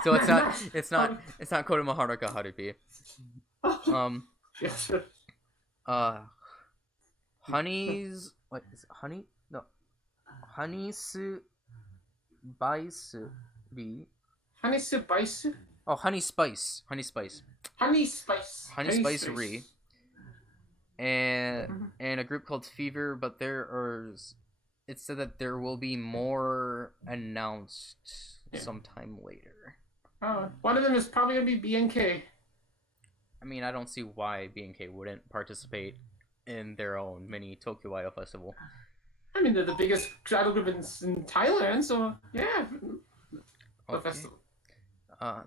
So it's not Kodama Haruka Harupi. Honey's what is it? Honey? No. Honeysu Baisu B. Honeysu Baisu? Oh, Honey Spice. Honey Spice. Honey Spice. Honey Spicery. And a group called Fever, but it said that there will be more announced sometime later. Oh, one of them is probably gonna be BNK. I mean, I don't see why BNK wouldn't participate in their own mini Tokyo Idol Festival. I mean, they're the biggest idol group in Thailand, so yeah. Okay. Festival.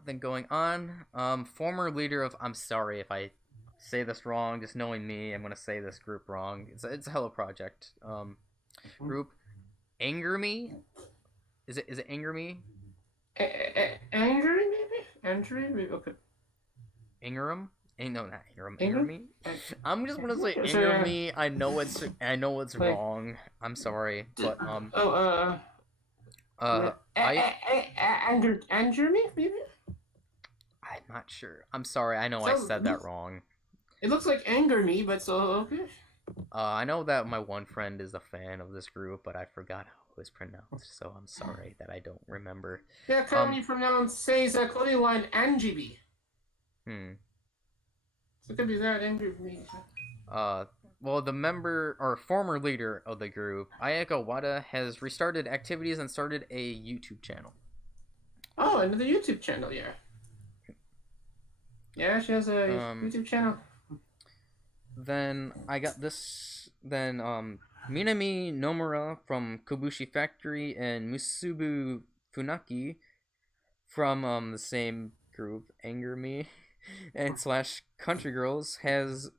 Then going on, former leader of, I'm sorry if I say this wrong, just knowing me, I'm gonna say this group wrong. It's a Hello Project group. Anger Me? Is it Anger Me? Angry maybe? Angry maybe? Okay. Ingram? No, not Ingram. Anger Me? I'm just gonna say Anger Me. I know it's wrong. I'm sorry, but Anger Me maybe? I'm not sure. I'm sorry. I know I said that wrong. It looks like Anger Me, but so okay. I know that my one friend is a fan of this group, but I forgot how it was pronounced, so I'm sorry that I don't remember. Yeah, currently pronounced says clothing line Anjibi. So it could be that Angry Me. Well, the member or former leader of the group, Ayaka Wada, has restarted activities and started a YouTube channel. Oh, another YouTube channel, yeah. Yeah, she has a YouTube channel. Then I got this. Then Minami Nomura from Kobushi Factory and Musubu Funaki from the same group, Anger Me, and / Country Girls they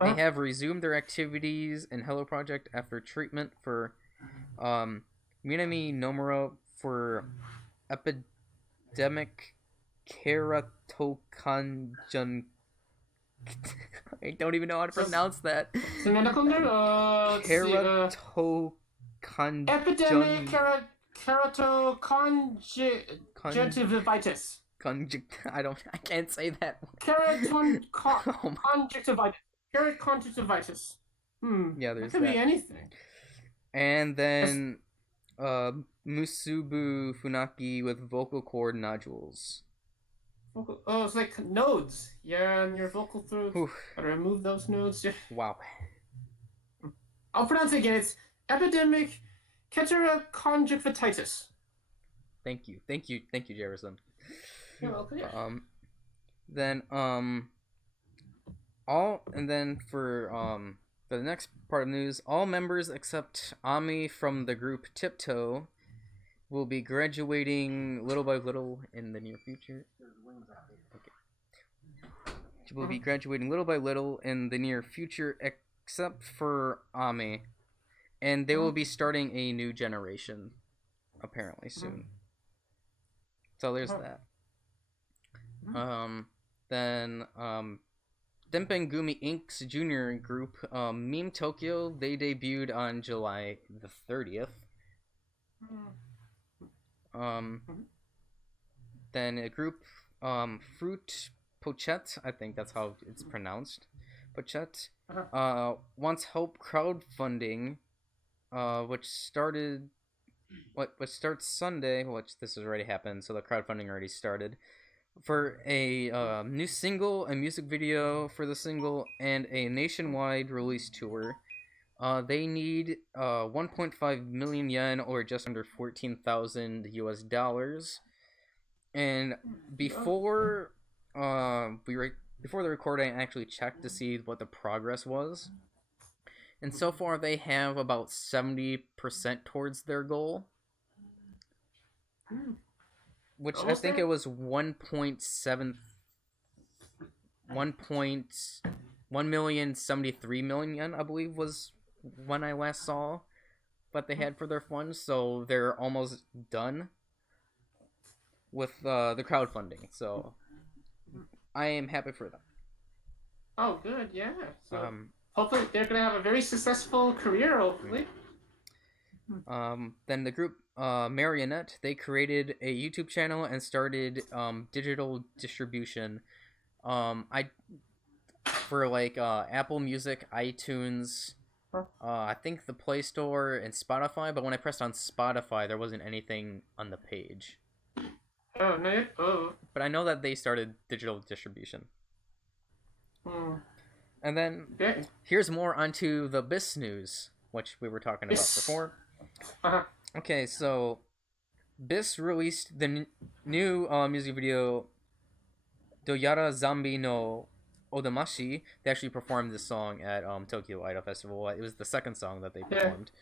have resumed their activities in Hello Project after treatment for Minami Nomura for epidemic keratoconjunct. I don't even know how to pronounce that. It's a medical name? Epidemic keratoconjunctivitis. I can't say that. Conjunctivitis. Keratoconjunctivitis. Yeah, there's that. Could be anything. And then Musubu Funaki with vocal cord nodules. Oh, it's like nodes. Yeah, in your vocal throat. Gotta remove those nodes. Wow. I'll pronounce it again. It's epidemic keratoconjunctivitis. Thank you, Jerrison. You're welcome. Yeah. Then for the next part of news, all members except Ami from the group Tiptoe will be graduating little by little in the near future. Okay. She will be graduating little by little in the near future, except for Ami, and they will be starting a new generation, apparently soon. So there's that. Then Denpengumi Inc.'s junior group, Meme Tokyo, they debuted on July the 30th. Then a group, Fruit Pochette, I think that's how it's pronounced. Pochette, Once Hope crowdfunding, which started what starts Sunday, which this has already happened, so the crowdfunding already started, for a new single, a music video for the single, and a nationwide release tour. They need 1.5 million yen, or just under 14,000 US dollars. And before before the recording, I actually checked to see what the progress was. And so far, they have about 70% towards their goal, which I think it was 1.73 million yen, I believe, was when I last saw what they had for their funds. So they're almost done with the crowdfunding. So I am happy for them. Oh, good, yeah. So hopefully they're gonna have a very successful career. Hopefully. Then the group Marionette, they created a YouTube channel and started digital distribution. For like Apple Music, iTunes, I think the Play Store and Spotify. But when I pressed on Spotify, there wasn't anything on the page. Oh no! Oh. But I know that they started digital distribution. And then here's more onto the BIS news, which we were talking about before. Okay, so BIS released the new music video Doyara Zambi no Odamashi. They actually performed this song at Tokyo Idol Festival. It was the second song that they performed.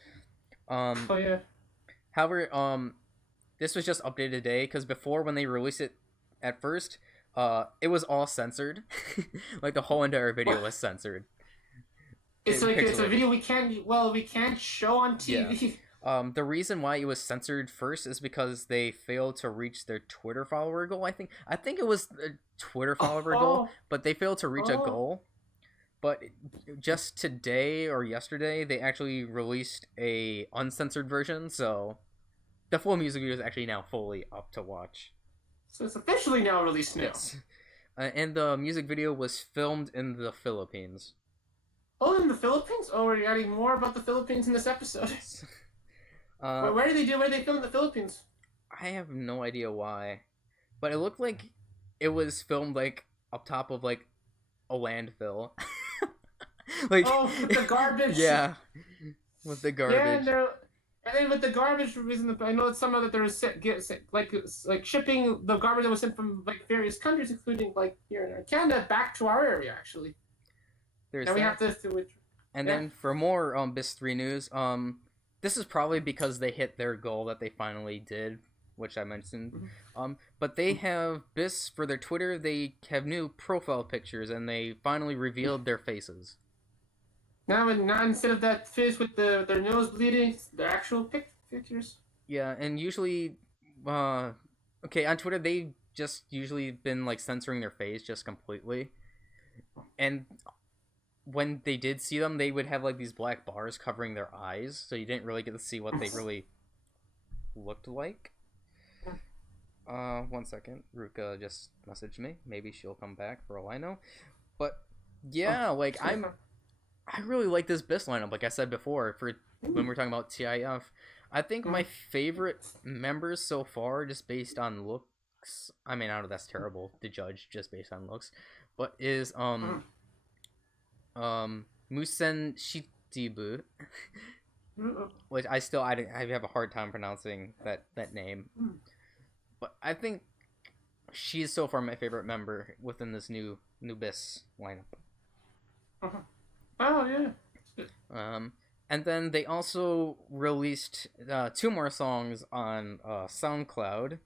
However, this was just updated today, because before, when they released it at first, it was all censored. Like the whole entire video was censored. It's like it's a video we can't show on TV. Yeah. The reason why it was censored first is because they failed to reach their Twitter follower goal. I think it was a Twitter follower goal, but they failed to reach a goal. But just today or yesterday, they actually released a uncensored version, so the full music video is actually now fully up to watch. So it's officially now released now. Yes. And the music video was filmed in the Philippines. Oh, in the Philippines? Oh, we're adding more about the Philippines in this episode. Where did they film in the Philippines? I have no idea why, but it looked like it was filmed like up top of like a landfill. Like, with the garbage. Yeah, with the garbage. Yeah, and then with the garbage reason, I know that somehow that there's like shipping the garbage that was sent from like various countries, including like here in Canada, back to our area actually. There's and we that. have to. And then for more BIS3 news, this is probably because they hit their goal that they finally did, which I mentioned. But they have BIS for their Twitter. They have new profile pictures, and they finally revealed their faces. Now instead of that face with their nose bleeding, their actual pictures. Yeah, and usually, on Twitter they just usually been like censoring their face just completely, and when they did see them, they would have like these black bars covering their eyes, so you didn't really get to see what they really looked like. 1 second, Ruka just messaged me. Maybe she'll come back for all I know. But yeah, I really like this BIS lineup. Like I said before, for when we're talking about TIF, I think my favorite members so far, just based on looks. I mean, I know that's terrible to judge just based on looks, but is Musen Shitibu, which I have a hard time pronouncing that name, but I think she's so far my favorite member within this new BIS lineup. Oh yeah. And then they also released 2 more songs on SoundCloud.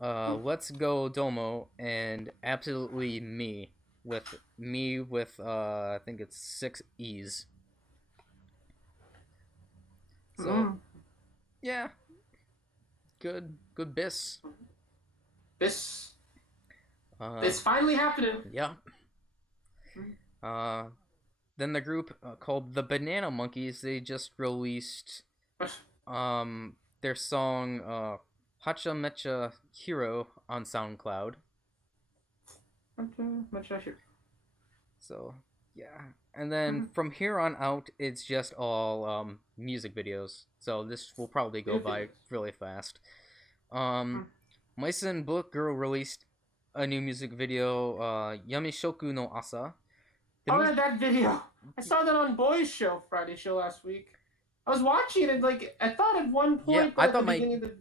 Let's Go Domo and Absolutely Me with I think it's 6 E's. So yeah, good BIS. It's finally happening. Yeah. Then the group called the Banana Monkeys, they just released their song Hacha Mecha Hero on SoundCloud. So Yeah, and then from here on out, it's just all music videos. So this will probably go by really fast. Maisen Book Girl released a new music video, Yamishoku no Asa. That video! I saw that on Boy's show, Friday show last week. I was watching it, like, I thought at one point I at thought the beginning of the...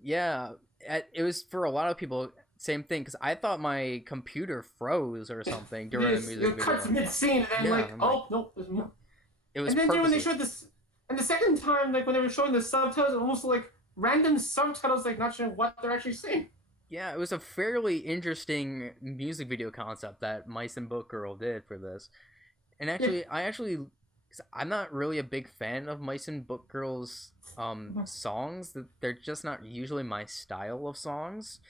Yeah, it was for a lot of people, same thing, because I thought my computer froze or something during the music video. It cuts mid-scene, and then, Yeah, nope, there's more. It was and then when they purposely. showed this... And the second time, like, when they were showing the subtitles, it almost like random subtitles, like, not sure what they're actually saying. Yeah, it was a fairly interesting music video concept that Mice and Book Girl did for this. And actually, I'm not really a big fan of Mice and Book Girl's songs. They're just not usually my style of songs.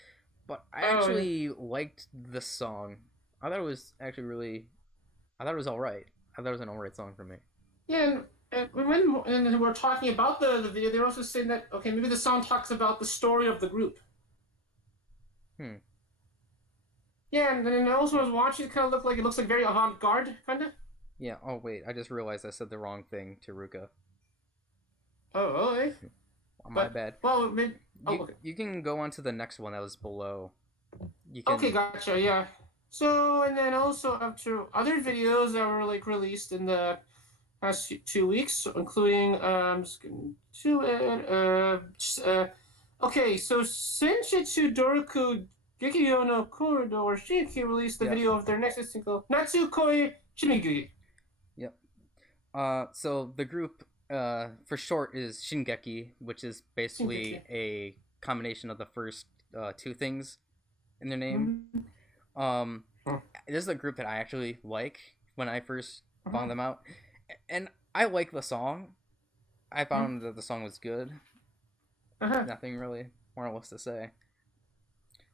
But I actually liked the song. I thought it was actually I thought it was alright. I thought it was an alright song for me. Yeah, and when we're talking about the video, they were also saying that, okay, maybe the song talks about the story of the group. Yeah, and then also I was watching, it kind of looks like very avant-garde, kind of. Yeah, oh wait, I just realized I said the wrong thing to Ruka. Oh, okay. My bad. Well, maybe... You can go on to the next one that was below. Okay, gotcha, yeah. So, and then also up to other videos that were, like, released in the past 2 weeks, including, just getting to it, okay, so Senshitsu Doruku Gekyo no Corridor Shinki released the video of their next single, Natsukoi Shimiguri. Yep. So the group, for short, is Shingeki, which is basically a combination of the first two things in their name. This is a group that I actually like when I first found them out, and I like the song. I found that the song was good. Nothing really more or less to say.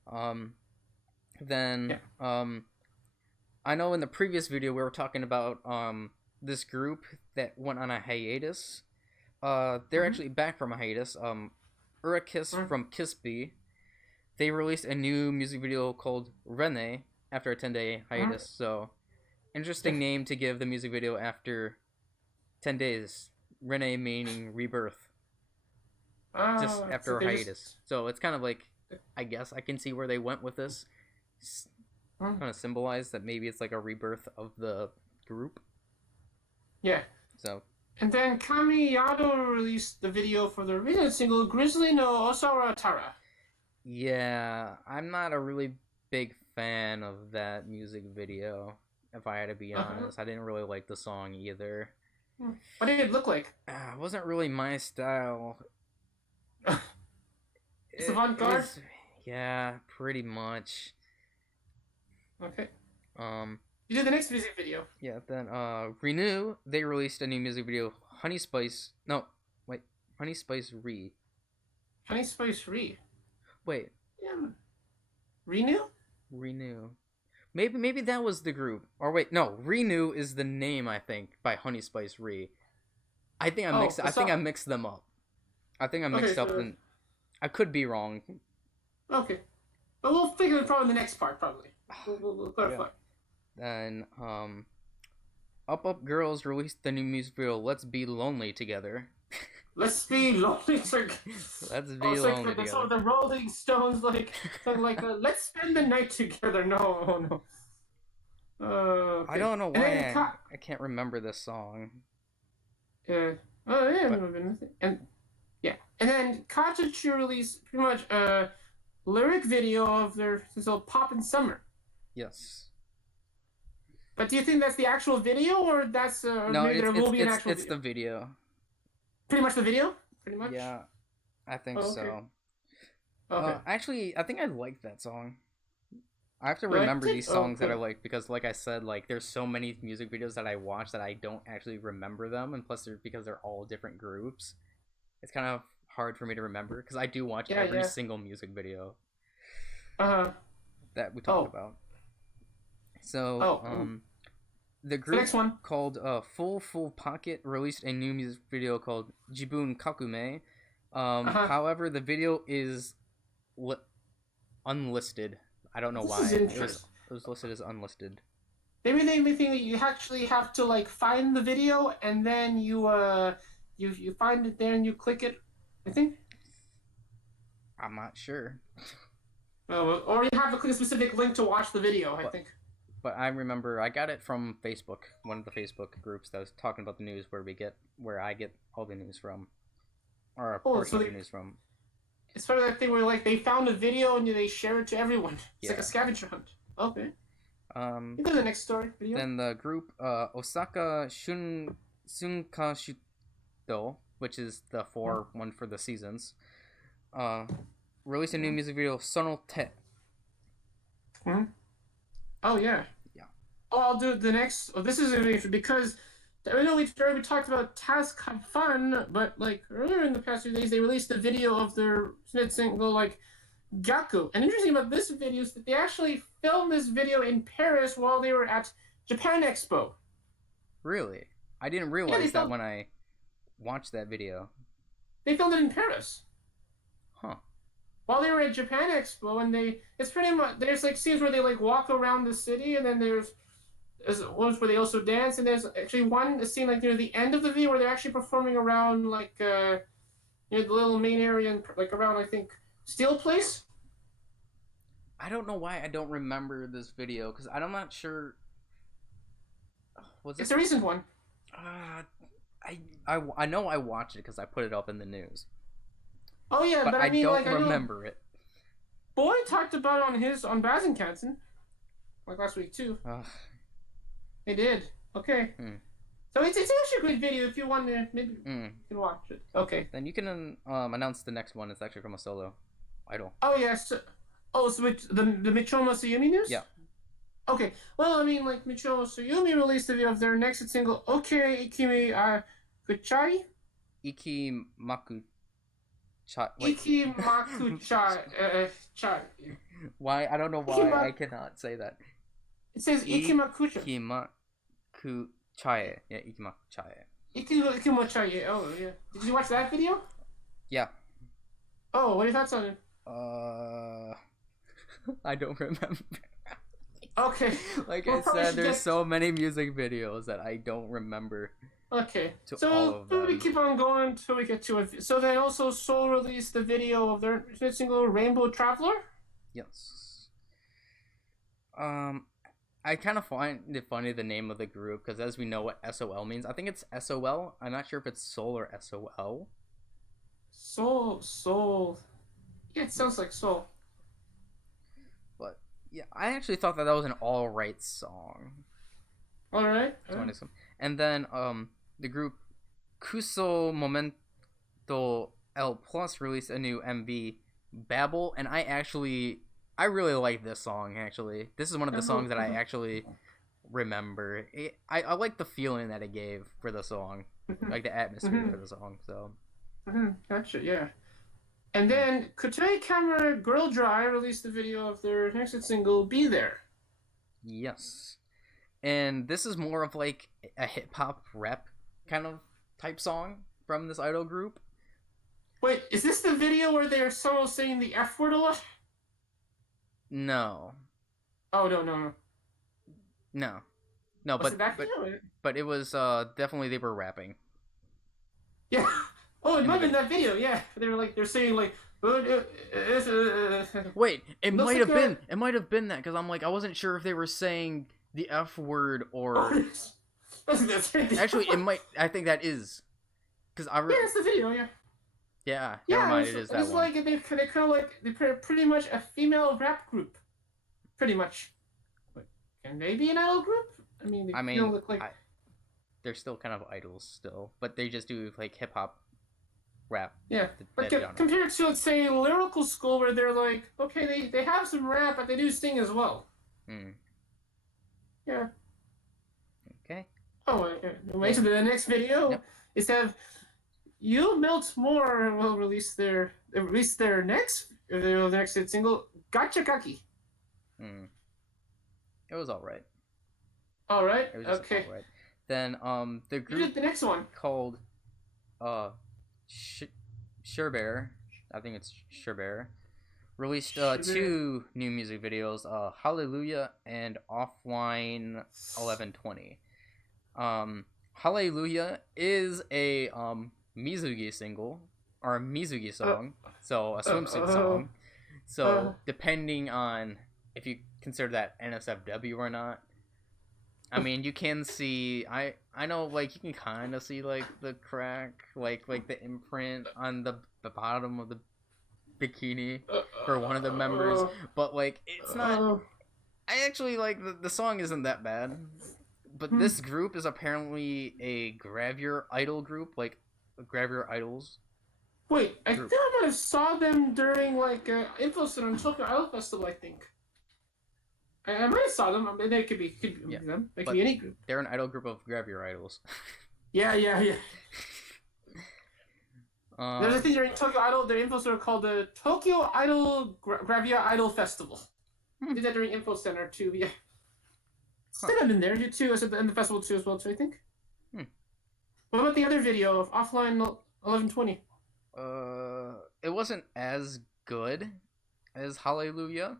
I know in the previous video we were talking about this group that went on a hiatus. They're actually back from a hiatus. Urakiss from Kisby. They released a new music video called Rene after a 10-day hiatus. So, interesting name to give the music video after 10 days. Rene meaning rebirth. Just after a hiatus. So it's kind of like, I guess I can see where they went with this. Kind of symbolize that maybe it's like a rebirth of the group. Yeah. So. And then Kami Yado released the video for the recent single Grizzly no Osara Tara. Yeah, I'm not a really big fan of that music video, if I had to be honest. I didn't really like the song either. What did it look like? It wasn't really my style. It's avant-garde? Yeah, pretty much. Okay. You did the next music video. Yeah, then Renew, they released a new music video, Honey Spice Re. Honey Spice Re. Wait. Yeah. Renew? Renew. Maybe that was the group. Or wait, no, Renew is the name, I think, by Honey Spice Re. I think I mixed them up. I think I mixed up and I could be wrong. Okay. But we'll figure it out in the next part, probably. We'll clarify. Then, Up Girls released the new music video, Let's Be Lonely Together. Let's be lonely together. Let's be lonely together. So the Rolling Stones, let's spend the night together. No. Okay. I don't know why I can't remember this song. And then Kachichu released pretty much a lyric video of their Pop in Summer. Yes. But do you think that's the actual video, or that's no? It's the video. Pretty much the video. Pretty much. Yeah, I think so. Okay. Actually, I think I like that song. I have to remember these songs that I like because, like I said, like there's so many music videos that I watch that I don't actually remember them, and plus because they're all different groups, it's kind of hard for me to remember because I do watch every single music video that we talked about. So, the group called Full Pocket released a new music video called Jibun Kakume. However, the video is unlisted. I don't know why. It was listed as unlisted. They made anything that you actually have to like find the video and then you find it there and you click it. I think. I'm not sure. Oh, or you have to click a specific link to watch the video. I think. But I remember I got it from Facebook, one of the Facebook groups that was talking about the news where I get all the news from, or a portion of the news from. It's sort of that thing where like they found a video and they share it to everyone. It's like Yeah. a scavenger hunt. Okay. You go to the next story. Video. Then the group Osaka Sunkashuto, which is the one for the seasons, released a new music video, Sono Te. Oh yeah. Yeah. Oh, I'll do the next. Oh, this is interesting because I know we talked about Task Have Fun, but like earlier in the past few days, they released a video of their single like Gaku. And interesting about this video is that they actually filmed this video in Paris while they were at Japan Expo. Really? I didn't realize that when I watched that video. They filmed it in Paris. Huh. While they were at Japan Expo, and it's pretty much, there's like scenes where they like walk around the city, and then there's ones where they also dance, and there's actually a scene like near the end of the video where they're actually performing around like near the little main area and like around I think Steel Place. I don't know why I don't remember this video because I'm not sure. It's a recent one. I know I watched it because I put it up in the news. Oh yeah, but I mean, don't remember it. Boy talked about it on Basenkansen, like last week too. They did. Okay. So it's actually a great video if you want to maybe you can watch it. Okay. Then you can announce the next one. It's actually from a solo idol. Oh yes. Yeah, so the Michoma Tsuyumi news? Yeah. Okay. Well, I mean, like Michoma Tsuyumi released a video of their next single, Okay Kimi Kuchai. Ikimaku Chai. Ikimaku Chai. Why? I don't know why I cannot say that. It says Ikimaku Chai. Ikimaku Chai. Yeah, Ikimaku Chai. Ikimaku Chai. Oh yeah. Did you watch that video? Yeah. Oh, what are your thoughts on it? I don't remember. Okay. Like I said, there's so many music videos that I don't remember. Okay. So we keep on going until we get to it. So they also Soul released the video of their single Rainbow Traveler? Yes. I kind of find it funny the name of the group because as we know what SOL means. I think it's SOL. I'm not sure if it's Soul or SOL. Soul. Yeah, it sounds like Soul. But yeah, I actually thought that was an alright song. Alright. And then the group Kuso Momento L Plus released a new MV, Babel, and I really like this song actually. This is one of the songs that I actually remember. I like the feeling that it gave for the song, like the atmosphere for the song. So. Gotcha. Yeah. And then Kutei Camera Girl Dry released the video of their next single, Be There. Yes. And this is more of like a hip-hop rap kind of type song from this idol group. Wait, is this the video where they're somehow saying the F word a lot? No. Oh, no. No, but it was definitely they were rapping. Yeah. Oh, it might have been that video, yeah. They're saying like Wait, it might have been that because I wasn't sure if they were saying the F word or actually I think that is because yeah, it's the video, yeah. Yeah, never mind, it is that one. It's like they're pretty much a female rap group, pretty much. But can they be an idol group? I mean, they don't look like they're still kind of idols still, but they just do like hip hop rap. Yeah, but compared to let's say lyrical school where they're like, okay, they have some rap, but they do sing as well. Yeah. Okay. Oh, wait. So the next video is have You Melt More will release their next single, Gotcha Kaki. It was alright. Alright. It was just okay. Alright. Then the group You did the next one called Sherbear. I think it's Sherbear. released two new music videos, Hallelujah and Offline 1120. Hallelujah is a Mizugi single, or a Mizugi song, so a swimsuit song. So depending on if you consider that NSFW or not, I mean, you can see, I know, like, you can kind of see, like, the crack, like the imprint on the bottom of the bikini for one of the members, but, like, it's not, I actually, like, the song isn't that bad, but this group is apparently a Gravure idol group, like, Gravure idols. Wait, I think I might have saw them during, like, Info Center and Tokyo Idol Festival, I think. I might have saw them. I mean, they could be them. They could be any group. They're an idol group of Gravure idols. Yeah. There's a thing during Tokyo Idol. Their Info Center called the Tokyo Idol Gravure Idol Festival. Did that during Info Center too. Yeah. I think I've been there too. I said in the festival too as well too. I think. What about the other video of Offline 1120? It wasn't as good as Hallelujah,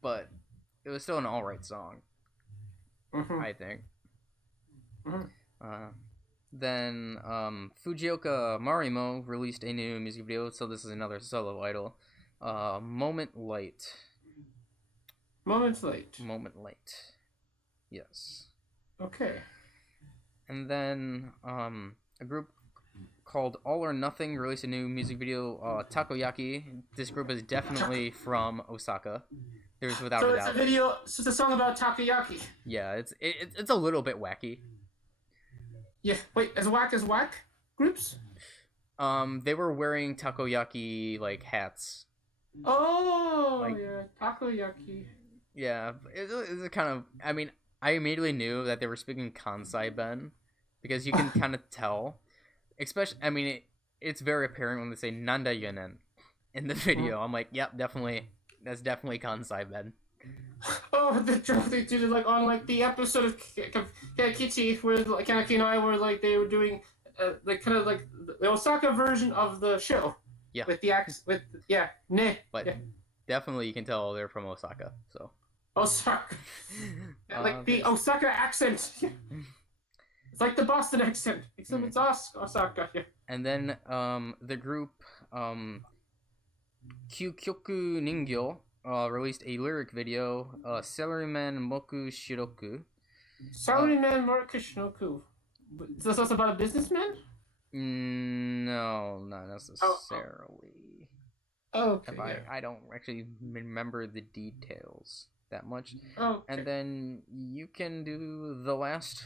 but it was still an alright song, I think. Then Fujioka Marimo released a new music video, so this is another solo idol. Moment Late. Moment Late. Yes. Okay. And then a group called All or Nothing released a new music video, Takoyaki. This group is definitely from Osaka. There's without a doubt. So it's a video. So it's a song about takoyaki. Yeah, it's a little bit wacky. Yeah. Wait, as whack groups? They were wearing takoyaki like hats. Oh, like, yeah, takoyaki. Yeah, it's kind of. I mean, I immediately knew that they were speaking Kansai Ben, because you can kind of tell. Especially, I mean, it's very apparent when they say Nanda Yonen in the video. I'm like, yep, definitely. That's definitely Kansai Ben. Oh, the joke they did it like on like the episode of Kitty where like Kaneki and I were like they were doing like kind of like the Osaka version of the show. Yeah. With the ne. But definitely you can tell they're from Osaka. So. Osaka. Like the Osaka accent. It's like the Boston accent, except it's Osaka. Yeah. And then the group Kyukyoku Ningyo released a lyric video, Salaryman Moku Shiroku. Salaryman Moku Shiroku. Is this also about a businessman? No, not necessarily. Okay. I don't actually remember the details that much. Okay. And then you can do the last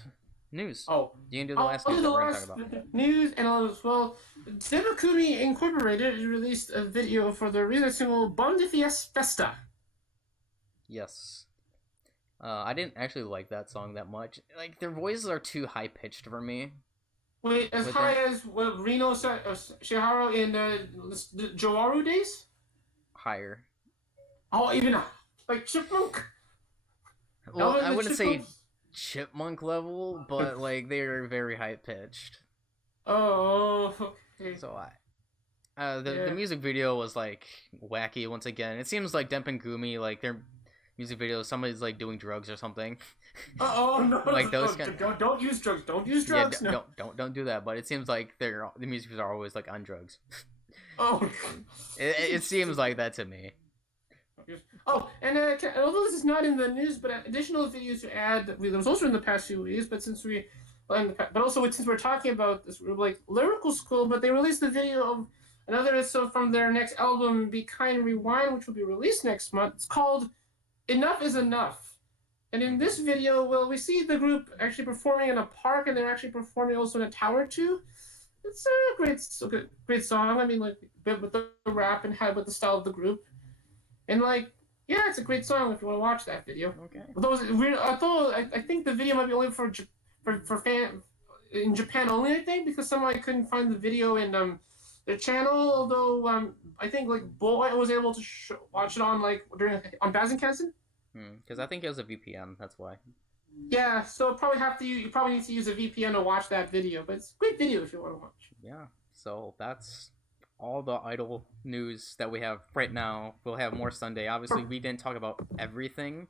news. You can do the last news that we're going to talk about. News and all as well. Senbatsu Incorporated released a video for the recent single Bon de Fiesta. Yes. I didn't actually like that song that much. Like, their voices are too high-pitched for me. Wait, as high as Reno Shiharu in the Joaru days? Higher. Oh, even like Chipmunk? Well, I wouldn't say Chipmunk level, but like they're very high pitched. Oh, okay. So the music video was like wacky once again. It seems like Gumi, like their music video, somebody's like doing drugs or something. No! Like those don't use drugs. Don't use drugs. Yeah, don't do that. But it seems like the music videos are always like on drugs. It seems like that to me. Oh, and although this is not in the news, but additional videos to add. That was also in the past few weeks, but since we're talking about this, we're like lyrical school, but they released the video of another episode from their next album, Be Kind Rewind, which will be released next month. It's called Enough Is Enough. And in this video, we see the group actually performing in a park, and they're actually performing also in a tower too. It's a great song. I mean, like with the rap and with the style of the group, and like. Yeah, it's a great song if you want to watch that video. Okay. I think the video might be only for fan in Japan only. I think because somebody couldn't find the video in their channel. Although I think like Boy was able to watch it on on Bazenkansen. Because I think it was a VPN. That's why. Yeah, so you probably need to use a VPN to watch that video. But it's a great video if you want to watch. Yeah. So that's all the idol news that we have right now. We'll have more Sunday. Obviously, we didn't talk about everything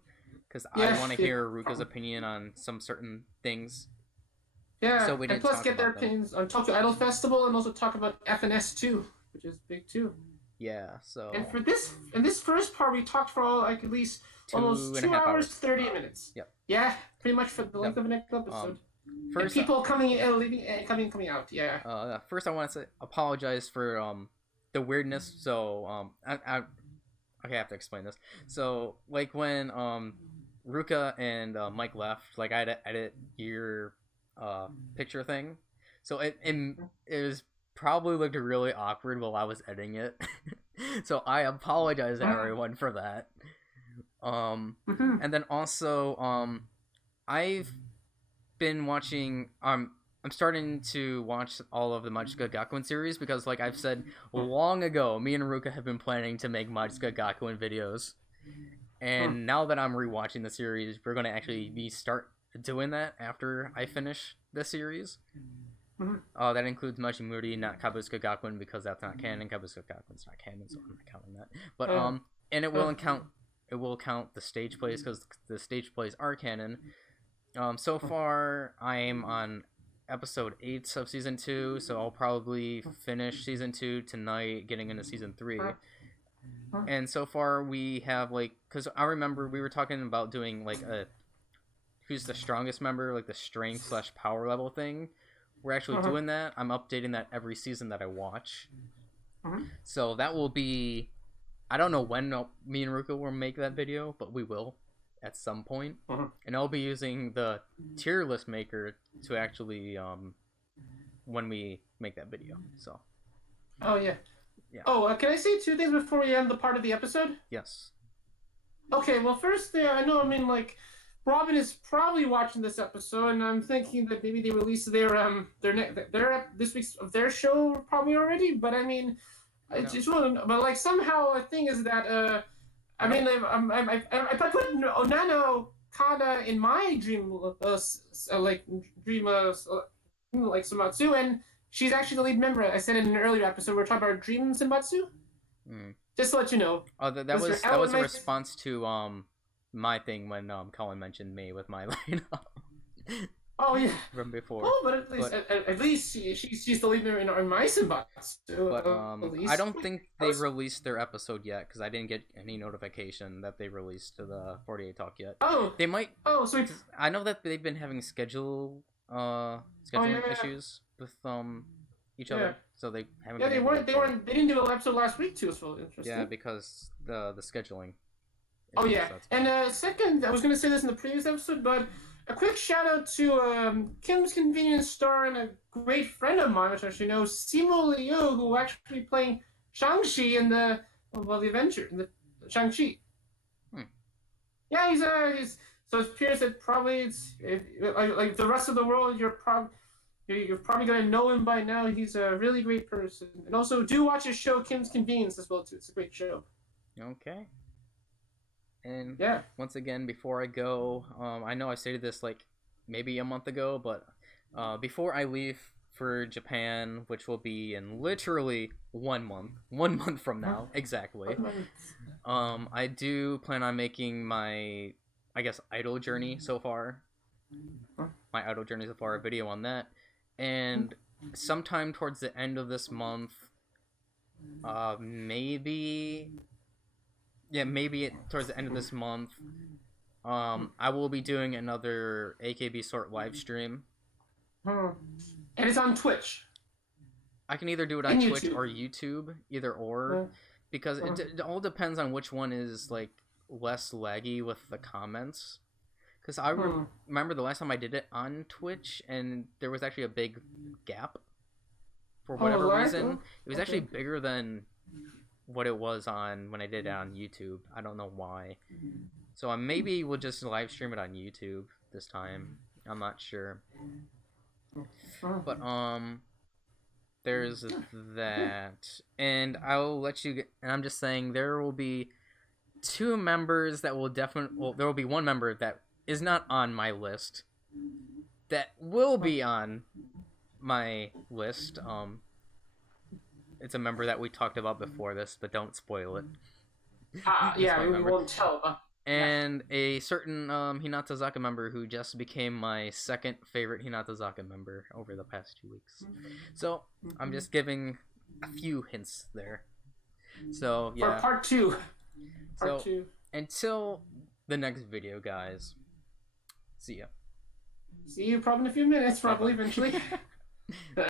because I want to hear Ruka's opinion on some certain things. Yeah, So we didn't and plus talk get their about them. opinions on Tokyo Idol Festival, and also talk about FNS too, which is big too. Yeah, so... And for this first part, we talked for at least almost 2 hours, 30 minutes. Yep. Yeah, pretty much for the length of an episode. First, and people coming in, leaving, coming out. Yeah. First, I want to apologize for the weirdness. So okay, I have to explain this. So like when Ruka and Mike left, like I had to edit your picture thing, so it was probably looked really awkward while I was editing it. So I apologize to everyone for that. And then also I've been watching I'm starting to watch all of the Majutsuka Gakuen series because, like I've said long ago, me and Ruka have been planning to make Majutsuka Gakuen videos, and now that I'm rewatching the series, we're gonna actually start doing that after I finish the series. That includes Majimuri, not Kabusuka Gakuen, because that's not canon. Kabusuka Gakuen's not canon, so I'm not counting that. But and it will count the stage plays because the stage plays are canon. So far, I'm on episode 8 of season 2, so I'll probably finish season 2 tonight, getting into season 3. And so far, we have because I remember we were talking about doing who's the strongest member, like the strength / power level thing. We're actually doing that. I'm updating that every season that I watch. So that will be, I don't know when me and Ruka will make that video, but we will at some point. And I'll be using the tier list maker to actually when we make that video. So yeah. Can I say 2 things before we end the part of the episode? Yes. Okay, well, first I know, Robin is probably watching this episode, and I'm thinking that maybe they released their this week's of their show probably already. But I just want to, but somehow the thing is that I put Onano Kada in my dream senbatsu, and she's actually the lead member. I said in an earlier episode we were talking about dream senbatsu. Just to let you know. Oh, that was a response to my thing when Colin mentioned me with my lineup. Oh yeah. From before. Oh, but at least she's the leader in my senbatsu. But I don't think they released their episode yet because I didn't get any notification that they released to the 48 Talk yet. Oh. They might. Oh, so I know that they've been having scheduling issues with each other, so they haven't. Yeah, they didn't do an episode last week too. So interesting. Yeah, because the scheduling. Oh yeah, and second, I was gonna say this in the previous episode, but a quick shout out to Kim's Convenience Store and a great friend of mine, which I actually know, Simo Liu, who actually playing Shang-Chi in the Avenger, in the Shang-Chi. Yeah, he's so it appears that probably like the rest of the world, you're probably gonna know him by now. He's a really great person, and also do watch his show Kim's Convenience as well too. It's a great show. Okay. And yeah, once again, before I go, I know I stated this maybe a month ago, but before I leave for Japan, which will be in literally 1 month from now, exactly, I do plan on making my, I guess, idol journey so far. My idol journey so far, a video on that. And sometime towards the end of this month, maybe towards the end of this month, I will be doing another AKB sort live stream. And it's on Twitch. I can either do it on Twitch or YouTube, either or, because it all depends on which one is less laggy with the comments. Because I remember the last time I did it on Twitch, and there was actually a big gap for whatever reason. It was actually bigger than what it was on when I did it on YouTube. I don't know why. So maybe we'll just live stream it on YouTube this time. I'm not sure. But there's that, and I'll let you get. And I'm just saying there will be 2 members that will definitely. Well, there will be 1 member that is not on my list that will be on my list. it's a member that we talked about before this, but don't spoil it. Yeah, we member. won't tell. And a certain Hinatazaka member who just became my second favorite Hinatazaka member over the past 2 weeks. So I'm just giving a few hints there. So yeah. For part 2. So until the next video, guys. See ya. See you probably in a few minutes, probably eventually.